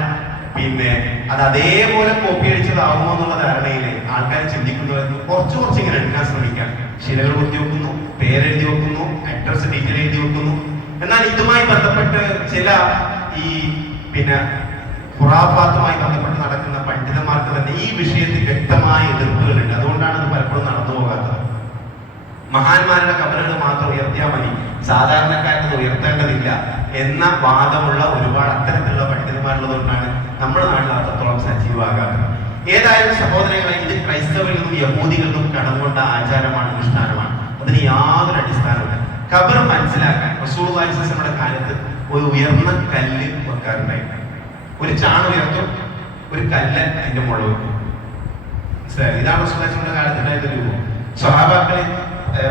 അത് അതേപോലെ കോപ്പി അടിച്ചതാവുമോ എന്നുള്ള ധാരണയില് ആൾക്കാർ ചിന്തിക്കുന്നവർക്ക് കുറച്ച് ഇങ്ങനെ എടുക്കാൻ ശ്രമിക്കാം. ശിലകൾ കുത്തി വെക്കുന്നു, പേരെഴുതി വെക്കുന്നു, അഡ്രസ് ഡീറ്റെയിൽ എഴുതി വെക്കുന്നു. എന്നാൽ ഇതുമായി ബന്ധപ്പെട്ട് ചില ഈ ഖുറാഫാത്തുമായി ബന്ധപ്പെട്ട് നടക്കുന്ന പണ്ഡിതന്മാർക്ക് തന്നെ ഈ വിഷയത്തിൽ വ്യക്തമായ എതിർപ്പുകളുണ്ട്. അതുകൊണ്ടാണ് അത് പലപ്പോഴും നടന്നു പോകാത്തത്. മഹാന്മാരുടെ കബറുകൾ മാത്രം ഉയർത്തിയാൽ മതി, സാധാരണക്കാരത് ഉയർത്തേണ്ടതില്ല എന്ന വാദമുള്ള ഒരുപാട് അത്തരത്തിലുള്ള പണ്ഡിതന്മാരുള്ളതുകൊണ്ടാണ് നമ്മുടെ നാട്ടിൽ അത്രത്തോളം സജീവമാകാത്തത്. ഏതായാലും സഹോദരങ്ങളെ, ഇത് ക്രൈസ്തവരിൽ നിന്നും യഹൂദികളിൽ നിന്നും കടന്നുകൊണ്ട ആചാരമാണ്, അനുഷ്ഠാനമാണ്. അതിന് യാതൊരു അടിസ്ഥാനമില്ല. ഖബർ മനസ്സിലാക്കാൻ റസൂലുള്ളാഹി സ്വല്ലല്ലാഹു അലൈഹി വസല്ലമയുടെ കാലത്ത് ഒരു ഉയർന്ന കല്ല് വെക്കാറുണ്ടായിരുന്നു. ഒരു ചാണ് ഉയർത്തും, ഒരു കല്ല് അതിന്റെ മുകളിൽ വെക്കും. മനസ്സിലായി? ഇതാണ് റസൂലുള്ളാഹി സ്വല്ലല്ലാഹു അലൈഹി വസല്ലമയുടെ കാലത്തുണ്ടായിരുന്ന രൂപം. സ്വഹാബാക്കളിൽ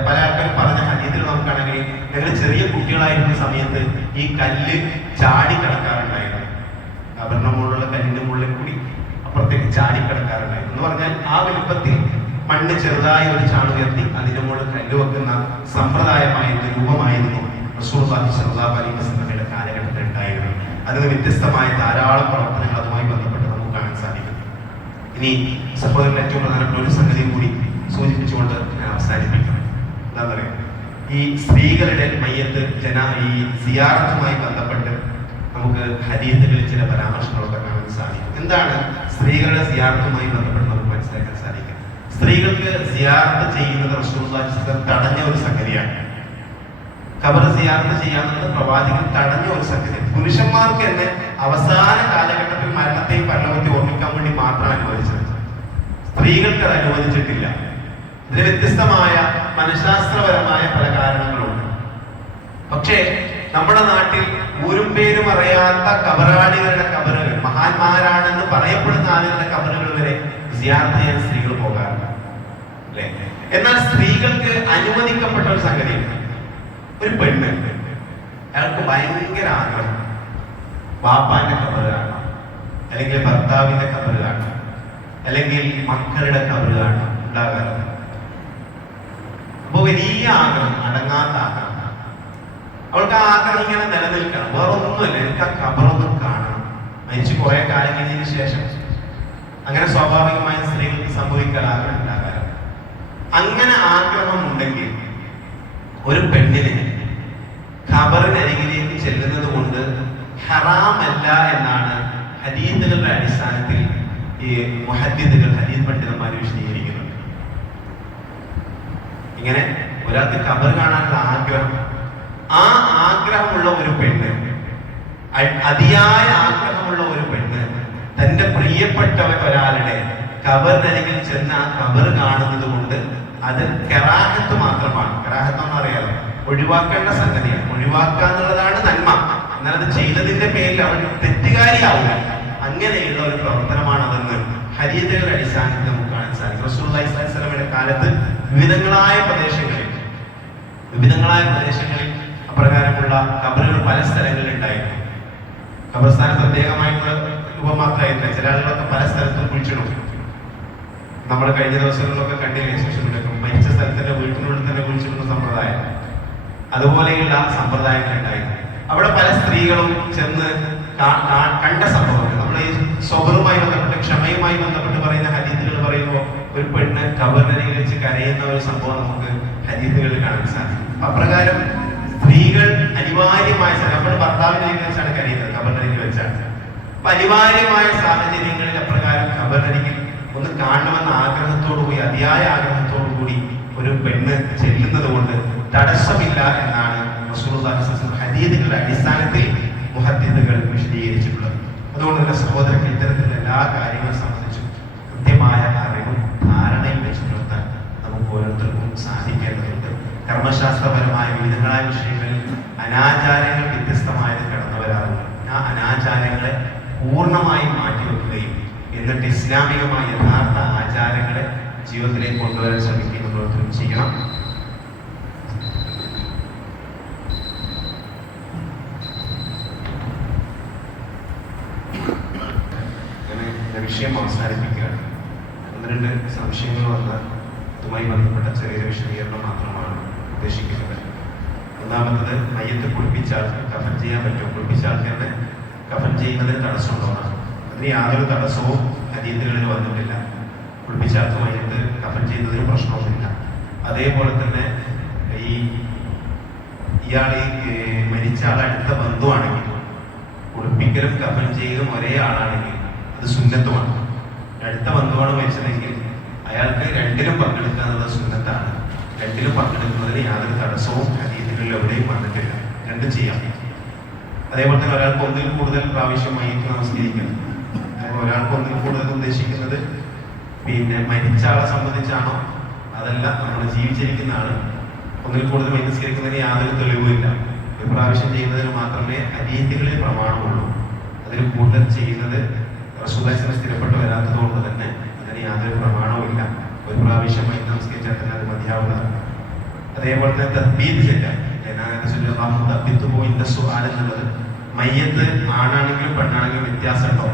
പല ആൾക്കാരും പറഞ്ഞ ഹദീസിൽ നമുക്കാണെങ്കിൽ ഞങ്ങൾ ചെറിയ കുട്ടികളായിരുന്ന സമയത്ത് ഈ കല്ല് ചാടി കിടക്കാറുണ്ടായിരുന്നു. ഖബറിന്റെ മുകളിലുള്ള കല്ലിന്റെ മുകളിൽ കൂടി അപ്പുറത്തേക്ക് ചാടി കിടക്കാറുണ്ടായിരുന്നു. എന്ന് പറഞ്ഞാൽ ആ വലുപ്പത്തിൽ മണ്ണ് ചെറുതായി ഒരു ചാണ് ഉയർത്തി അതിന്റെ മുകളിൽ കല്ല് വെക്കുന്ന സമ്പ്രദായമായിരുന്നു, രൂപമായിരുന്നു റസൂലുള്ളാഹി സ്വല്ലല്ലാഹു അലൈഹി വസല്ലമയുടെ കാലഘട്ടത്തിൽ ഉണ്ടായിരുന്നു. അതിന് വ്യത്യസ്തമായ ധാരാളം പ്രവർത്തനങ്ങൾ അതുമായി ബന്ധപ്പെട്ട് നമുക്ക് കാണാൻ സാധിക്കും. ഇനി സഹോദരൻ, ഏറ്റവും പ്രധാനപ്പെട്ട ഒരു സംഗതി കൂടി സൂചിപ്പിച്ചുകൊണ്ട് ഞാൻ അവസാനിപ്പിക്കണം. എന്താ പറയുക, ഈ സ്ത്രീകളുടെ മയ്യത്ത് ഈ സിയാറത്തുമായി ബന്ധപ്പെട്ട് നമുക്ക് ഹദീസുകളിൽ ചില പരാമർശങ്ങളൊക്കെ കാണാൻ സാധിക്കും. എന്താണ് സ്ത്രീകളുടെ സിയാറത്തുമായി ബന്ധപ്പെട്ട് നമുക്ക് മനസ്സിലാക്കാൻ സാധിക്കും? സ്ത്രീകൾക്ക് സിയാറത്ത് ചെയ്യുന്നത് റസൂലുള്ളാഹി സ്വല്ലല്ലാഹു അലൈഹി വസല്ലം തടഞ്ഞ ഒരു സംഗതിയാണ്. ഖബർ സിയാറത്ത് ചെയ്യാമെന്നത് പ്രവാചകൻ തടഞ്ഞ ഒരു സംഗതിയാണ്. പുരുഷന്മാർക്ക് തന്നെ അവസാന കാലഘട്ടത്തിൽ മരണത്തെയും പരലോകത്തെയും ഓർമ്മിക്കാൻ വേണ്ടി മാത്രം അനുവദിച്ചത്. സ്ത്രീകൾക്ക് അത് അനുവദിച്ചിട്ടില്ല. ഇതിന് വ്യത്യസ്തമായ മനഃശാസ്ത്രപരമായ പല കാരണങ്ങളുണ്ട്. പക്ഷേ നമ്മുടെ നാട്ടിൽ ഊരും പേരും അറിയാത്ത കബറാളികളുടെ കബറുകൾ, മഹാന്മാരാണെന്ന് പറയപ്പെടുന്ന ആളുകളുടെ കബറുകൾ വരെ സിയാറത്ത് ചെയ്യാൻ സ്ത്രീകൾ പോകാറുണ്ട്, അല്ലെ? എന്നാൽ സ്ത്രീകൾക്ക് അനുവദിക്കപ്പെട്ട ഒരു സംഗതിയുണ്ട്. ഒരു പെണ്ണ്, അയാൾക്ക് ഭയങ്കര ആഗ്രഹം വാപ്പാന്റെ കബറ് കാണാം, അല്ലെങ്കിൽ ഭർത്താവിന്റെ കബറ് കാണാം, അല്ലെങ്കിൽ മക്കളുടെ കബറ് കാണാം ഉണ്ടാകാറുണ്ട്. അപ്പൊ വലിയ ആഗ്രഹം, അടങ്ങാത്ത ആഗ്രഹം. അവൾക്ക് ആ ആഗ്രഹം ഇങ്ങനെ നിലനിൽക്കണം. വേറെ ഒന്നുമല്ല, എനിക്ക് ആ ഖബറൊന്നും കാണണം. മരിച്ചു കുറെ കാലം കഴിഞ്ഞതിന് ശേഷം അങ്ങനെ സ്വാഭാവികമായ സ്ത്രീകൾക്ക് സംഭവിക്കാൻ ആഗ്രഹം ഉണ്ടാകാറ്. അങ്ങനെ ആഗ്രഹം ഉണ്ടെങ്കിൽ ഒരു പെണ്ണിന് ഖബറിനരികിലേക്ക് ചെല്ലുന്നത് കൊണ്ട് ഹറാമല്ല എന്നാണ് ഹദീസുകളുടെ അടിസ്ഥാനത്തിൽ ഈ മുഹദ്ദിസുകൾ, ഹദീസ് പണ്ഡിതന്മാർ വിശദീകരിക്കുന്നത്. ഇങ്ങനെ ഒരാൾക്ക് ഖബർ കാണാനുള്ള ആഗ്രഹം, ആ ആഗ്രഹമുള്ള ഒരു പെണ്ണ്, അതിയായ ആഗ്രഹമുള്ള ഒരു പെണ്ണ് തന്റെ പ്രിയപ്പെട്ട ഒരാളുടെ ഖബറിനരികിൽ ചെന്ന് ആ ഖബർ കാണുന്നത് കൊണ്ട് അത് കറാഹത്ത് മാത്രമാണ്. കറാഹത്ത് എന്ന് അറിയാലോ, ഒഴിവാക്കേണ്ട സംഗതിയാണ്. ഒഴിവാക്കുക എന്നുള്ളതാണ് നന്മ. എന്നാൽ അത് ചെയ്തതിന്റെ പേരിൽ അവൾ തെറ്റുകാരിയാവില്ല. അങ്ങനെയുള്ള ഒരു പ്രവർത്തനമാണ് അതെന്ന് ഹദീസുകളുടെ അടിസ്ഥാനത്തിൽ നമുക്ക് കാണാൻ സാധിക്കും. റസൂലുള്ളാഹി സ്വല്ലല്ലാഹു അലൈഹി വസല്ലമയുടെ കാലത്ത് വിവിധങ്ങളായ പ്രദേശങ്ങളിൽ അപ്രകാരമുള്ള ഖബറുകൾ പല സ്ഥലങ്ങളിൽ ഉണ്ടായിരുന്നു. ഖബർസ്ഥാനം പ്രത്യേകമായിട്ടുള്ള രൂപം മാത്രമായില്ല. ചില ആളുകളൊക്കെ പല സ്ഥലത്തും കുഴിച്ചിടും. നമ്മൾ കഴിഞ്ഞ ദിവസങ്ങളിലൊക്കെ കണ്ടില്ലേ, സോഷ്യൽ മീഡിയ മരിച്ച സ്ഥലത്തിന്റെ വീട്ടിനുള്ളിൽ തന്നെ കുഴിച്ചിടുന്ന സമ്പ്രദായം, അതുപോലെയുള്ള സമ്പ്രദായങ്ങൾ ഉണ്ടായിരുന്നു. അവിടെ പല സ്ത്രീകളും ചെന്ന് കണ്ട സംഭവങ്ങൾ നമ്മൾ ഈ സ്വബറുമായി ബന്ധപ്പെട്ട്, ക്ഷമയുമായി ബന്ധപ്പെട്ട് പറയുന്ന ഹദീസുകൾ പറയുമ്പോൾ ഒരു പെണ്ണ് ഖബറിനരികിൽ വെച്ച് കരയുന്ന ഒരു സംഭവം നമുക്ക് ഹദീസുകളിൽ കാണാൻ സാധിക്കും. അപ്രകാരം സ്ത്രീകൾ അനിവാര്യമായ, നമ്മൾ ഭർത്താവിനരികിൽ വെച്ചാണ് കരയുന്നത്, ഖബറിനരികിൽ വെച്ചാണ്. അപ്പൊ അനിവാര്യമായ സാഹചര്യങ്ങളിൽ അപ്രകാരം ഖബറിനരികിൽ ഒന്ന് കാണണമെന്ന ആഗ്രഹത്തോടു കൂടി, അതിയായ ആഗ്രഹത്തോടു കൂടി ഒരു പെണ്ണ് ചെല്ലുന്നത് കൊണ്ട് തടസ്സമില്ല എന്നാണ് റസൂലുള്ളാഹി സ്വല്ലല്ലാഹു അലൈഹി വസല്ലം ഹദീസുകളുടെ അടിസ്ഥാനത്തിൽ മുഹദ്ദിസുകൾ വിശദീകരിച്ചിട്ടുള്ളത്. അതുകൊണ്ട് തന്നെ സഹോദരങ്ങൾ, ഇത്തരത്തിലുള്ള എല്ലാ കാര്യങ്ങളെ സംബന്ധിച്ചും കൃത്യമായ അറിവും ധാരണയും വെച്ച് നിർത്താൻ നമുക്ക് ഓരോരുത്തർക്കും സാധിക്കേണ്ടതുണ്ട്. കർമ്മശാസ്ത്രപരമായ വിവിധങ്ങളായ വിഷയങ്ങളിൽ അനാചാരങ്ങൾ വ്യത്യസ്തമായത് കടന്നു വരാറുണ്ട്. ആ അനാചാരങ്ങളെ പൂർണ്ണമായി മാറ്റിവെക്കുകയും എന്നിട്ട് ഇസ്ലാമികമായ യഥാർത്ഥ ആചാരങ്ങളെ ജീവിതത്തിലേക്ക് കൊണ്ടുവരാൻ ശ്രമിക്കുകയും ഓരോരുത്തരും ചെയ്യണം. വിഷയം അവസാനിപ്പിക്കുകയാണ്. ഒന്ന് രണ്ട് സംശയങ്ങൾ വന്ന അതുമായി ബന്ധപ്പെട്ട ചെറിയൊരു വിശദീകരണം മാത്രമാണ് ഉദ്ദേശിക്കുന്നത്. ഒന്നാമത്തത്, മയ്യത്ത് കുളിപ്പിച്ചാൽ കഫൻ ചെയ്യാൻ പറ്റും. കുളിപ്പിച്ച ആൾക്കാരുടെ കഫൻ ചെയ്യുന്നതിന് തടസ്സമുണ്ടോന്നാണ്. അതിന് യാതൊരു തടസ്സവും ഹദീസുകളിൽ വന്നിട്ടില്ല. കുളിപ്പിച്ച ആൾക്ക് മയ്യത്ത് കഫൻ ചെയ്യുന്നതിന് പ്രശ്നമൊന്നുമില്ല. അതേപോലെ തന്നെ ഇയാൾ മരിച്ച ആൾ അടുത്ത ബന്ധുവാണെങ്കിൽ കുളിപ്പിക്കലും കഫൻ ചെയ്യലും ഒരേ ആളാണെങ്കിൽ അത് സുന്നത്തുമാണ്. അടുത്ത ബന്ധുവാണ് മരിച്ചതെങ്കിൽ അയാൾക്ക് രണ്ടിലും പങ്കെടുക്കുക എന്നുള്ളത് സുന്നത്താണ്. രണ്ടിലും പങ്കെടുക്കുന്നതിന് യാതൊരു തടസ്സവും ഹദീസുകളിൽ എവിടെയും വന്നിട്ടില്ല. രണ്ടും ചെയ്യാം. അതേപോലെ തന്നെ ഒരാൾക്ക് ഒന്നിൽ കൂടുതൽ പ്രാവശ്യം മയ്യത്ത് നമസ്കരിക്കണം. ഒരാൾക്ക് ഒന്നിൽ കൂടുതൽ ഉദ്ദേശിക്കുന്നത് മരിച്ച ആളെ സംബന്ധിച്ചാണോ അതല്ല നമ്മൾ ജീവിച്ചിരിക്കുന്ന ആള് ഒന്നിൽ കൂടുതൽ മയ്യത്ത് നമസ്കരിക്കുന്നതിന് യാതൊരു തെളിവുമില്ല. ഒരു പ്രാവശ്യം ചെയ്യുന്നതിന് മാത്രമേ ഹദീസുകളിൽ പ്രമാണമുള്ളൂ. അതിൽ കൂടുതൽ ചെയ്യുന്നത് റസൂലുള്ളാഹി സ്ഥിരപ്പെട്ട് വരാത്തത് കൊണ്ട് തന്നെ അതിന് യാതൊരു പ്രമാണവുമില്ല. ഒരു പ്രാവശ്യം മയ്യത്ത് നമസ്കരിച്ചാൽ തന്നെ അത് മതിയാവുന്നതാണ്. അതേപോലെ തന്നെ തസ്ബീഹ് ചെല്ലാം എന്നുള്ളത് മയ്യത്ത് ആണാണെങ്കിലും പെണ്ണാണെങ്കിലും വ്യത്യാസമുണ്ടോ?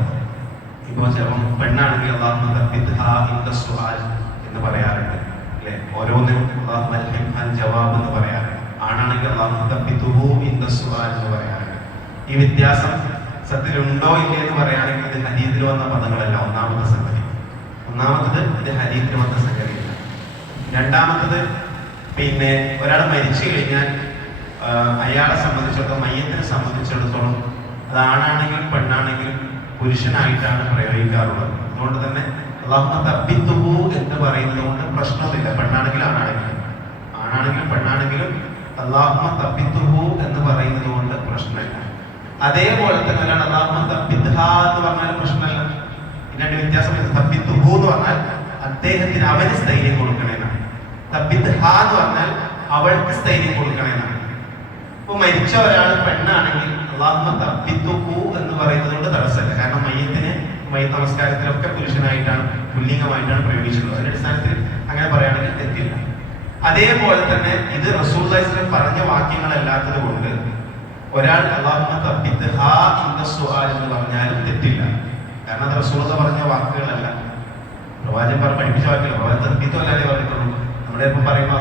ഇപ്പൊ ചിലപ്പം പെണ്ണാണെങ്കിൽ അല്ലാഹുമ്മ തബ്ബിത്ഹാ ഇൻദ സുആൽ എന്ന് പറയാറുണ്ട് അല്ലെ? ഓരോന്നിനും അല്ലാഹുമ്മ അൽഹിംഹൽ ജവാബ് എന്ന് പറയാറുണ്ട്. ആണാണെങ്കിൽ അല്ലാഹുമ്മ തബ്ബിത്ഹു ഇൻദ സുആൽ എന്ന് പറയാറുണ്ട്. ഈ വ്യത്യാസം സത്യത്തിലുണ്ടോ ഇല്ലേ എന്ന് പറയുകയാണെങ്കിൽ ഇത് ഹദീസിൽ വന്ന പദങ്ങളല്ല. ഒന്നാമത്തെ സംഗതി. ഒന്നാമത്തത് ഇത് ഹദീസിൽ വന്ന സംഗതിയല്ല. രണ്ടാമത്തത് ഒരാൾ മരിച്ചു കഴിഞ്ഞാൽ അയാളെ സംബന്ധിച്ചിടത്തോളം മയ്യത്തിനെ സംബന്ധിച്ചിടത്തോളം അത് ആണാണെങ്കിലും പെണ്ണാണെങ്കിലും പുരുഷനായിട്ടാണ് പ്രയോഗിക്കാറുള്ളത്. അതുകൊണ്ട് തന്നെ അല്ലാഹുമ്മ തബ്ബിത്ഹു എന്ന് പറയുന്നത് കൊണ്ട് പ്രശ്നമില്ല. പെണ്ണാണെങ്കിലും ആണാണെങ്കിലും പെണ്ണാണെങ്കിലും അല്ലാഹുമ്മ തബ്ബിത്ഹു എന്ന് പറയുന്നത് കൊണ്ട് പ്രശ്നമില്ല. അതേപോലെ തന്നെ ഒരാൾ അല്ലാഹുമ്മ തബ്ബിത്ഹാ എന്ന് പറഞ്ഞാൽ പ്രശ്നമല്ല. ഇതിന്റെ വ്യത്യാസം തബ്ബിത്ഹു എന്ന് പറഞ്ഞാൽ അദ്ദേഹത്തിന് അവന് സ്ഥൈര്യം കൊടുക്കണേന്നാണ്. തബ്ബിത്ഹാ എന്ന് പറഞ്ഞാൽ അവൾക്ക് സ്ഥൈര്യം കൊടുക്കണേന്നാണ്. ഇപ്പൊ മരിച്ച ഒരാൾ പെണ്ണാണെങ്കിൽ അല്ലാഹുമ്മ തബ്ബിത്ഹു എന്ന് പറയുന്നത് കൊണ്ട് തടസ്സമില്ല. കാരണം മയ്യത്ത് നമസ്കാരത്തിലൊക്കെ പുരുഷനായിട്ടാണ് പുല്ലിംഗമായിട്ടാണ് പ്രയോഗിച്ചിട്ടുള്ളത്. അതിന്റെ അടിസ്ഥാനത്തിൽ അങ്ങനെ പറയുകയാണെങ്കിൽ തെറ്റില്ല. അതേപോലെ തന്നെ ഇത് റസൂലുള്ളാഹി സ്വല്ലല്ലാഹു അലൈഹി വസല്ലം പറഞ്ഞ വാക്യങ്ങളല്ലാത്തത് കൊണ്ട് ഒരാൾ അല്ലാഹുമ്മ തബ്ബിത്ഹാ ഇൻദ സുആൽ എന്ന് പറഞ്ഞാലും തെറ്റില്ല. കാരണം അത് റസൂലുള്ളാഹി പറഞ്ഞ വാക്കുകളല്ല, പ്രവാചകൻ പഠിപ്പിച്ച വാക്കുകൾ. പ്രവാചകൻ തബ്ബീത്ത് അല്ലാതെ പറഞ്ഞിട്ടുള്ളൂ. നമ്മുടെ ഇപ്പം പറയുമ്പോൾ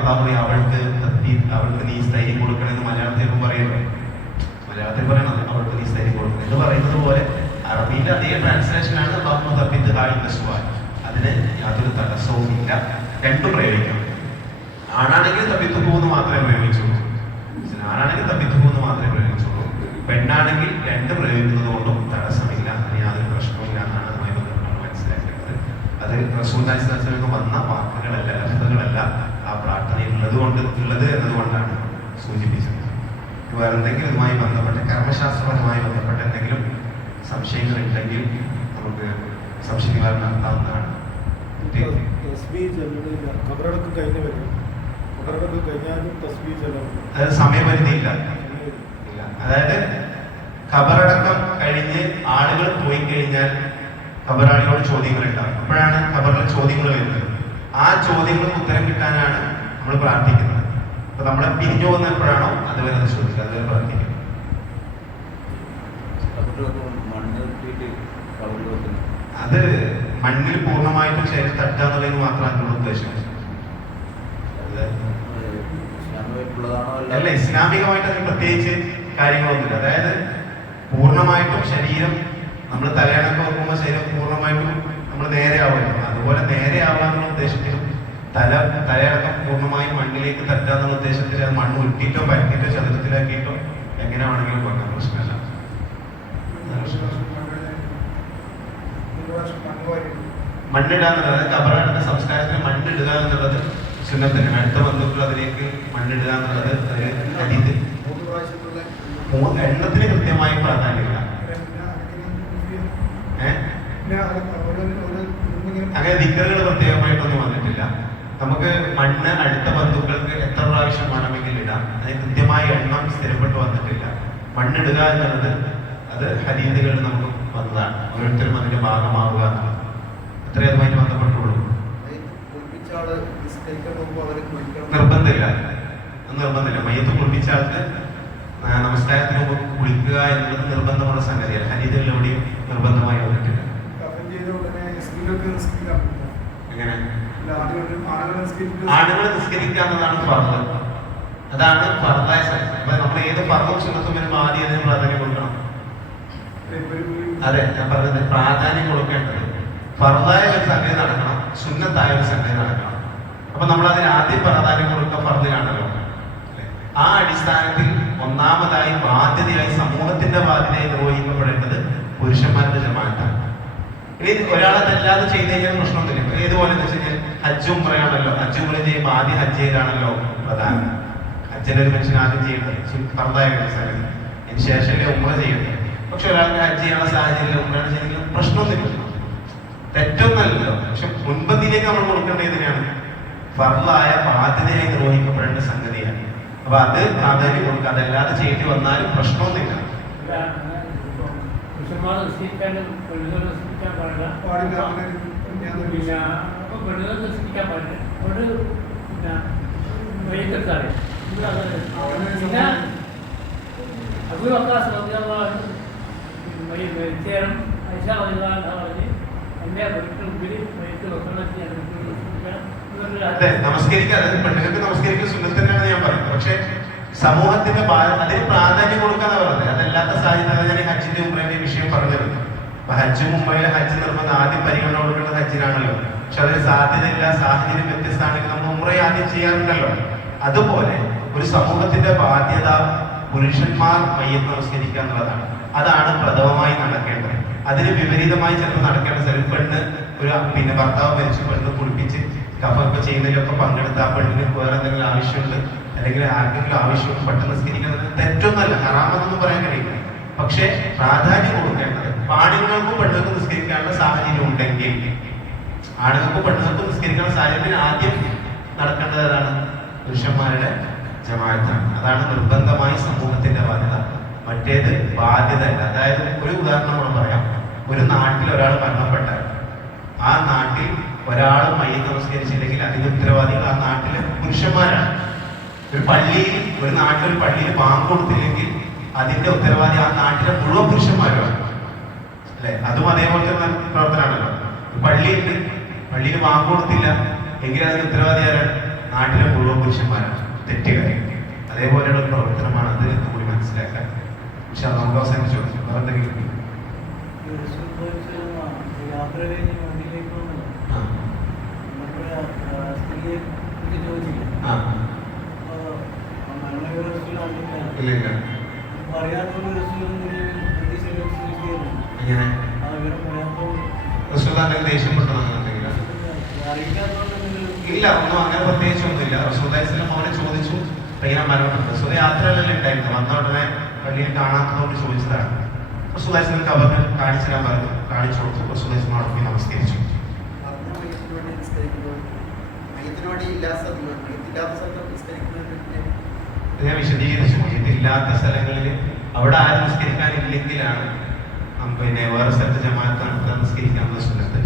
അവൾക്ക് നീ സ്ഥൈര്യം കൊടുക്കണമെന്ന് മലയാളത്തിൽ പറയുമല്ലോ. മലയാളത്തിൽ പറയണത് അവൾക്ക് നീ സ്ഥൈര്യം കൊടുക്കണം എന്ന് പറയുന്നത് പോലെ അറബിയിലെ അതേ ട്രാൻസ്ലേഷനാണ് അല്ലാഹുമ്മ തബ്ബിത്ഹാ ഇൻദ സുആൽ. അതിന് യാതൊരു തടസ്സവും ഇല്ല. രണ്ടും പ്രയോഗിക്കാം. ആണാണെങ്കിൽ തബ്ബിത്ഹു എന്ന് മാത്രമേ പ്രയോഗിച്ചുള്ളൂ. പെണ്ണാണെങ്കിൽ രണ്ട് പ്രയോഗിക്കുന്നത് കൊണ്ടും തടസ്സമില്ല. അതിന് യാതൊരു പ്രശ്നമില്ല എന്നാണ് അതുമായി ബന്ധപ്പെട്ടാണ് മനസ്സിലാക്കേണ്ടത്. അത് റസൂലുള്ളാഹി സ്വല്ലല്ലാഹു അലൈഹി വസല്ലം വന്ന വാക്കുകളല്ല, ലഫ്ളുകളല്ല ആ പ്രാർത്ഥനയിൽ ഉള്ളത് എന്നതുകൊണ്ടാണ് സൂചിപ്പിച്ചത്. വേറെ എന്തെങ്കിലും ഇതുമായി ബന്ധപ്പെട്ട കർമ്മശാസ്ത്രപരമായി ബന്ധപ്പെട്ട എന്തെങ്കിലും സംശയങ്ങൾ ഉണ്ടെങ്കിൽ നമുക്ക് സംശയ നിവാരണം നടത്താവുന്നതാണ്. അത് സമയപരിധി ഇല്ല. അതായത് ഖബറടക്കം കഴിഞ്ഞ് ആളുകൾ പോയി കഴിഞ്ഞാൽ ഖബറാളിയോട് ചോദ്യങ്ങൾ ഉണ്ടാകും. അപ്പോഴാണ് ഖബറിലെ ചോദ്യങ്ങൾ വരുന്നത്. ആ ചോദ്യങ്ങൾക്ക് ഉത്തരം കിട്ടാനാണ് നമ്മൾ പ്രാർത്ഥിക്കുന്നത്. അപ്പൊ നമ്മളെ പിരിഞ്ഞു പോകുന്ന എപ്പോഴാണോ അതുവരെ അത് ചോദിക്കുക, അതുവരെ പ്രാർത്ഥിക്കും. അത് മണ്ണിൽ പൂർണ്ണമായിട്ടും ശരീരം തട്ടുക എന്നുള്ളതിന് മാത്രമാണ് ഉദ്ദേശം. അല്ല, ഇസ്ലാമികമായിട്ട് അതിന് പ്രത്യേകിച്ച് കാര്യങ്ങളൊന്നുമില്ല. അതായത് പൂർണ്ണമായിട്ടും ശരീരം നമ്മൾ തലയണക്ക് വെക്കുമ്പോൾ ശരീരം പൂർണ്ണമായിട്ടും നമ്മൾ നേരെ ആവുമല്ലോ. അതുപോലെ നേരെ ആവാന്നുള്ള ഉദ്ദേശത്തിലും തലയടക്കം പൂർണ്ണമായും മണ്ണിലേക്ക് തട്ടുക എന്നുള്ള ഉദ്ദേശത്തിൽ അത് മണ്ണ് ഉരുട്ടിയിട്ടോ പരത്തിയിട്ടോ ചതുരത്തിലാക്കിയിട്ടോ എങ്ങനെ വേണമെങ്കിലും വെക്കാൻ പ്രശ്നമല്ല. മണ്ണിടുക എന്നുള്ളത്, അതായത് ഖബറടക്ക സംസ്കാരത്തിന് മണ്ണിടുക എന്നുള്ളത് സുന്നത്തന്നെ. അടുത്ത ബന്ധുക്കൾ അതിലേക്ക് മണ്ണിടുക എന്നുള്ളത് ഹദീസ്. എണ്ണത്തിന് കൃത്യമായി പ്രാധാന്യമില്ല. അങ്ങനെ ദിക്റുകൾ പ്രത്യേകമായിട്ടൊന്നും വന്നിട്ടില്ല. നമുക്ക് മണ്ണ് അടുത്ത ബന്ധുക്കൾക്ക് എത്ര പ്രാവശ്യം വേണമെങ്കിലും ഇടാം. അതിന് കൃത്യമായ എണ്ണം സ്ഥിരപ്പെട്ട് വന്നിട്ടില്ല. മണ്ണിടുക എന്നുള്ളത് അത് ഹദീസുകളിൽ നമുക്ക് വന്നതാണ്. ഓരോരുത്തരും അതിന്റെ ഭാഗമാവുക എന്നുള്ളത് അത്രേ അതുമായിട്ട് ബന്ധപ്പെട്ടുള്ളൂ. നിർബന്ധമില്ല. മയ്യത്ത് കുളിപ്പിച്ച ആൾക്ക് നമസ്കാരത്തിന് മുമ്പ് കുളിക്കുക എന്നുള്ളത് നിർബന്ധമുള്ള സംഗതിയല്ല. ഹദീസുകളിൽ എവിടെയും നിർബന്ധമായി വന്നിട്ടില്ല. ആണുങ്ങൾ നിസ്കരിക്കുക എന്നതാണ് ഫർദ്. അതാണ് ഫർദായ സംഗതി. അപ്പൊ നമ്മൾ ഏത് ഫർദും സുന്നത്തും വരുമ്പോൾ ആദ്യം അതിന് പ്രാധാന്യം കൊടുക്കണം. അതെ, ഞാൻ പറഞ്ഞത് പ്രാധാന്യം കൊടുക്കേണ്ടത് ഫർദായ ഒരു സംഗതി നടക്കണം, സുന്നത്തായ ഒരു സംഗതി നടക്കണം. അപ്പൊ നമ്മൾ അതിന് ആദ്യം പ്രാധാന്യം കൊടുക്കുക ഫർദിനാണല്ലോ. ആ അടിസ്ഥാനത്തിൽ ഒന്നാമതായി ബാധ്യതയായി സമൂഹത്തിന്റെ ബാധ്യതയായി നിർവഹിക്കപ്പെടേണ്ടത് പുരുഷന്മാരുടെ ജമാഅത്താണ്. ഇനി ഒരാളതല്ലാതെ ചെയ്ത് കഴിഞ്ഞാൽ പ്രശ്നമൊന്നുമില്ല. ഏതുപോലെ എന്ന് വെച്ച് കഴിഞ്ഞാൽ ഹജ്ജ് ഉംറയാണല്ലോ. ഹജ്ജ് ഉംറ ചെയ്യുമ്പോൾ ആദ്യം ഹജ്ജ് ചെയ്യലാണല്ലോ പ്രധാനം. ഹജ്ജിന്റെ ഒരു മനുഷ്യൻ ആദ്യം ചെയ്യേണ്ടത് ഫർദായ സംഗതി, അതിന് ശേഷമല്ലേ ഉംറ ചെയ്യേണ്ടത്. പക്ഷെ ഒരാൾക്ക് ഹജ്ജ് ചെയ്യാനുള്ള സാഹചര്യം ഉംറയാണ് ചെയ്തെങ്കിൽ പ്രശ്നമൊന്നുമില്ല, തെറ്റൊന്നല്ലല്ലോ. പക്ഷെ മുൻപന്തിയിലേക്ക് നമ്മൾ കൊടുക്കേണ്ട ഇതിനെയാണ് ഫർളായ ബാധ്യതയായി നിർവഹിക്കപ്പെടേണ്ട സംഗതിയാണ്. അപ്പൊ അത് പ്രാധാന്യം കൊടുക്കുക. അതല്ലാതെ ചെയ്യേണ്ടി വന്നാലും പ്രശ്നമൊന്നുമില്ല. അതെ, നമസ്കരിക്കാതെ പെണ്ണുങ്ങൾക്ക് നമസ്കരിക്കുന്ന സുന്നത്ത് തന്നെയാണ് ഞാൻ പറയുന്നത്. പക്ഷെ സമൂഹത്തിന്റെ അതിന് പ്രാധാന്യം കൊടുക്കാന്ന് പറഞ്ഞത്. അതല്ലാത്ത സാഹചര്യം ഞാൻ ഹജ്ജിന്റെ ഉംറയുടെ വിഷയം പറഞ്ഞത്. അപ്പൊ ഹജ്ജും ഉംറയിലെ ഹജ്ജ് നിർബന്ധം ആദ്യം പരിഗണന കൊടുക്കേണ്ടത് ഹജ്ജിനാണല്ലോ. പക്ഷെ അതിന് സാധ്യതയില്ല, സാഹചര്യം വ്യത്യസ്തമാണെങ്കിൽ നമ്മൾ ഉംറയെ ആദ്യം ചെയ്യാറുണ്ടല്ലോ. അതുപോലെ ഒരു സമൂഹത്തിന്റെ ബാധ്യത പുരുഷന്മാർ മയ്യത്ത് നമസ്കരിക്കുക എന്നുള്ളതാണ്. അതാണ് പ്രഥമമായി നടക്കേണ്ടത്. അതിന് വിപരീതമായി ചിലപ്പോൾ നടക്കേണ്ട പെണ്ണ് ഒരു ഭർത്താവ് മരിച്ചു പെണ്ണ് കുളിപ്പിച്ച് കഫൊക്കെ ചെയ്യുന്നതിലൊക്കെ പങ്കെടുത്ത് ആ പെണ്ണിന് വേറെ എന്തെങ്കിലും ആവശ്യമുണ്ട് അല്ലെങ്കിൽ ആർക്കെങ്കിലും ആവശ്യമുണ്ട് പെട്ടെന്ന് നിസ്കരിക്കുന്നത് തെറ്റൊന്നല്ല, ഹറാമെന്നൊന്നും പറയാൻ കഴിയില്ല. പക്ഷെ പ്രാധാന്യം കൊടുക്കേണ്ടത് ആണുങ്ങൾക്കും പെണ്ണുങ്ങൾക്കും നിസ്കരിക്കാനുള്ള സാഹചര്യം ഉണ്ടെങ്കിൽ ആണുങ്ങൾക്കും പെണ്ണുങ്ങൾക്കും നിസ്കരിക്കാനുള്ള സാഹചര്യത്തിന് ആദ്യം നടക്കേണ്ടത് ഏതാണ്? പുരുഷന്മാരുടെ ജമാഅത്താണ്. അതാണ് നിർബന്ധമായി സമൂഹത്തിന്റെ ബാധ്യത. മറ്റേത് ബാധ്യത അല്ല. അതായത് ഒരു ഉദാഹരണം കൂടെ പറയാം. ഒരു നാട്ടിൽ ഒരാൾ മരണപ്പെട്ടാൽ ആ നാട്ടിൽ ഒരാൾ മയ്യത്ത് നമസ്കരിച്ചില്ലെങ്കിൽ അതിന്റെ ഉത്തരവാദികൾ ആ നാട്ടിലെ പുരുഷന്മാരാണ്. ഒരു നാട്ടിലൊരു പള്ളിയിൽ ബാങ്ക് കൊടുത്തില്ലെങ്കിൽ അതിന്റെ ഉത്തരവാദി ആ നാട്ടിലെ മുഴുവൻ പുരുഷന്മാരുമാണ്. അല്ലെ? അതും അതേപോലത്തെ പ്രവർത്തനമാണല്ലോ. പള്ളിയുണ്ട്, പള്ളിയിൽ ബാങ്ക് കൊടുത്തില്ല എങ്കിൽ അതിന്റെ ഉത്തരവാദി ആരാണ്? നാട്ടിലെ മുഴുവൻ പുരുഷന്മാരാണ്. തെറ്റുകാര്യം. അതേപോലെയുള്ള ഒരു പ്രവർത്തനമാണ് അത് എന്ന് കൂടി മനസ്സിലാക്കാൻ. പക്ഷെ നമുക്ക് അവസാനിച്ചു എന്തെങ്കിലും ഇല്ല, ഒന്നും അങ്ങനെ പ്രത്യേകിച്ചൊന്നുമില്ല. റസൂലുള്ളാഹിസ്വല്ലം അവനെ ചോദിച്ചു ഇങ്ങനെ മരണപ്പെട്ടു. റസൂൽ യാത്രയിലല്ലേ ഉണ്ടായിരുന്നു, വന്ന ഉടനെ പള്ളിയിൽ കാണാത്തതുകൊണ്ട് ചോദിച്ചതാണ്. റസൂലുള്ളാഹിസ്വല്ലം അവന് കാണിച്ചു തരാൻ പറഞ്ഞു, കാണിച്ചു കൊടുത്തു. റസൂലുള്ളാഹിസ്വല്ലം അവിടെ പോയി നമസ്കരിച്ചു. ഞാൻ വിശദീകരിച്ചു. ഇല്ലാത്ത സ്ഥലങ്ങളിൽ അവിടെ ആരും നിസ്കരിക്കാനില്ലെങ്കിലാണ് വേറെ സ്ഥലത്ത് ജമാഅത്ത് നടത്താൻ നിസ്കരിക്കാനുള്ള സുന്നത്ത്.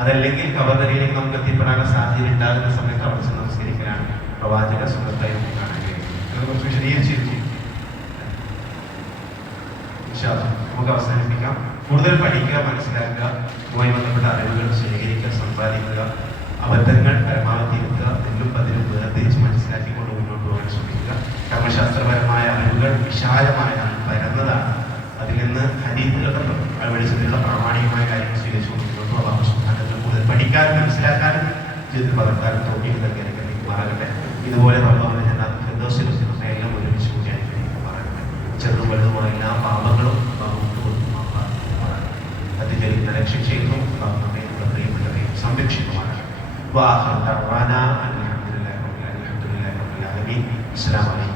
അതല്ലെങ്കിൽ ഖബറിലേക്ക് നമുക്ക് എത്തിപ്പെടാനുള്ള സാഹചര്യം ഉണ്ടാകുന്ന സമയത്ത് അവിടെ ചെന്ന് നമസ്കരിക്കലാണ് പ്രവാചക സുന്നത്തായി നമുക്ക് കാണാൻ കഴിയും. കുറച്ച് വിശദീകരിച്ചിരുന്നു. നമുക്ക് അവസാനിപ്പിക്കാം. കൂടുതൽ പഠിക്കുക, മനസ്സിലാക്കുക, അതുമായി ബന്ധപ്പെട്ട അറിവുകൾ ശേഖരിക്കുക, സമ്പാദിക്കുക, അബദ്ധങ്ങൾ പരമാവധി എടുക്കുക, എന്നും പതിനും വേർതിരിച്ച് മനസ്സിലാക്കിക്കൊണ്ട് മുന്നോട്ട് പോകാൻ ശ്രമിക്കുക. കർമ്മശാസ്ത്രപരമായ അറിവുകൾ വിശാലമായാണ്, പരന്നതാണ്. അതിൽ നിന്ന് ഹദീസുകളുടെ വെളിച്ചത്തിലുള്ള പ്രാമാണികമായ കാര്യങ്ങൾ സ്വീകരിച്ചു കൊണ്ടിരുന്നു. അള്ളാഹു കൂടുതൽ പഠിക്കാനും മനസ്സിലാക്കാനും ജീവിതത്തിൽ പകർത്താനും തോന്നിയിട്ടൊക്കെ മാറട്ടെ. ഇതുപോലെ നമ്മളെ എല്ലാം ഒരുമിച്ച് കൂടി അനുഗ്രഹിക്കുമാറാകട്ടെ. ചെറുതും വലുതുമായ എല്ലാ പാപങ്ങളും അതിജലിക്കുന്ന രക്ഷ ചെയ്യുന്നു. നമ്മുടെ പ്രിയപ്പെട്ടവരെയും സംരക്ഷിക്കുമാറാകട്ടെ. അസ്സലാമു അലൈക്കും.